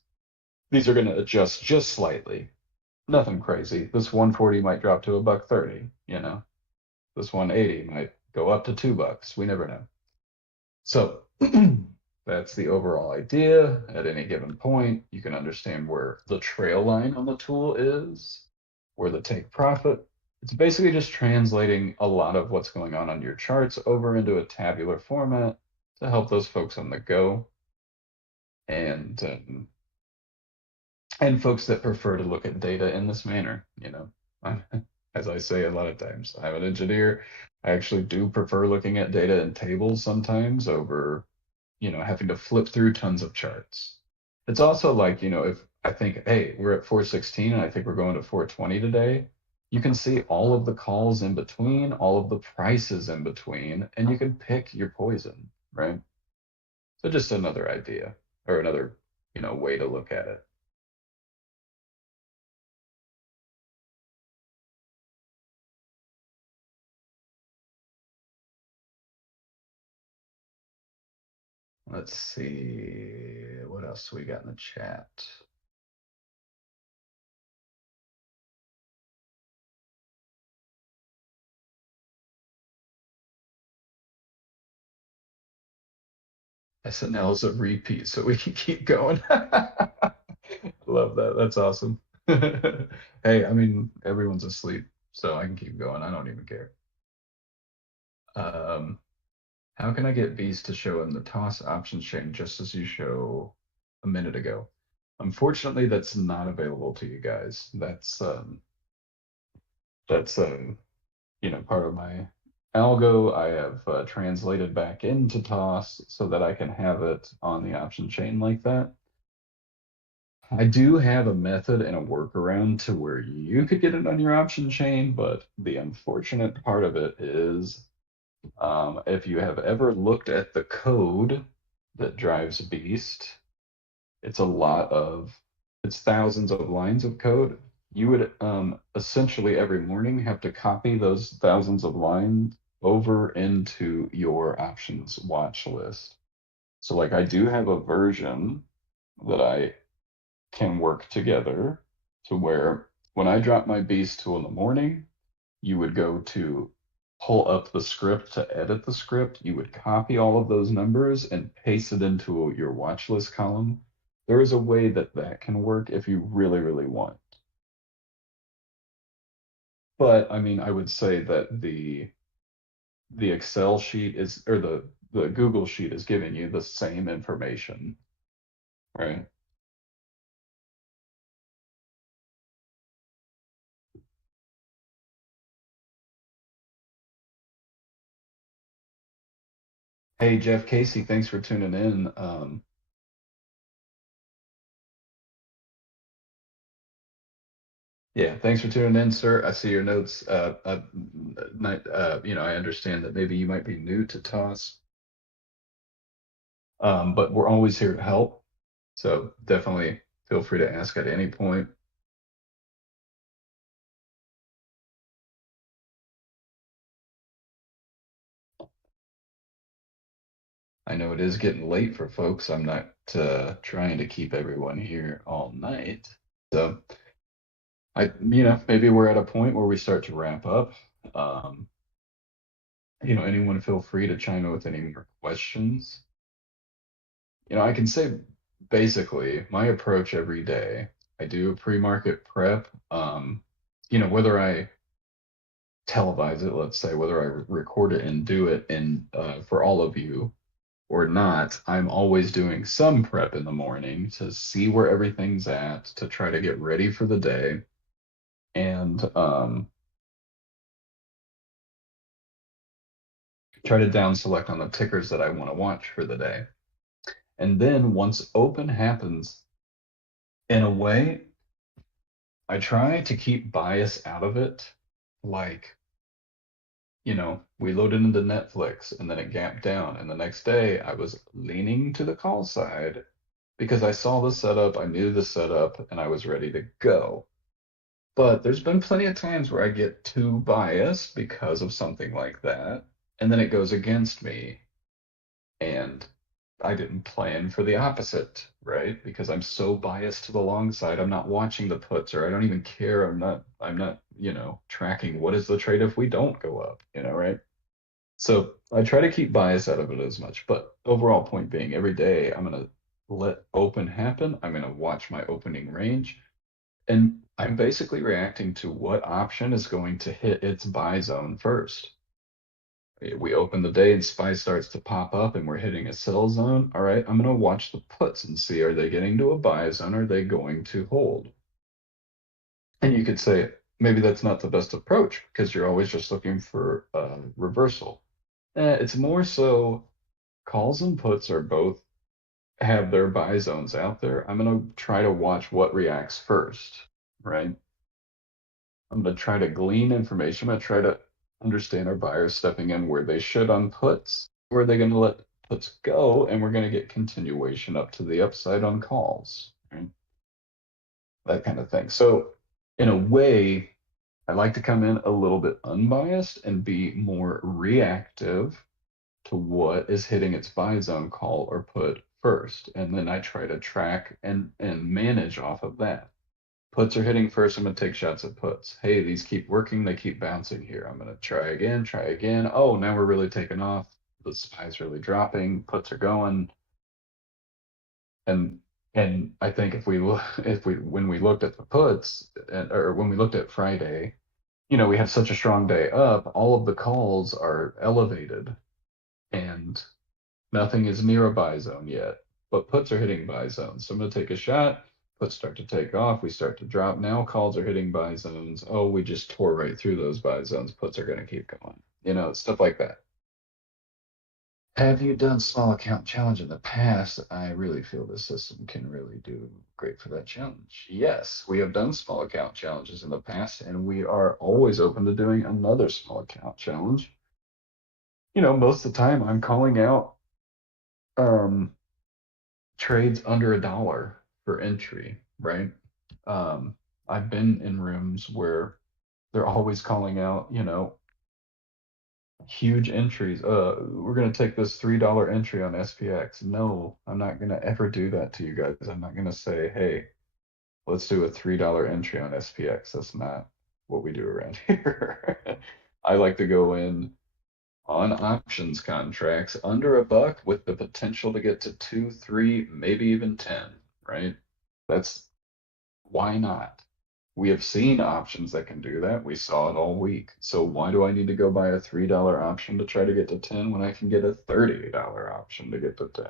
these are going to adjust just slightly. Nothing crazy. This 140 might drop to a buck 30, This 180 might go up to $2. We never know. So that's the overall idea. At any given point, you can understand where the trail line on the tool is, where the take profit. It's basically just translating a lot of what's going on your charts over into a tabular format to help those folks on the go and folks that prefer to look at data in this manner. As I say a lot of times, I'm an engineer. I actually do prefer looking at data in tables sometimes over having to flip through tons of charts. It's also like, if I think, hey, we're at 416 and I think we're going to 420 today, you can see all of the calls in between, all of the prices in between, and you can pick your poison, right? So just another idea or another, way to look at it. Let's see what else we got in the chat. SNL is a repeat, so we can keep going. Love that. That's awesome. Hey, I mean, everyone's asleep, so I can keep going. I don't even care. Um, how can I get Beast to show in the toss options chain just as you show a minute ago? Unfortunately, that's not available to you guys. That's part of my algo. I have translated back into toss so that I can have it on the option chain like that. I do have a method and a workaround to where you could get it on your option chain, but the unfortunate part of it is if you have ever looked at the code that drives Beast, it's a lot of, it's thousands of lines of code. You would essentially every morning have to copy those thousands of lines over into your options watch list. So, like, I do have a version that I can work together to where when I drop my beast tool in the morning, you would go to pull up the script to edit the script. You would copy all of those numbers and paste it into your watch list column. There is a way that that can work if you really, really want. But I mean, I would say that the Excel sheet is, or the Google sheet is giving you the same information, right? Hey, Jeff Casey, thanks for tuning in. Yeah, thanks for tuning in, sir. I see your notes. I understand that maybe you might be new to TOS, but we're always here to help. So definitely feel free to ask at any point. I know it is getting late for folks. I'm not trying to keep everyone here all night. So maybe we're at a point where we start to wrap up. Um, anyone feel free to chime in with any more questions. I can say basically my approach every day. I do a pre-market prep. Whether I televise it, let's say, whether I record it and do it and for all of you or not, I'm always doing some prep in the morning to see where everything's at, to try to get ready for the day, and try to down select on the tickers that I want to watch for the day. And then once open happens, in a way, I try to keep bias out of it. Like, we loaded into Netflix and then it gapped down. And the next day I was leaning to the call side because I saw the setup, I knew the setup, and I was ready to go. But there's been plenty of times where I get too biased because of something like that. And then it goes against me. And I didn't plan for the opposite, right? Because I'm so biased to the long side. I'm not watching the puts, or I don't even care. I'm not, tracking what is the trade if we don't go up, right? So I try to keep bias out of it as much. But overall point being, every day I'm gonna let open happen. I'm gonna watch my opening range. And I'm basically reacting to what option is going to hit its buy zone first. We open the day and SPY starts to pop up and we're hitting a sell zone. All right, I'm going to watch the puts and see, are they getting to a buy zone? Are they going to hold? And you could say maybe that's not the best approach because you're always just looking for a reversal. It's more so calls and puts are both have their buy zones out there. I'm going to try to watch what reacts first, right? I'm going to try to glean information. I'm going to try to understand our buyers stepping in where they should on puts. Where are they going to let puts go? And we're going to get continuation up to the upside on calls, right? That kind of thing. So, in a way, I like to come in a little bit unbiased and be more reactive to what is hitting its buy zone call or put first. And then I try to track and manage off of that. Puts are hitting first. I'm going to take shots at puts. Hey, these keep working. They keep bouncing here. I'm going to try again, try again. Oh, now we're really taking off. The SPY's really dropping. Puts are going. And and I think if we look if we when we looked at the puts or when we looked at Friday, we had such a strong day up, all of the calls are elevated and nothing is near a buy zone yet, but puts are hitting buy zones. So I'm going to take a shot. Puts start to take off. We start to drop. Now calls are hitting buy zones. Oh, we just tore right through those buy zones. Puts are going to keep going. Stuff like that. Have you done small account challenge in the past? I really feel this system can really do great for that challenge. Yes, we have done small account challenges in the past, and we are always open to doing another small account challenge. Most of the time I'm calling out um, trades under $1 for entry, right? Um, I've been in rooms where they're always calling out, huge entries. We're gonna take this $3 entry on SPX. No, I'm not gonna ever do that to you guys. I'm not gonna say, hey, let's do a $3 entry on SPX. That's not what we do around here. I like to go in on options contracts under $1 with the potential to get to 2, 3, maybe even 10, right? That's why not? We have seen options that can do that. We saw it all week. So why do I need to go buy a $3 option to try to get to 10 when I can get a $30 option to get to 10?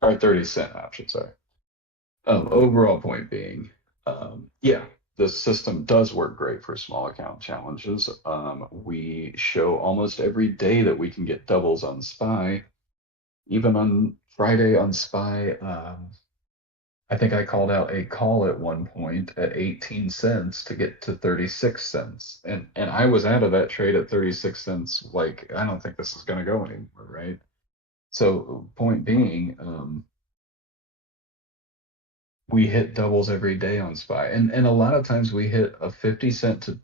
Or 30-cent option, sorry. Overall point being, yeah, the system does work great for small account challenges. We show almost every day that we can get doubles on SPY. Even on Friday on SPY, I think I called out a call at one point at 18 cents to get to 36 cents. And I was out of that trade at 36 cents, like I don't think this is gonna go anymore, right? So point being, we hit doubles every day on SPY. And a lot of times we hit a 50 cent to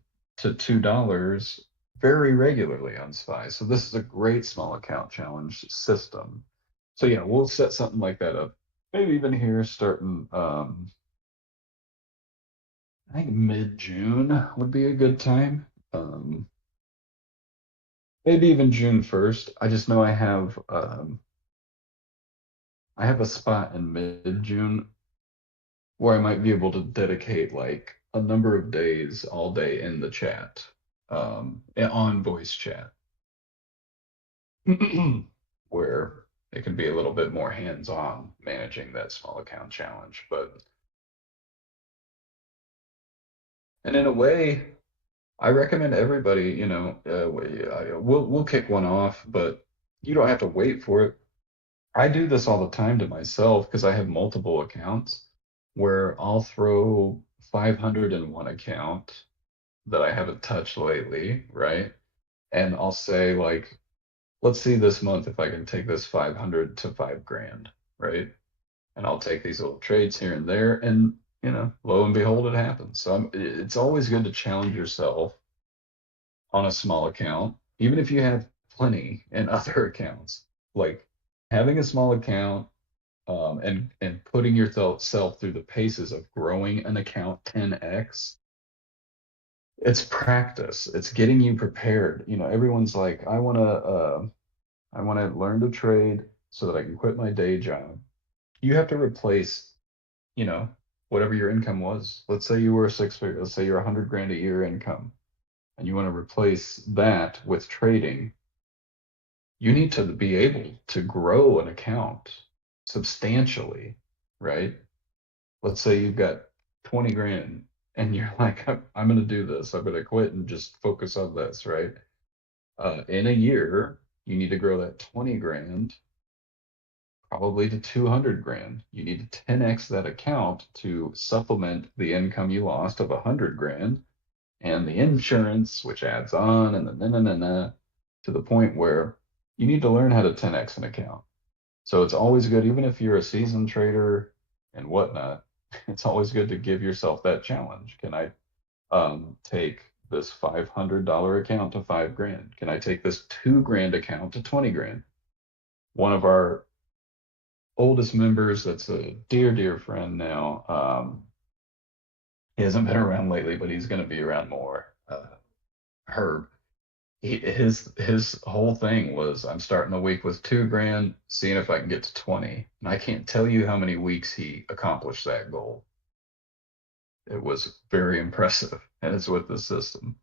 $2 very regularly on SPY. So this is a great small account challenge system. So yeah, we'll set something like that up. Maybe even here starting I think mid-June would be a good time. Um, Maybe even June 1st. I just know I have a spot in mid-June where I might be able to dedicate like a number of days all day in the chat, on voice chat, where it can be a little bit more hands-on managing that small account challenge. And in a way, I recommend everybody, we'll kick one off, but you don't have to wait for it. I do this all the time to myself because I have multiple accounts where I'll throw 500 in one account that I haven't touched lately, right? And I'll say like, let's see this month if I can take this 500 to 5 grand, right? And I'll take these little trades here and there, and lo and behold, it happens. So it's always good to challenge yourself on a small account, even if you have plenty in other accounts. Like having a small account, and putting yourself through the paces of growing an account 10x. It's practice. It's getting you prepared. Everyone's like, I want to learn to trade so that I can quit my day job. You have to replace, you know, whatever your income was. Let's say you were a six figure, let's say you're 100 grand a year income, and you want to replace that with trading. You need to be able to grow an account substantially, right? Let's say you've got 20 grand and you're like, I'm going to do this. I'm going to quit and just focus on this, right? In a year, you need to grow that 20 grand probably to 200 grand. You need to 10x that account to supplement the income you lost of 100 grand and the insurance, which adds on and then to the point where you need to learn how to 10x an account. So it's always good, even if you're a seasoned trader and whatnot, it's always good to give yourself that challenge. Can I take this $500 account to 5 grand? Can I take this 2 grand account to 20 grand? One of our oldest members, that's a dear, dear friend now. He hasn't been around lately, but he's going to be around more. Herb. his whole thing was I'm starting the week with 2 grand, seeing if I can get to 20. And I can't tell you how many weeks he accomplished that goal. It was very impressive, and it's with the system.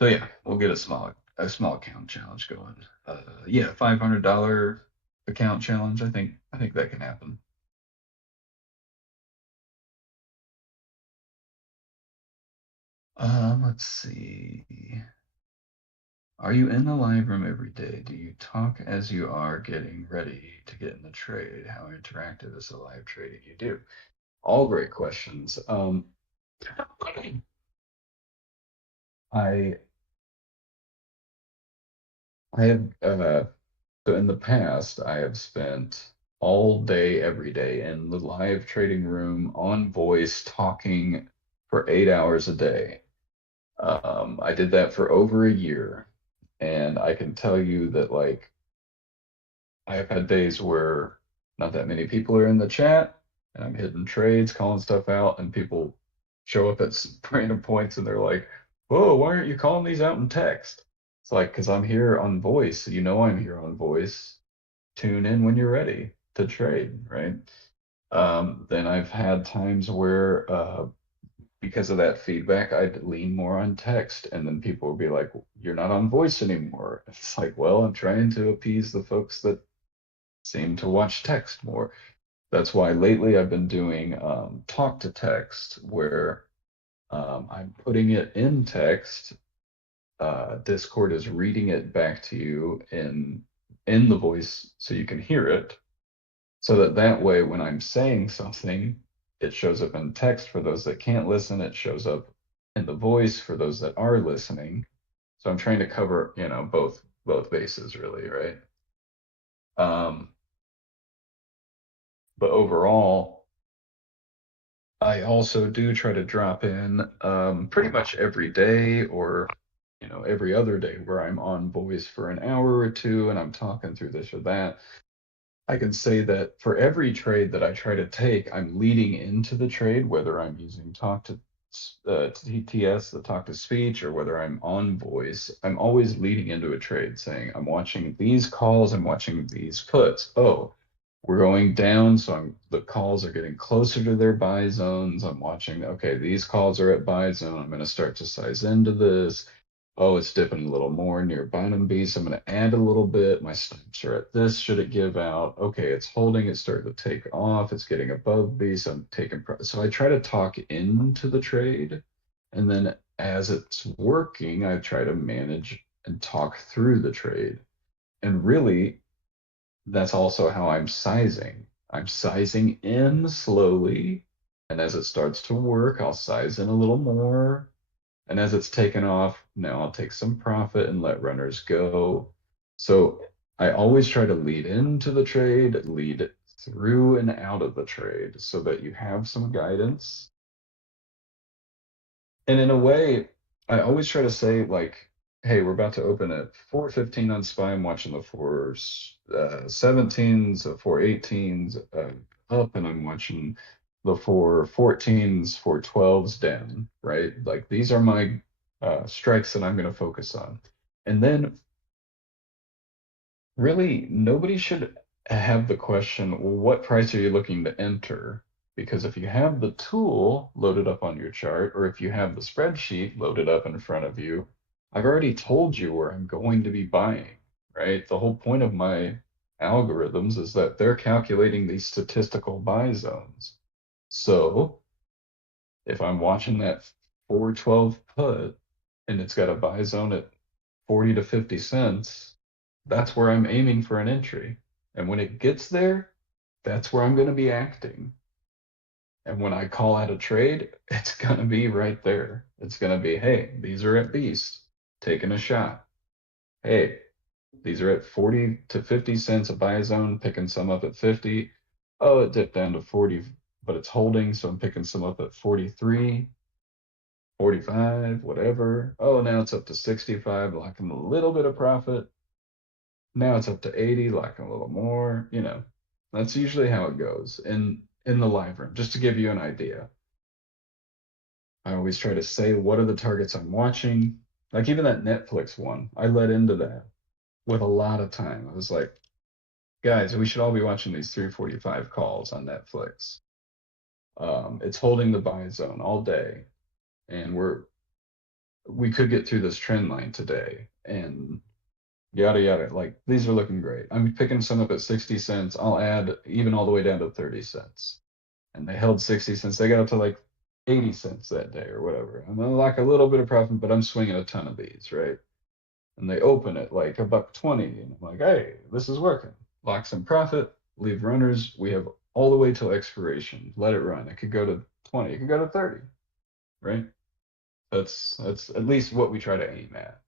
So yeah, we'll get a small account challenge going. Yeah, $500 account challenge. I think that can happen. Let's see. Are you in the live room every day? Do you talk as you are getting ready to get in the trade? How interactive is the live trading you do? All great questions. I I have so in the past I have spent all day every day in the live trading room on voice talking for 8 hours a day. I did that for over a year, and I can tell you that like I have had days where not that many people are in the chat, and I'm hitting trades, calling stuff out, and people show up at random points and they're like, "Whoa, why aren't you calling these out in text?" It's like, because I'm here on voice. You know I'm here on voice. Tune in when you're ready to trade, right? Then I've had times where because of that feedback, I'd lean more on text, and then people would be like, "You're not on voice anymore." It's like, well, I'm trying to appease the folks that seem to watch text more. That's why lately I've been doing talk to text, where I'm putting it in text. Discord is reading it back to you in the voice so you can hear it, so that way when I'm saying something, it shows up in text for those that can't listen. It shows up in the voice for those that are listening. So I'm trying to cover, both bases really, right? Um, but overall, I also do try to drop in pretty much every day or every other day where I'm on voice for an hour or two and I'm talking through this or that. I can say that for every trade that I try to take, I'm leading into the trade, whether I'm using talk to TTS, the talk to speech, or whether I'm on voice. I'm always leading into a trade saying, I'm watching these calls, I'm watching these puts. Oh, we're going down, so the calls are getting closer to their buy zones. I'm watching, okay, these calls are at buy zone. I'm going to start to size into this. Oh, it's dipping a little more near bottom B, so I'm going to add a little bit. My stops are at this. Should it give out? Okay, it's holding. It's starting to take off. It's getting above B, so I'm taking. So I try to talk into the trade, and then as it's working, I try to manage and talk through the trade. And really, that's also how I'm sizing. I'm sizing in slowly, and as it starts to work, I'll size in a little more. And as it's taken off, now I'll take some profit and let runners go. So I always try to lead into the trade, lead through and out of the trade so that you have some guidance. And in a way, I always try to say, like, hey, we're about to open at 415 on SPY. I'm watching the 417s, the 418s up, and I'm watching the 414s, 412s down, right? Like these are my strikes that I'm going to focus on. And then really, nobody should have the question, well, what price are you looking to enter? Because if you have the tool loaded up on your chart, or if you have the spreadsheet loaded up in front of you, I've already told you where I'm going to be buying, right? The whole point of my algorithms is that they're calculating these statistical buy zones. So if I'm watching that 412 put and it's got a buy zone at 40 to 50 cents, that's where I'm aiming for an entry. And when it gets there, that's where I'm going to be acting. And when I call out a trade, it's going to be right there. It's going to be, hey, these are at Beast, taking a shot. Hey, these are at 40 to 50 cents a buy zone, picking some up at 50. Oh, it dipped down to 40, but it's holding, so I'm picking some up at 43, 45, whatever. Oh, now it's up to 65, locking a little bit of profit. Now it's up to 80, locking a little more. That's usually how it goes in the live room, just to give you an idea. I always try to say what are the targets I'm watching, Like even that Netflix one, I let into that with a lot of time. I was like, guys, we should all be watching these 345 calls on Netflix. It's holding the buy zone all day, and we could get through this trend line today, and yada yada. Like these are looking great. I'm picking some up at 60 cents. I'll add even all the way down to 30 cents. And they held 60 cents. They got up to like 80 cents that day or whatever. I'm gonna lock a little bit of profit, but I'm swinging a ton of these, right? And they open it like a buck 20, and I'm like, hey, this is working. Lock some profit, leave runners. We have all the way till expiration. Let it run. It could go to 20. It could go to 30, right? That's at least what we try to aim at.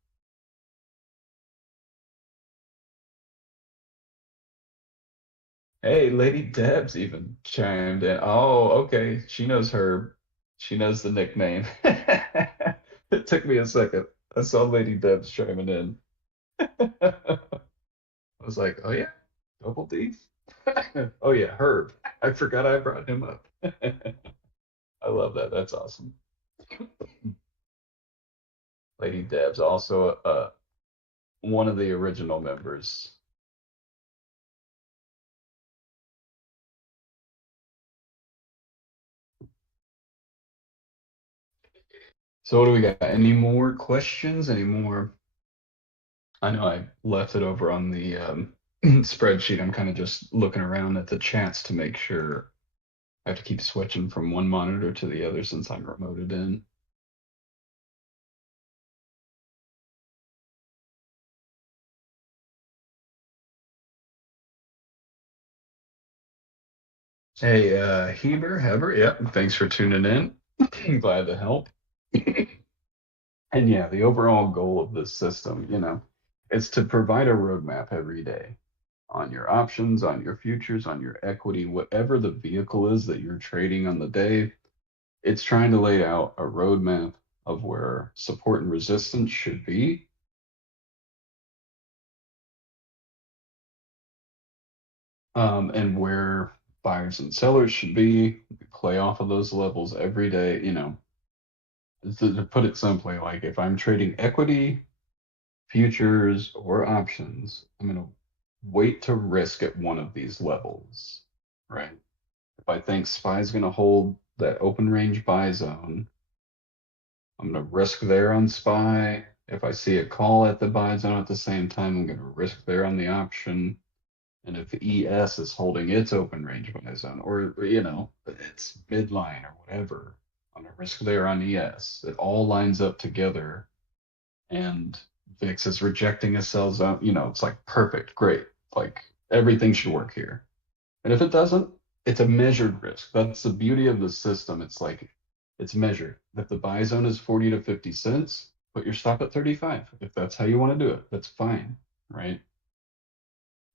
Hey, Lady Deb's even chimed in. Oh, okay. She knows her. She knows the nickname. It took me a second. I saw Lady Deb's chiming in. I was like, oh yeah, double D. Oh yeah, Herb. I forgot I brought him up. I love that. That's awesome. Lady Deb's also one of the original members. So what do we got? Any more questions? Any more? I know I left it over on the spreadsheet. I'm kind of just looking around at the chats to make sure. I have to keep switching from one monitor to the other since I'm remoted in. Hey, Heber, yep, thanks for tuning in. Glad to help. And yeah, the overall goal of this system, is to provide a roadmap every day on your options, on your futures, on your equity, whatever the vehicle is that you're trading on the day. It's trying to lay out a roadmap of where support and resistance should be, and where buyers and sellers should be. We play off of those levels every day. To put it simply, like if I'm trading equity, futures, or options, I'm going to wait to risk at one of these levels, right? If I think SPY is going to hold that open range buy zone, I'm going to risk there on SPY. If I see a call at the buy zone at the same time, I'm going to risk there on the option. And if ES is holding its open range buy zone, or it's midline or whatever, I'm going to risk there on ES. It all lines up together, and VIX is rejecting a sell zone. It's like perfect, great. Like everything should work here. And if it doesn't, it's a measured risk. That's the beauty of the system. It's like it's measured. If the buy zone is 40 to 50 cents, put your stop at 35. If that's how you want to do it, that's fine, right?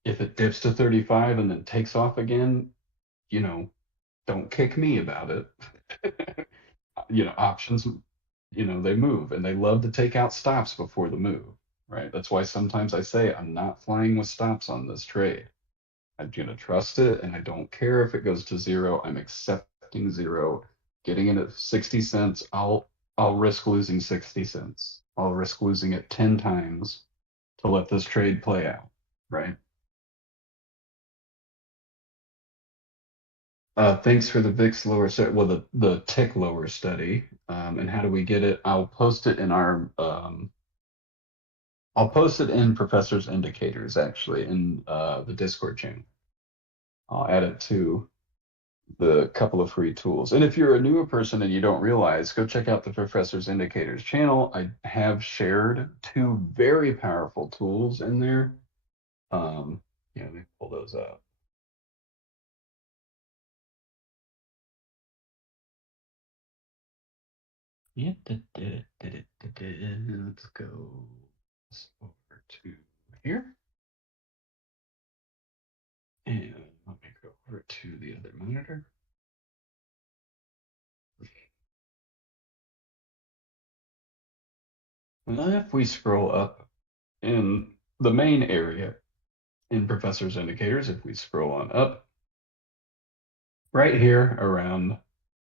If it dips to 35 and then takes off again, you know, don't kick me about it. Options, they move and they love to take out stops before the move, right? That's why sometimes I say I'm not flying with stops on this trade. I'm going to trust it, and I don't care if it goes to zero. I'm accepting zero. Getting in at 60 cents, I'll risk losing 60 cents. I'll risk losing it 10 times to let this trade play out, right? Thanks for the VIX lower study. Well, the tick lower study. And how do we get it? I'll post it in Professor's Indicators, actually, in the Discord channel. I'll add it to the couple of free tools. And if you're a newer person and you don't realize, go check out the Professor's Indicators channel. I have shared two very powerful tools in there. Let me pull those up. Yeah, let's go over to here. And let me go over to the other monitor. And then if we scroll up in the main area in Professor's Indicators, if we scroll on up, right here around,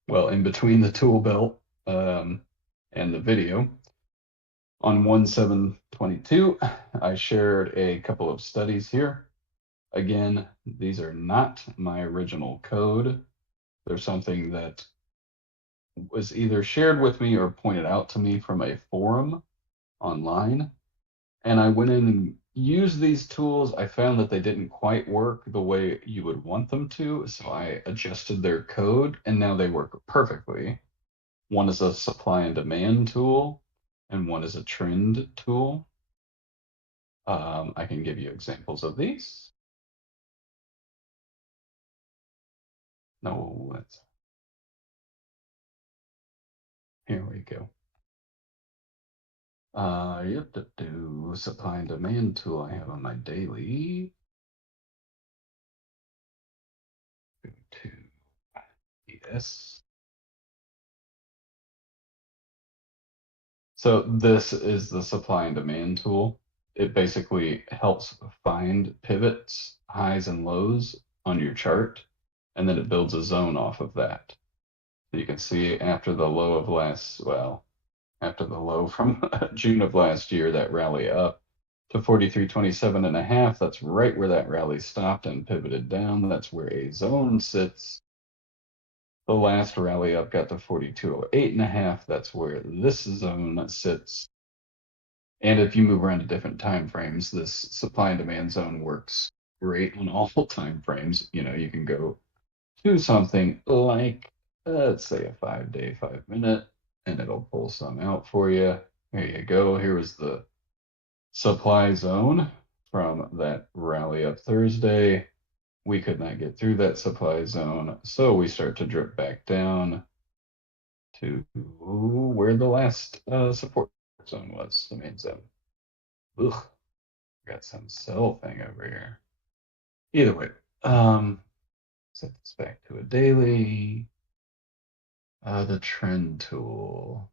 well, in between the tool belt and the video, On 1/7/22, I shared a couple of studies here. Again, these are not my original code. They're something that was either shared with me or pointed out to me from a forum online. And I went in and used these tools. I found that they didn't quite work the way you would want them to. So I adjusted their code and now they work perfectly. One is a supply and demand tool, and one is a trend tool. I can give you examples of these. No, that's here we go. Yep, do supply and demand tool I have on my daily. Go to yes. So this is the supply and demand tool. It basically helps find pivots, highs and lows on your chart, and then it builds a zone off of that. So you can see after the low of after the low from June of last year, that rally up to 43.27 and a half. That's right where that rally stopped and pivoted down. That's where a zone sits. The last rally up got to 42.08 and a half. That's where this zone sits. And if you move around to different time frames, this supply and demand zone works great on all time frames. You can go to something like, let's say a 5-day, 5-minute, and it'll pull some out for you. There you go. Here was the supply zone from that rally up Thursday. We could not get through that supply zone, so we start to drip back down to where the last support zone was, the main zone. Ugh, got some cell thing over here. Either way, set this back to a daily. The trend tool.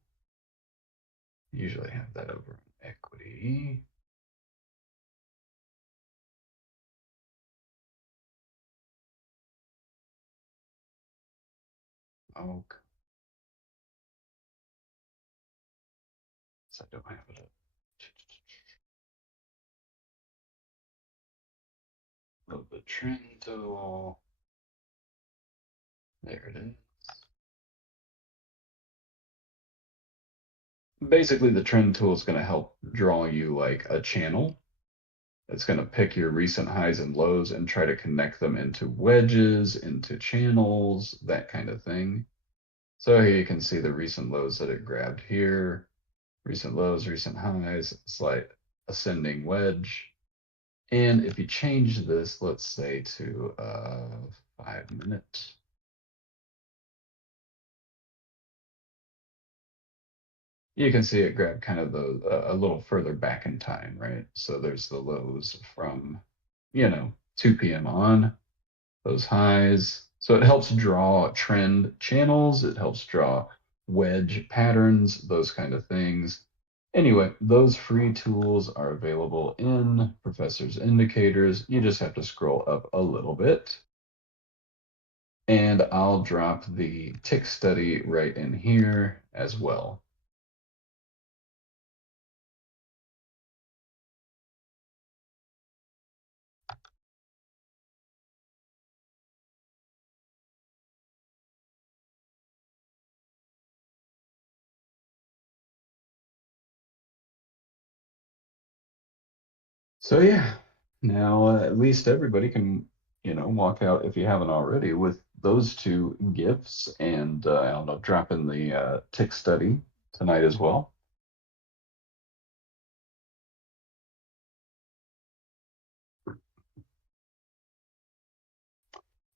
Usually have that over in equity. Oh, so I don't have it up. Load the trend tool. There it is. Basically, the trend tool is going to help draw you like a channel. It's going to pick your recent highs and lows and try to connect them into wedges, into channels, that kind of thing. So here you can see the recent lows that it grabbed here, recent lows, recent highs, slight ascending wedge. And if you change this, let's say to 5-minute, you can see it grab kind of a little further back in time, right? So there's the lows from, 2 p.m. on, those highs. So it helps draw trend channels. It helps draw wedge patterns, those kind of things. Anyway, those free tools are available in Professor's Indicators. You just have to scroll up a little bit. And I'll drop the tick study right in here as well. So yeah, now at least everybody can, walk out if you haven't already with those two gifts, and I'll drop in the tick study tonight as well.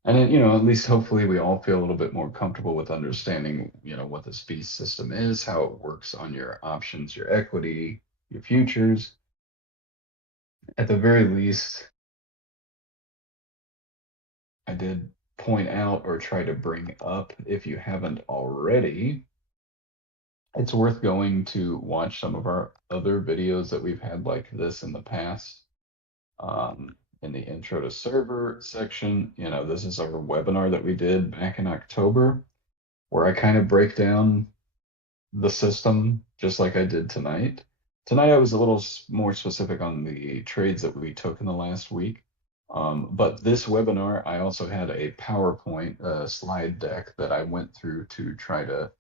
And then, at least hopefully we all feel a little bit more comfortable with understanding, what this beast system is, how it works on your options, your equity, your futures. At the very least, I did point out or try to bring up, if you haven't already, it's worth going to watch some of our other videos that we've had like this in the past. In the intro to server section, this is our webinar that we did back in October, where I kind of break down the system just like I did tonight. Tonight I was a little more specific on the trades that we took in the last week. But this webinar, I also had a PowerPoint slide deck that I went through to try to,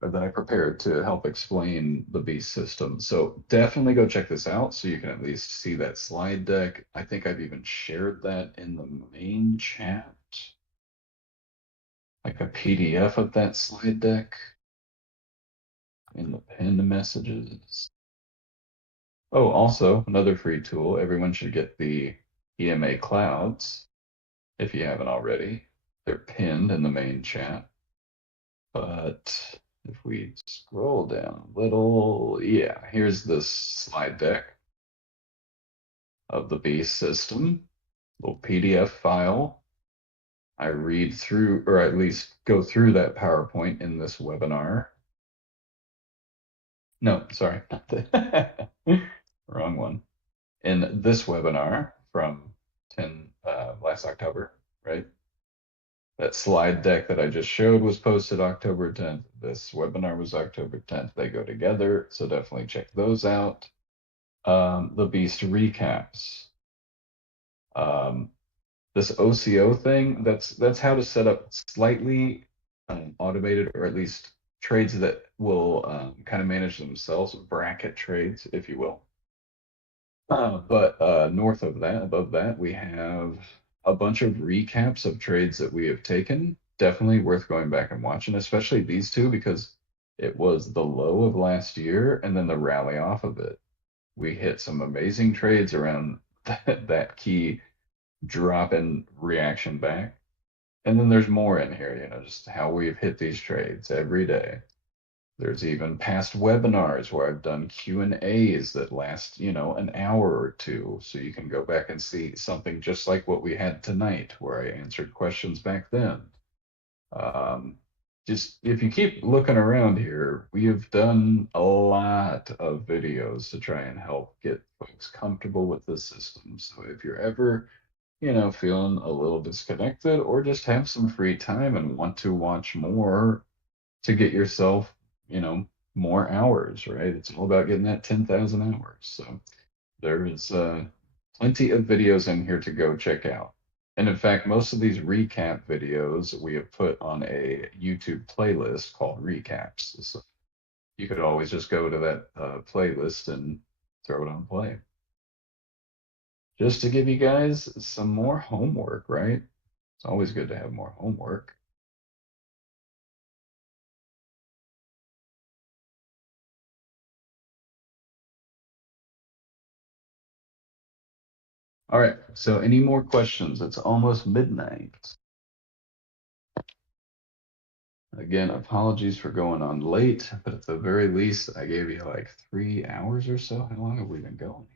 or that I prepared to help explain the beast system. So definitely go check this out so you can at least see that slide deck. I think I've even shared that in the main chat, like a PDF of that slide deck in the pinned messages. Oh, also another free tool. Everyone should get the EMA clouds if you haven't already. They're pinned in the main chat. But if we scroll down a little, yeah, here's this slide deck of the beast system, little PDF file. I read through, or at least go through that PowerPoint in this webinar. No, sorry, not the wrong one. In this webinar from 10 last October, right? That slide deck that I just showed was posted October 10th. This webinar was October 10th. They go together, so definitely check those out. The Beast recaps. Um, this OCO thing, that's how to set up slightly automated, or at least trades that will kind of manage themselves, bracket trades, if you will. But north of that, above that, we have a bunch of recaps of trades that we have taken. Definitely worth going back and watching, especially these two, because it was the low of last year and then the rally off of it. We hit some amazing trades around that key drop in reaction back. And then there's more in here, just how we've hit these trades every day. There's even past webinars where I've done Q&As that last, an hour or two. So you can go back and see something just like what we had tonight, where I answered questions back then. Just if you keep looking around here, we have done a lot of videos to try and help get folks comfortable with the system. So if you're ever, feeling a little disconnected or just have some free time and want to watch more to get yourself, you know, more hours, right? It's all about getting that 10,000 hours. So there is plenty of videos in here to go check out. And in fact, most of these recap videos we have put on a YouTube playlist called Recaps. So you could always just go to that playlist and throw it on play. Just to give you guys some more homework, right? It's always good to have more homework. All right, so any more questions? It's almost midnight. Again, apologies for going on late, but at the very least, I gave you like 3 hours or so. How long have we been going here?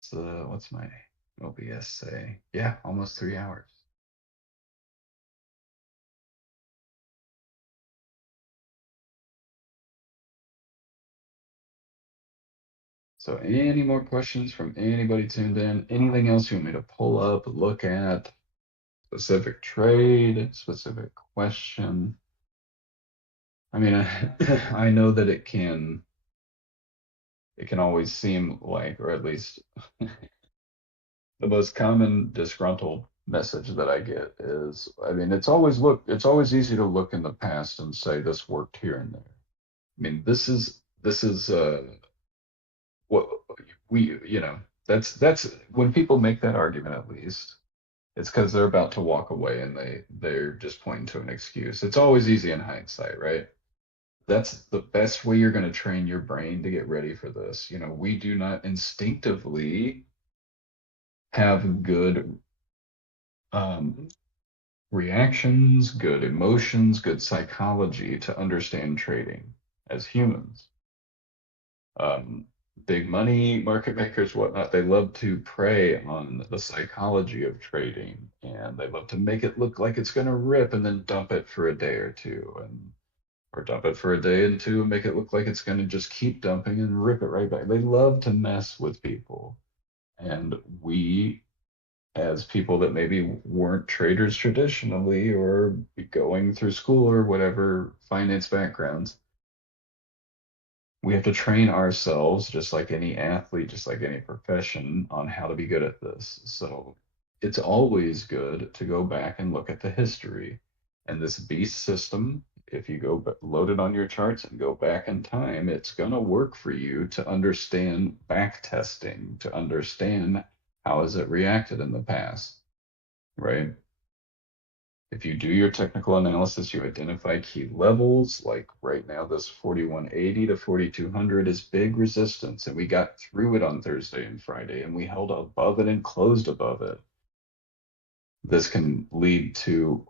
So what's my OBS say? Yeah, almost 3 hours. So any more questions from anybody tuned in? Anything else you want me to pull up, look at? Specific trade, specific question? I mean, I know that it can always seem like, or at least the most common disgruntled message that I get is, I mean, it's always easy to look in the past and say this worked here and there. I mean, this is what we, that's when people make that argument, at least it's because they're about to walk away and they're just pointing to an excuse. It's always easy in hindsight, right? That's the best way you're going to train your brain to get ready for this. We do not instinctively have good um, reactions, good emotions, good psychology to understand trading as humans. Um, Big money market makers, whatnot, they love to prey on the psychology of trading and they love to make it look like it's going to rip and then dump it for a day or two, and or dump it for a day and two and make it look like it's going to just keep dumping and rip it right back. They love to mess with people. And we, as people that maybe weren't traders traditionally or going through school or whatever finance backgrounds, We have to train ourselves, just like any athlete, just like any profession, on how to be good at this. So it's always good to go back and look at the history. And this beast system, if you load it on your charts and go back in time, it's going to work for you to understand back testing, to understand how has it reacted in the past, right? If you do your technical analysis, you identify key levels. Like right now, this 4180 to 4200 is big resistance, and we got through it on Thursday and Friday, and we held above it and closed above it. This can lead to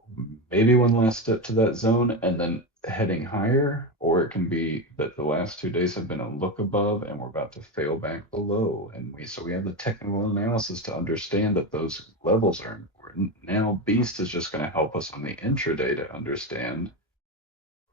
maybe one last step to that zone and then heading higher, or it can be that the last 2 days have been a look above and we're about to fail back below. And we have the technical analysis to understand that those levels are important. Now, Beast is just going to help us on the intraday to understand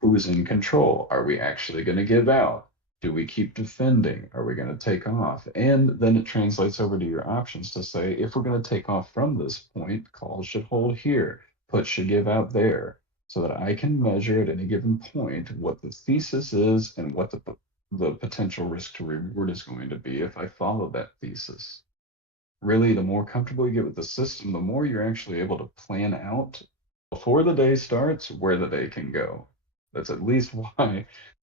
who's in control. Are we actually going to give out? Do we keep defending? Are we going to take off? And then it translates over to your options to say, if we're going to take off from this point, calls should hold here, puts should give out there, so that I can measure at any given point what the thesis is and what the potential risk to reward is going to be if I follow that thesis. Really, the more comfortable you get with the system, the more you're actually able to plan out before the day starts where the day can go. That's at least why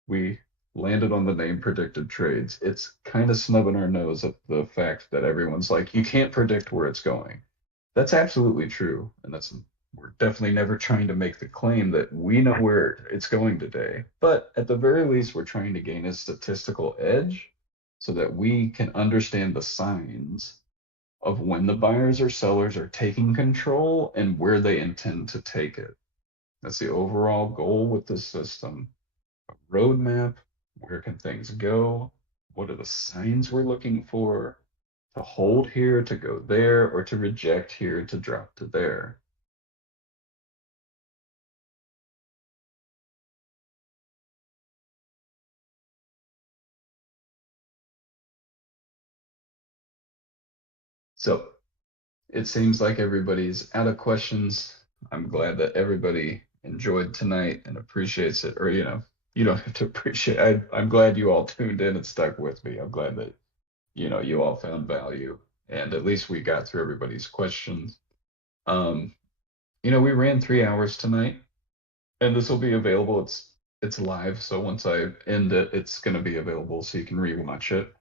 we landed on the name predicted trades. It's kind of snubbing our nose at the fact that everyone's like, you can't predict where it's going. That's absolutely true. And we're definitely never trying to make the claim that we know where it's going today. But at the very least, we're trying to gain a statistical edge so that we can understand the signs of when the buyers or sellers are taking control and where they intend to take it. That's the overall goal with this system. A roadmap, where can things go? What are the signs we're looking for to hold here, to go there, or to reject here, to drop to there? So it seems like everybody's out of questions. I'm glad that everybody enjoyed tonight and appreciates it, or you don't have to appreciate. I'm glad you all tuned in and stuck with me. I'm glad that you all found value, and at least we got through everybody's questions. Um, we ran 3 hours tonight, and this will be available. It's live, so once I end it, it's going to be available so you can rewatch it.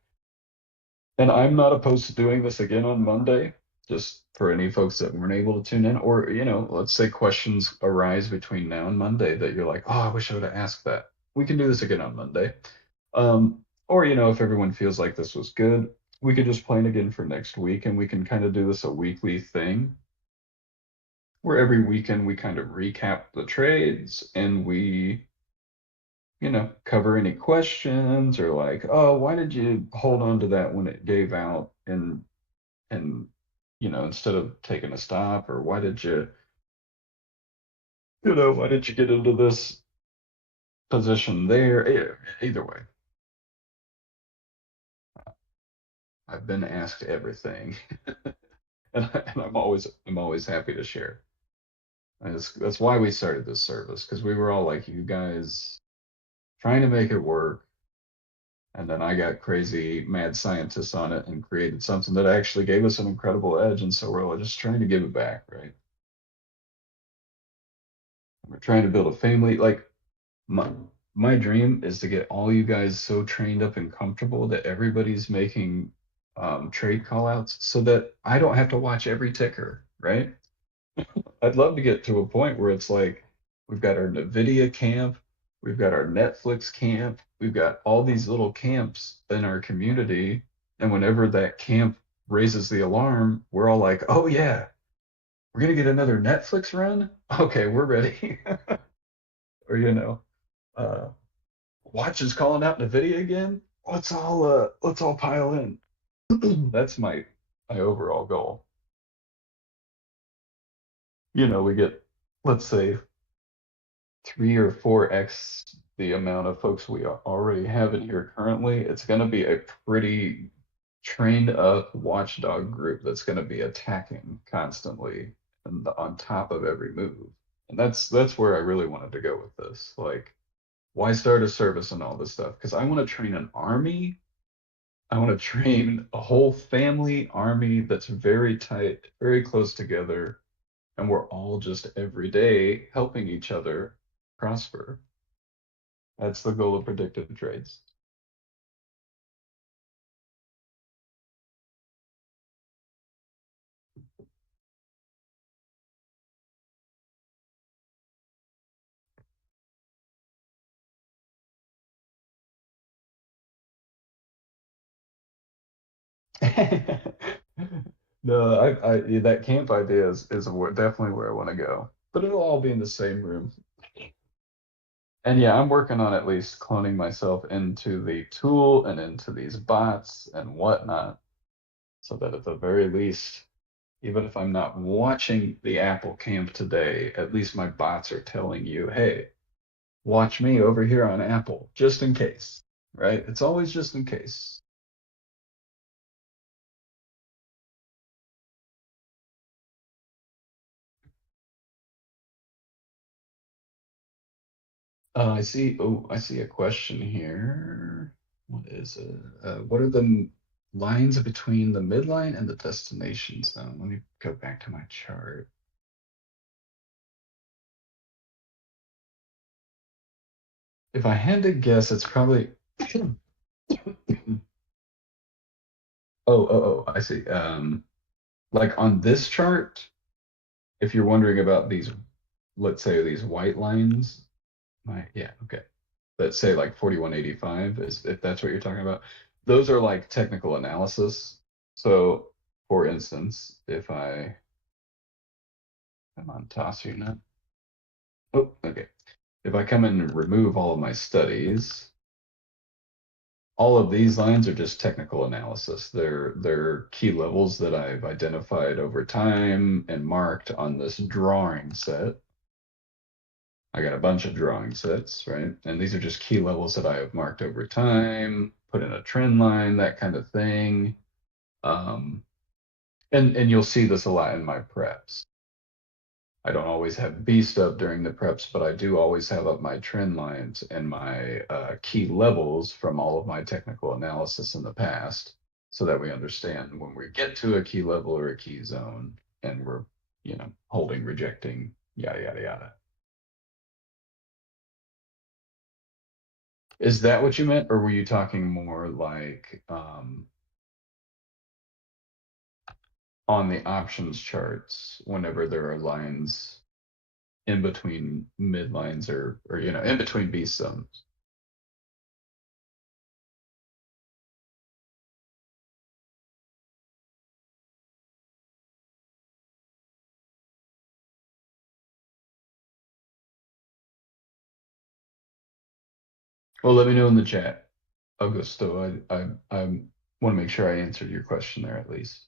And I'm not opposed to doing this again on Monday, just for any folks that weren't able to tune in, or let's say questions arise between now and Monday that you're like, oh, I wish I would have asked that. We can do this again on Monday. Or if everyone feels like this was good, we could just plan again for next week, and we can kind of do this a weekly thing where every weekend we kind of recap the trades and we cover any questions or like, oh, why did you hold on to that when it gave out and instead of taking a stop, or why did you get into this position there? Either way, I've been asked everything, and I'm always happy to share. And that's why we started this service, because we were all like, you guys trying to make it work. And then I got crazy mad scientists on it and created something that actually gave us an incredible edge. And so we're all just trying to give it back, right? We're trying to build a family. Like my my dream is to get all you guys so trained up and comfortable that everybody's making trade call outs so that I don't have to watch every ticker, right? I'd love to get to a point where it's like we've got our NVIDIA camp, we've got our Netflix camp, we've got all these little camps in our community. And whenever that camp raises the alarm, we're all like, oh, yeah, we're going to get another Netflix run. Okay, we're ready. Or, uh, Watch is calling out NVIDIA again. Let's all pile in. That's my overall goal. We get, let's say, 3 or 4x the amount of folks we already have in here currently. It's going to be a pretty trained up watchdog group that's going to be attacking constantly and on top of every move. And that's where I really wanted to go with this. Like, Why start a service and all this stuff? Because I want to train an army. I want to train a whole family army that's very tight, very close together, and we're all just every day helping each other prosper. That's the goal of predictive trades. No, that camp idea is definitely where I want to go, but it'll all be in the same room. And yeah, I'm working on at least cloning myself into the tool and into these bots and whatnot, so that at the very least, even if I'm not watching the Apple camp today, at least my bots are telling you, hey, watch me over here on Apple, just in case, right? It's always just in case. I see. Oh, I see a question here. What is it? What are the lines between the midline and the destination zone? Let me go back to my chart. If I had to guess, it's probably. I see. Like on this chart, if you're wondering about these, let's say these white lines, yeah, okay. Let's say like 4185 is if that's what you're talking about. Those are like technical analysis. So for instance, if I come on toss you not. Oh, okay. If I come in and remove all of my studies, all of these lines are just technical analysis. They're key levels that I've identified over time and marked on this drawing set. I got a bunch of drawing sets, right? And these are just key levels that I have marked over time, put in a trend line, that kind of thing. Um, and you'll see this a lot in my preps. I don't always have beast up during the preps, but I do always have up my trend lines and my key levels from all of my technical analysis in the past, so that we understand when we get to a key level or a key zone and we're, holding, rejecting, yada, yada, yada. Is that what you meant, or were you talking more like on the options charts whenever there are lines in between midlines or in between beast zones? Well, let me know in the chat, Augusto. I want to make sure I answered your question there at least.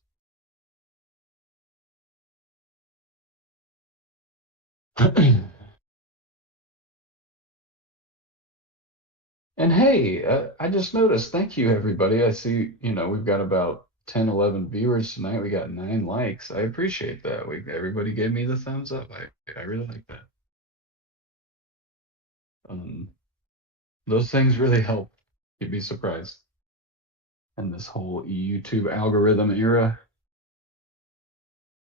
And hey, I just noticed. Thank you, everybody. I see, we've got about 10, 11 viewers tonight. We got 9 likes. I appreciate that. Everybody gave me the thumbs up. I really like that. Um, those things really help. You'd be surprised. And this whole YouTube algorithm era,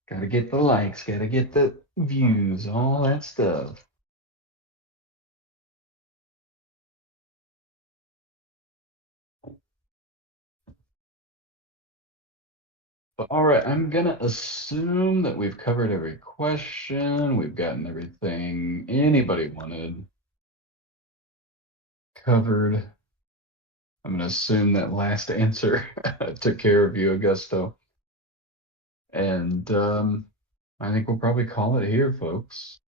gotta get the likes, gotta get the views, all that stuff. But all right, I'm gonna assume that we've covered every question. We've gotten everything anybody wanted covered. I'm gonna assume that last answer took care of you, Augusto. And I think we'll probably call it here, folks.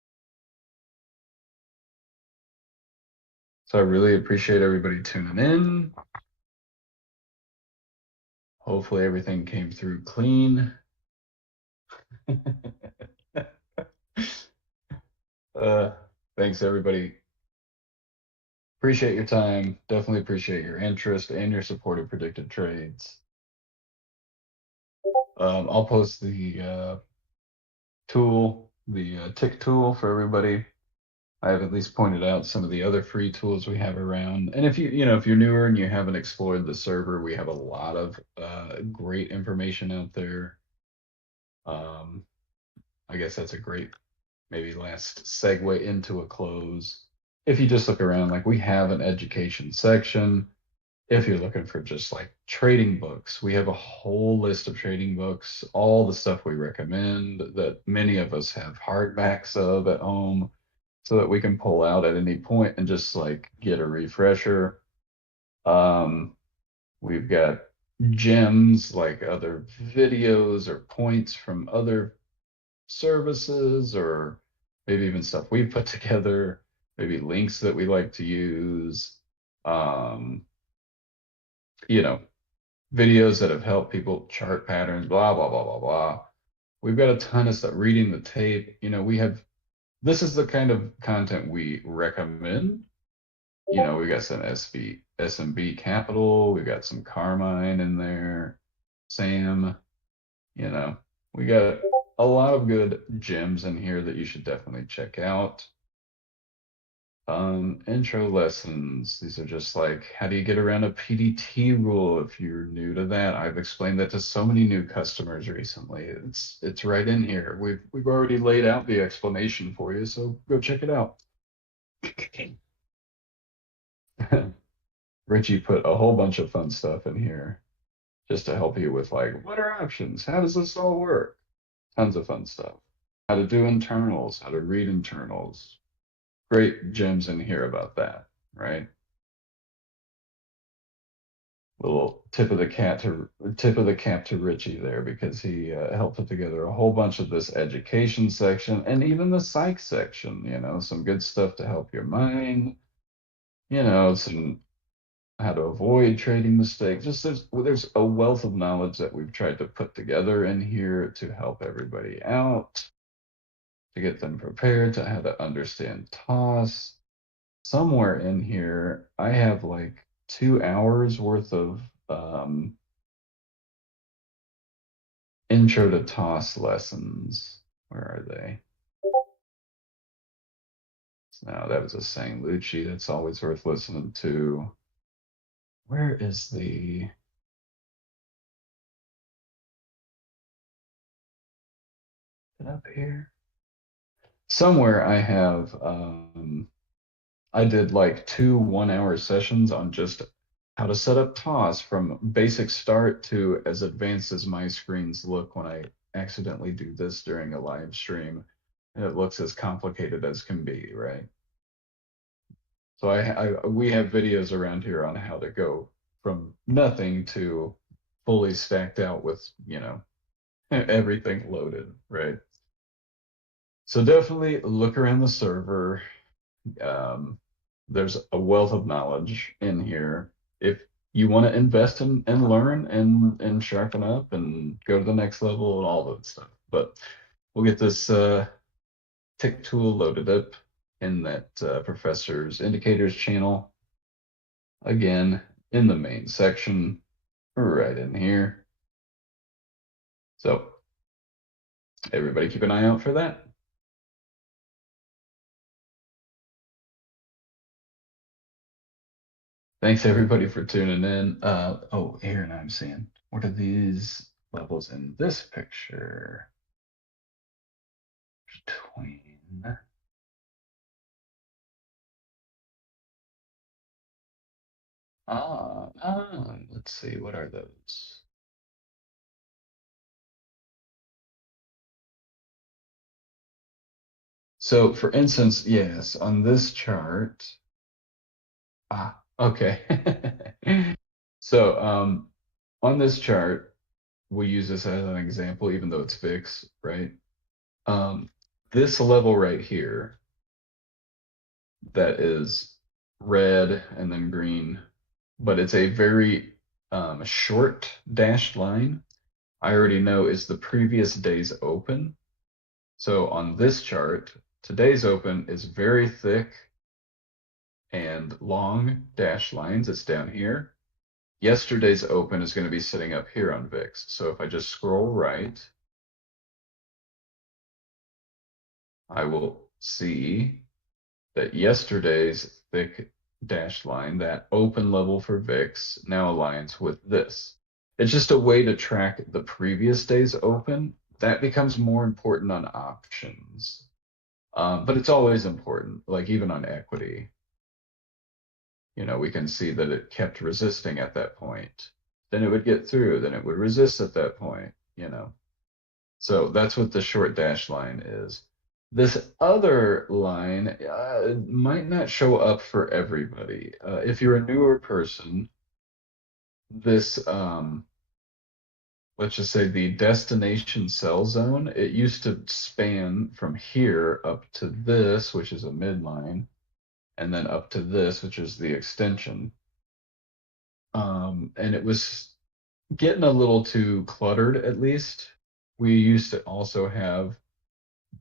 So I really appreciate everybody tuning in. Hopefully everything came through clean. uh, Thanks, everybody. Appreciate your time. Definitely appreciate your interest and your support of predicted trades. I'll post the tool, the tick tool for everybody. I've at least pointed out some of the other free tools we have around. And if if you're newer and you haven't explored the server, we have a lot of great information out there. Um, I guess that's a great maybe last segue into a close. If you just look around, like we have an education section. If you're looking for just like trading books, we have a whole list of trading books, all the stuff we recommend that many of us have hardbacks of at home so that we can pull out at any point and just like get a refresher. Um, we've got gems like other videos or points from other services or maybe even stuff we put together, maybe links that we like to use, um, you know, videos that have helped people chart patterns, blah, blah, blah, blah, blah. We've got a ton of stuff, reading the tape. We have, this is the kind of content we recommend. We got some SMB Capital, we got some Carmine in there, Sam, you know, we got a lot of good gems in here that you should definitely check out. Intro lessons. These are just like how do you get around a PDT rule if you're new to that. I've explained that to so many new customers recently. It's right in here. We've already laid out the explanation for you, so go check it out. Richie put a whole bunch of fun stuff in here just to help you with like what are options? How does this all work? Tons of fun stuff. How to do internals, how to read internals. Great gems in here about that, right? Little tip of the cap to Richie there because he helped put together a whole bunch of this education section and even the psych section. Some good stuff to help your mind. Some how to avoid trading mistakes. Just there's a wealth of knowledge that we've tried to put together in here to help everybody out, to get them prepared to how to understand toss. Somewhere in here, I have like 2 hours worth of intro to toss lessons. Where are they? No, that was a Sang Lucci. That's always worth listening to. Where is the? Up here? Somewhere I have. I did like 2 1-hour sessions on just how to set up toss from basic start to as advanced as my screens look when I accidentally do this during a live stream. And it looks as complicated as can be, right? So we have videos around here on how to go from nothing to fully stacked out with, everything loaded, right? So definitely look around the server. Um, there's a wealth of knowledge in here. If you want to invest in and learn and sharpen up and go to the next level and all that stuff. But we'll get this tick tool loaded up in that professor's indicators channel. Again, in the main section, right in here. So everybody keep an eye out for that. Thanks everybody for tuning in. Oh, Aaron, I'm seeing. What are these levels in this picture? Between let's see, what are those? So for instance, yes, on this chart, okay. So on this chart, we use this as an example, even though it's fixed, right? Um, this level right here, that is red and then green, but it's a very short dashed line. I already know is the previous day's open. So on this chart, today's open is very thick and long dashed lines. It's down here. Yesterday's open is going to be sitting up here on VIX. So if I just scroll right, I will see that yesterday's thick dashed line, that open level for VIX, now aligns with this. It's just a way to track the previous day's open. That becomes more important on options. But it's always important, like even on equity, we can see that it kept resisting at that point. Then it would get through, then it would resist at that point. So that's what the short dash line is. This other line might not show up for everybody. If you're a newer person, this, let's just say the destination sell zone, it used to span from here up to this, which is a midline, and then up to this, which is the extension. And it was getting a little too cluttered, at least. We used to also have,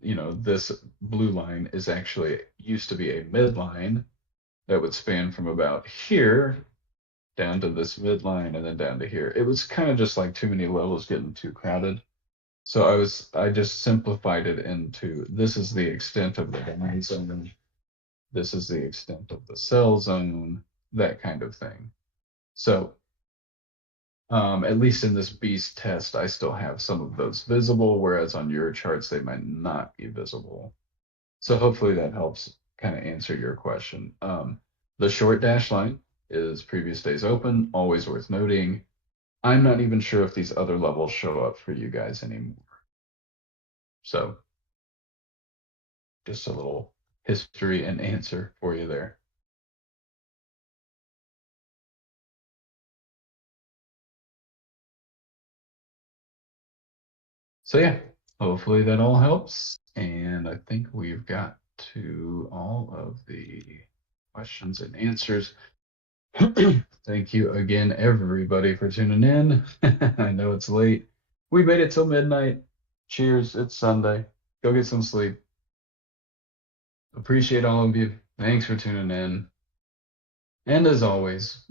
this blue line is actually used to be a midline that would span from about here down to this midline and then down to here. It was kind of just like too many levels getting too crowded. So I just simplified it into this is the extent of the buy zone, this is the extent of the sell zone, that kind of thing. So at least in this beast test, I still have some of those visible, whereas on your charts, they might not be visible. So hopefully that helps kind of answer your question. The short dash line is previous day's open, always worth noting. I'm not even sure if these other levels show up for you guys anymore. So just a little history and answer for you there. So yeah, hopefully that all helps. And I think we've got to all of the questions and answers. Thank you again, everybody, for tuning in. I know it's late. We made it till midnight. Cheers. It's Sunday. Go get some sleep. Appreciate all of you. Thanks for tuning in. And as always,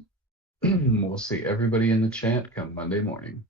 we'll see everybody in the chat come Monday morning.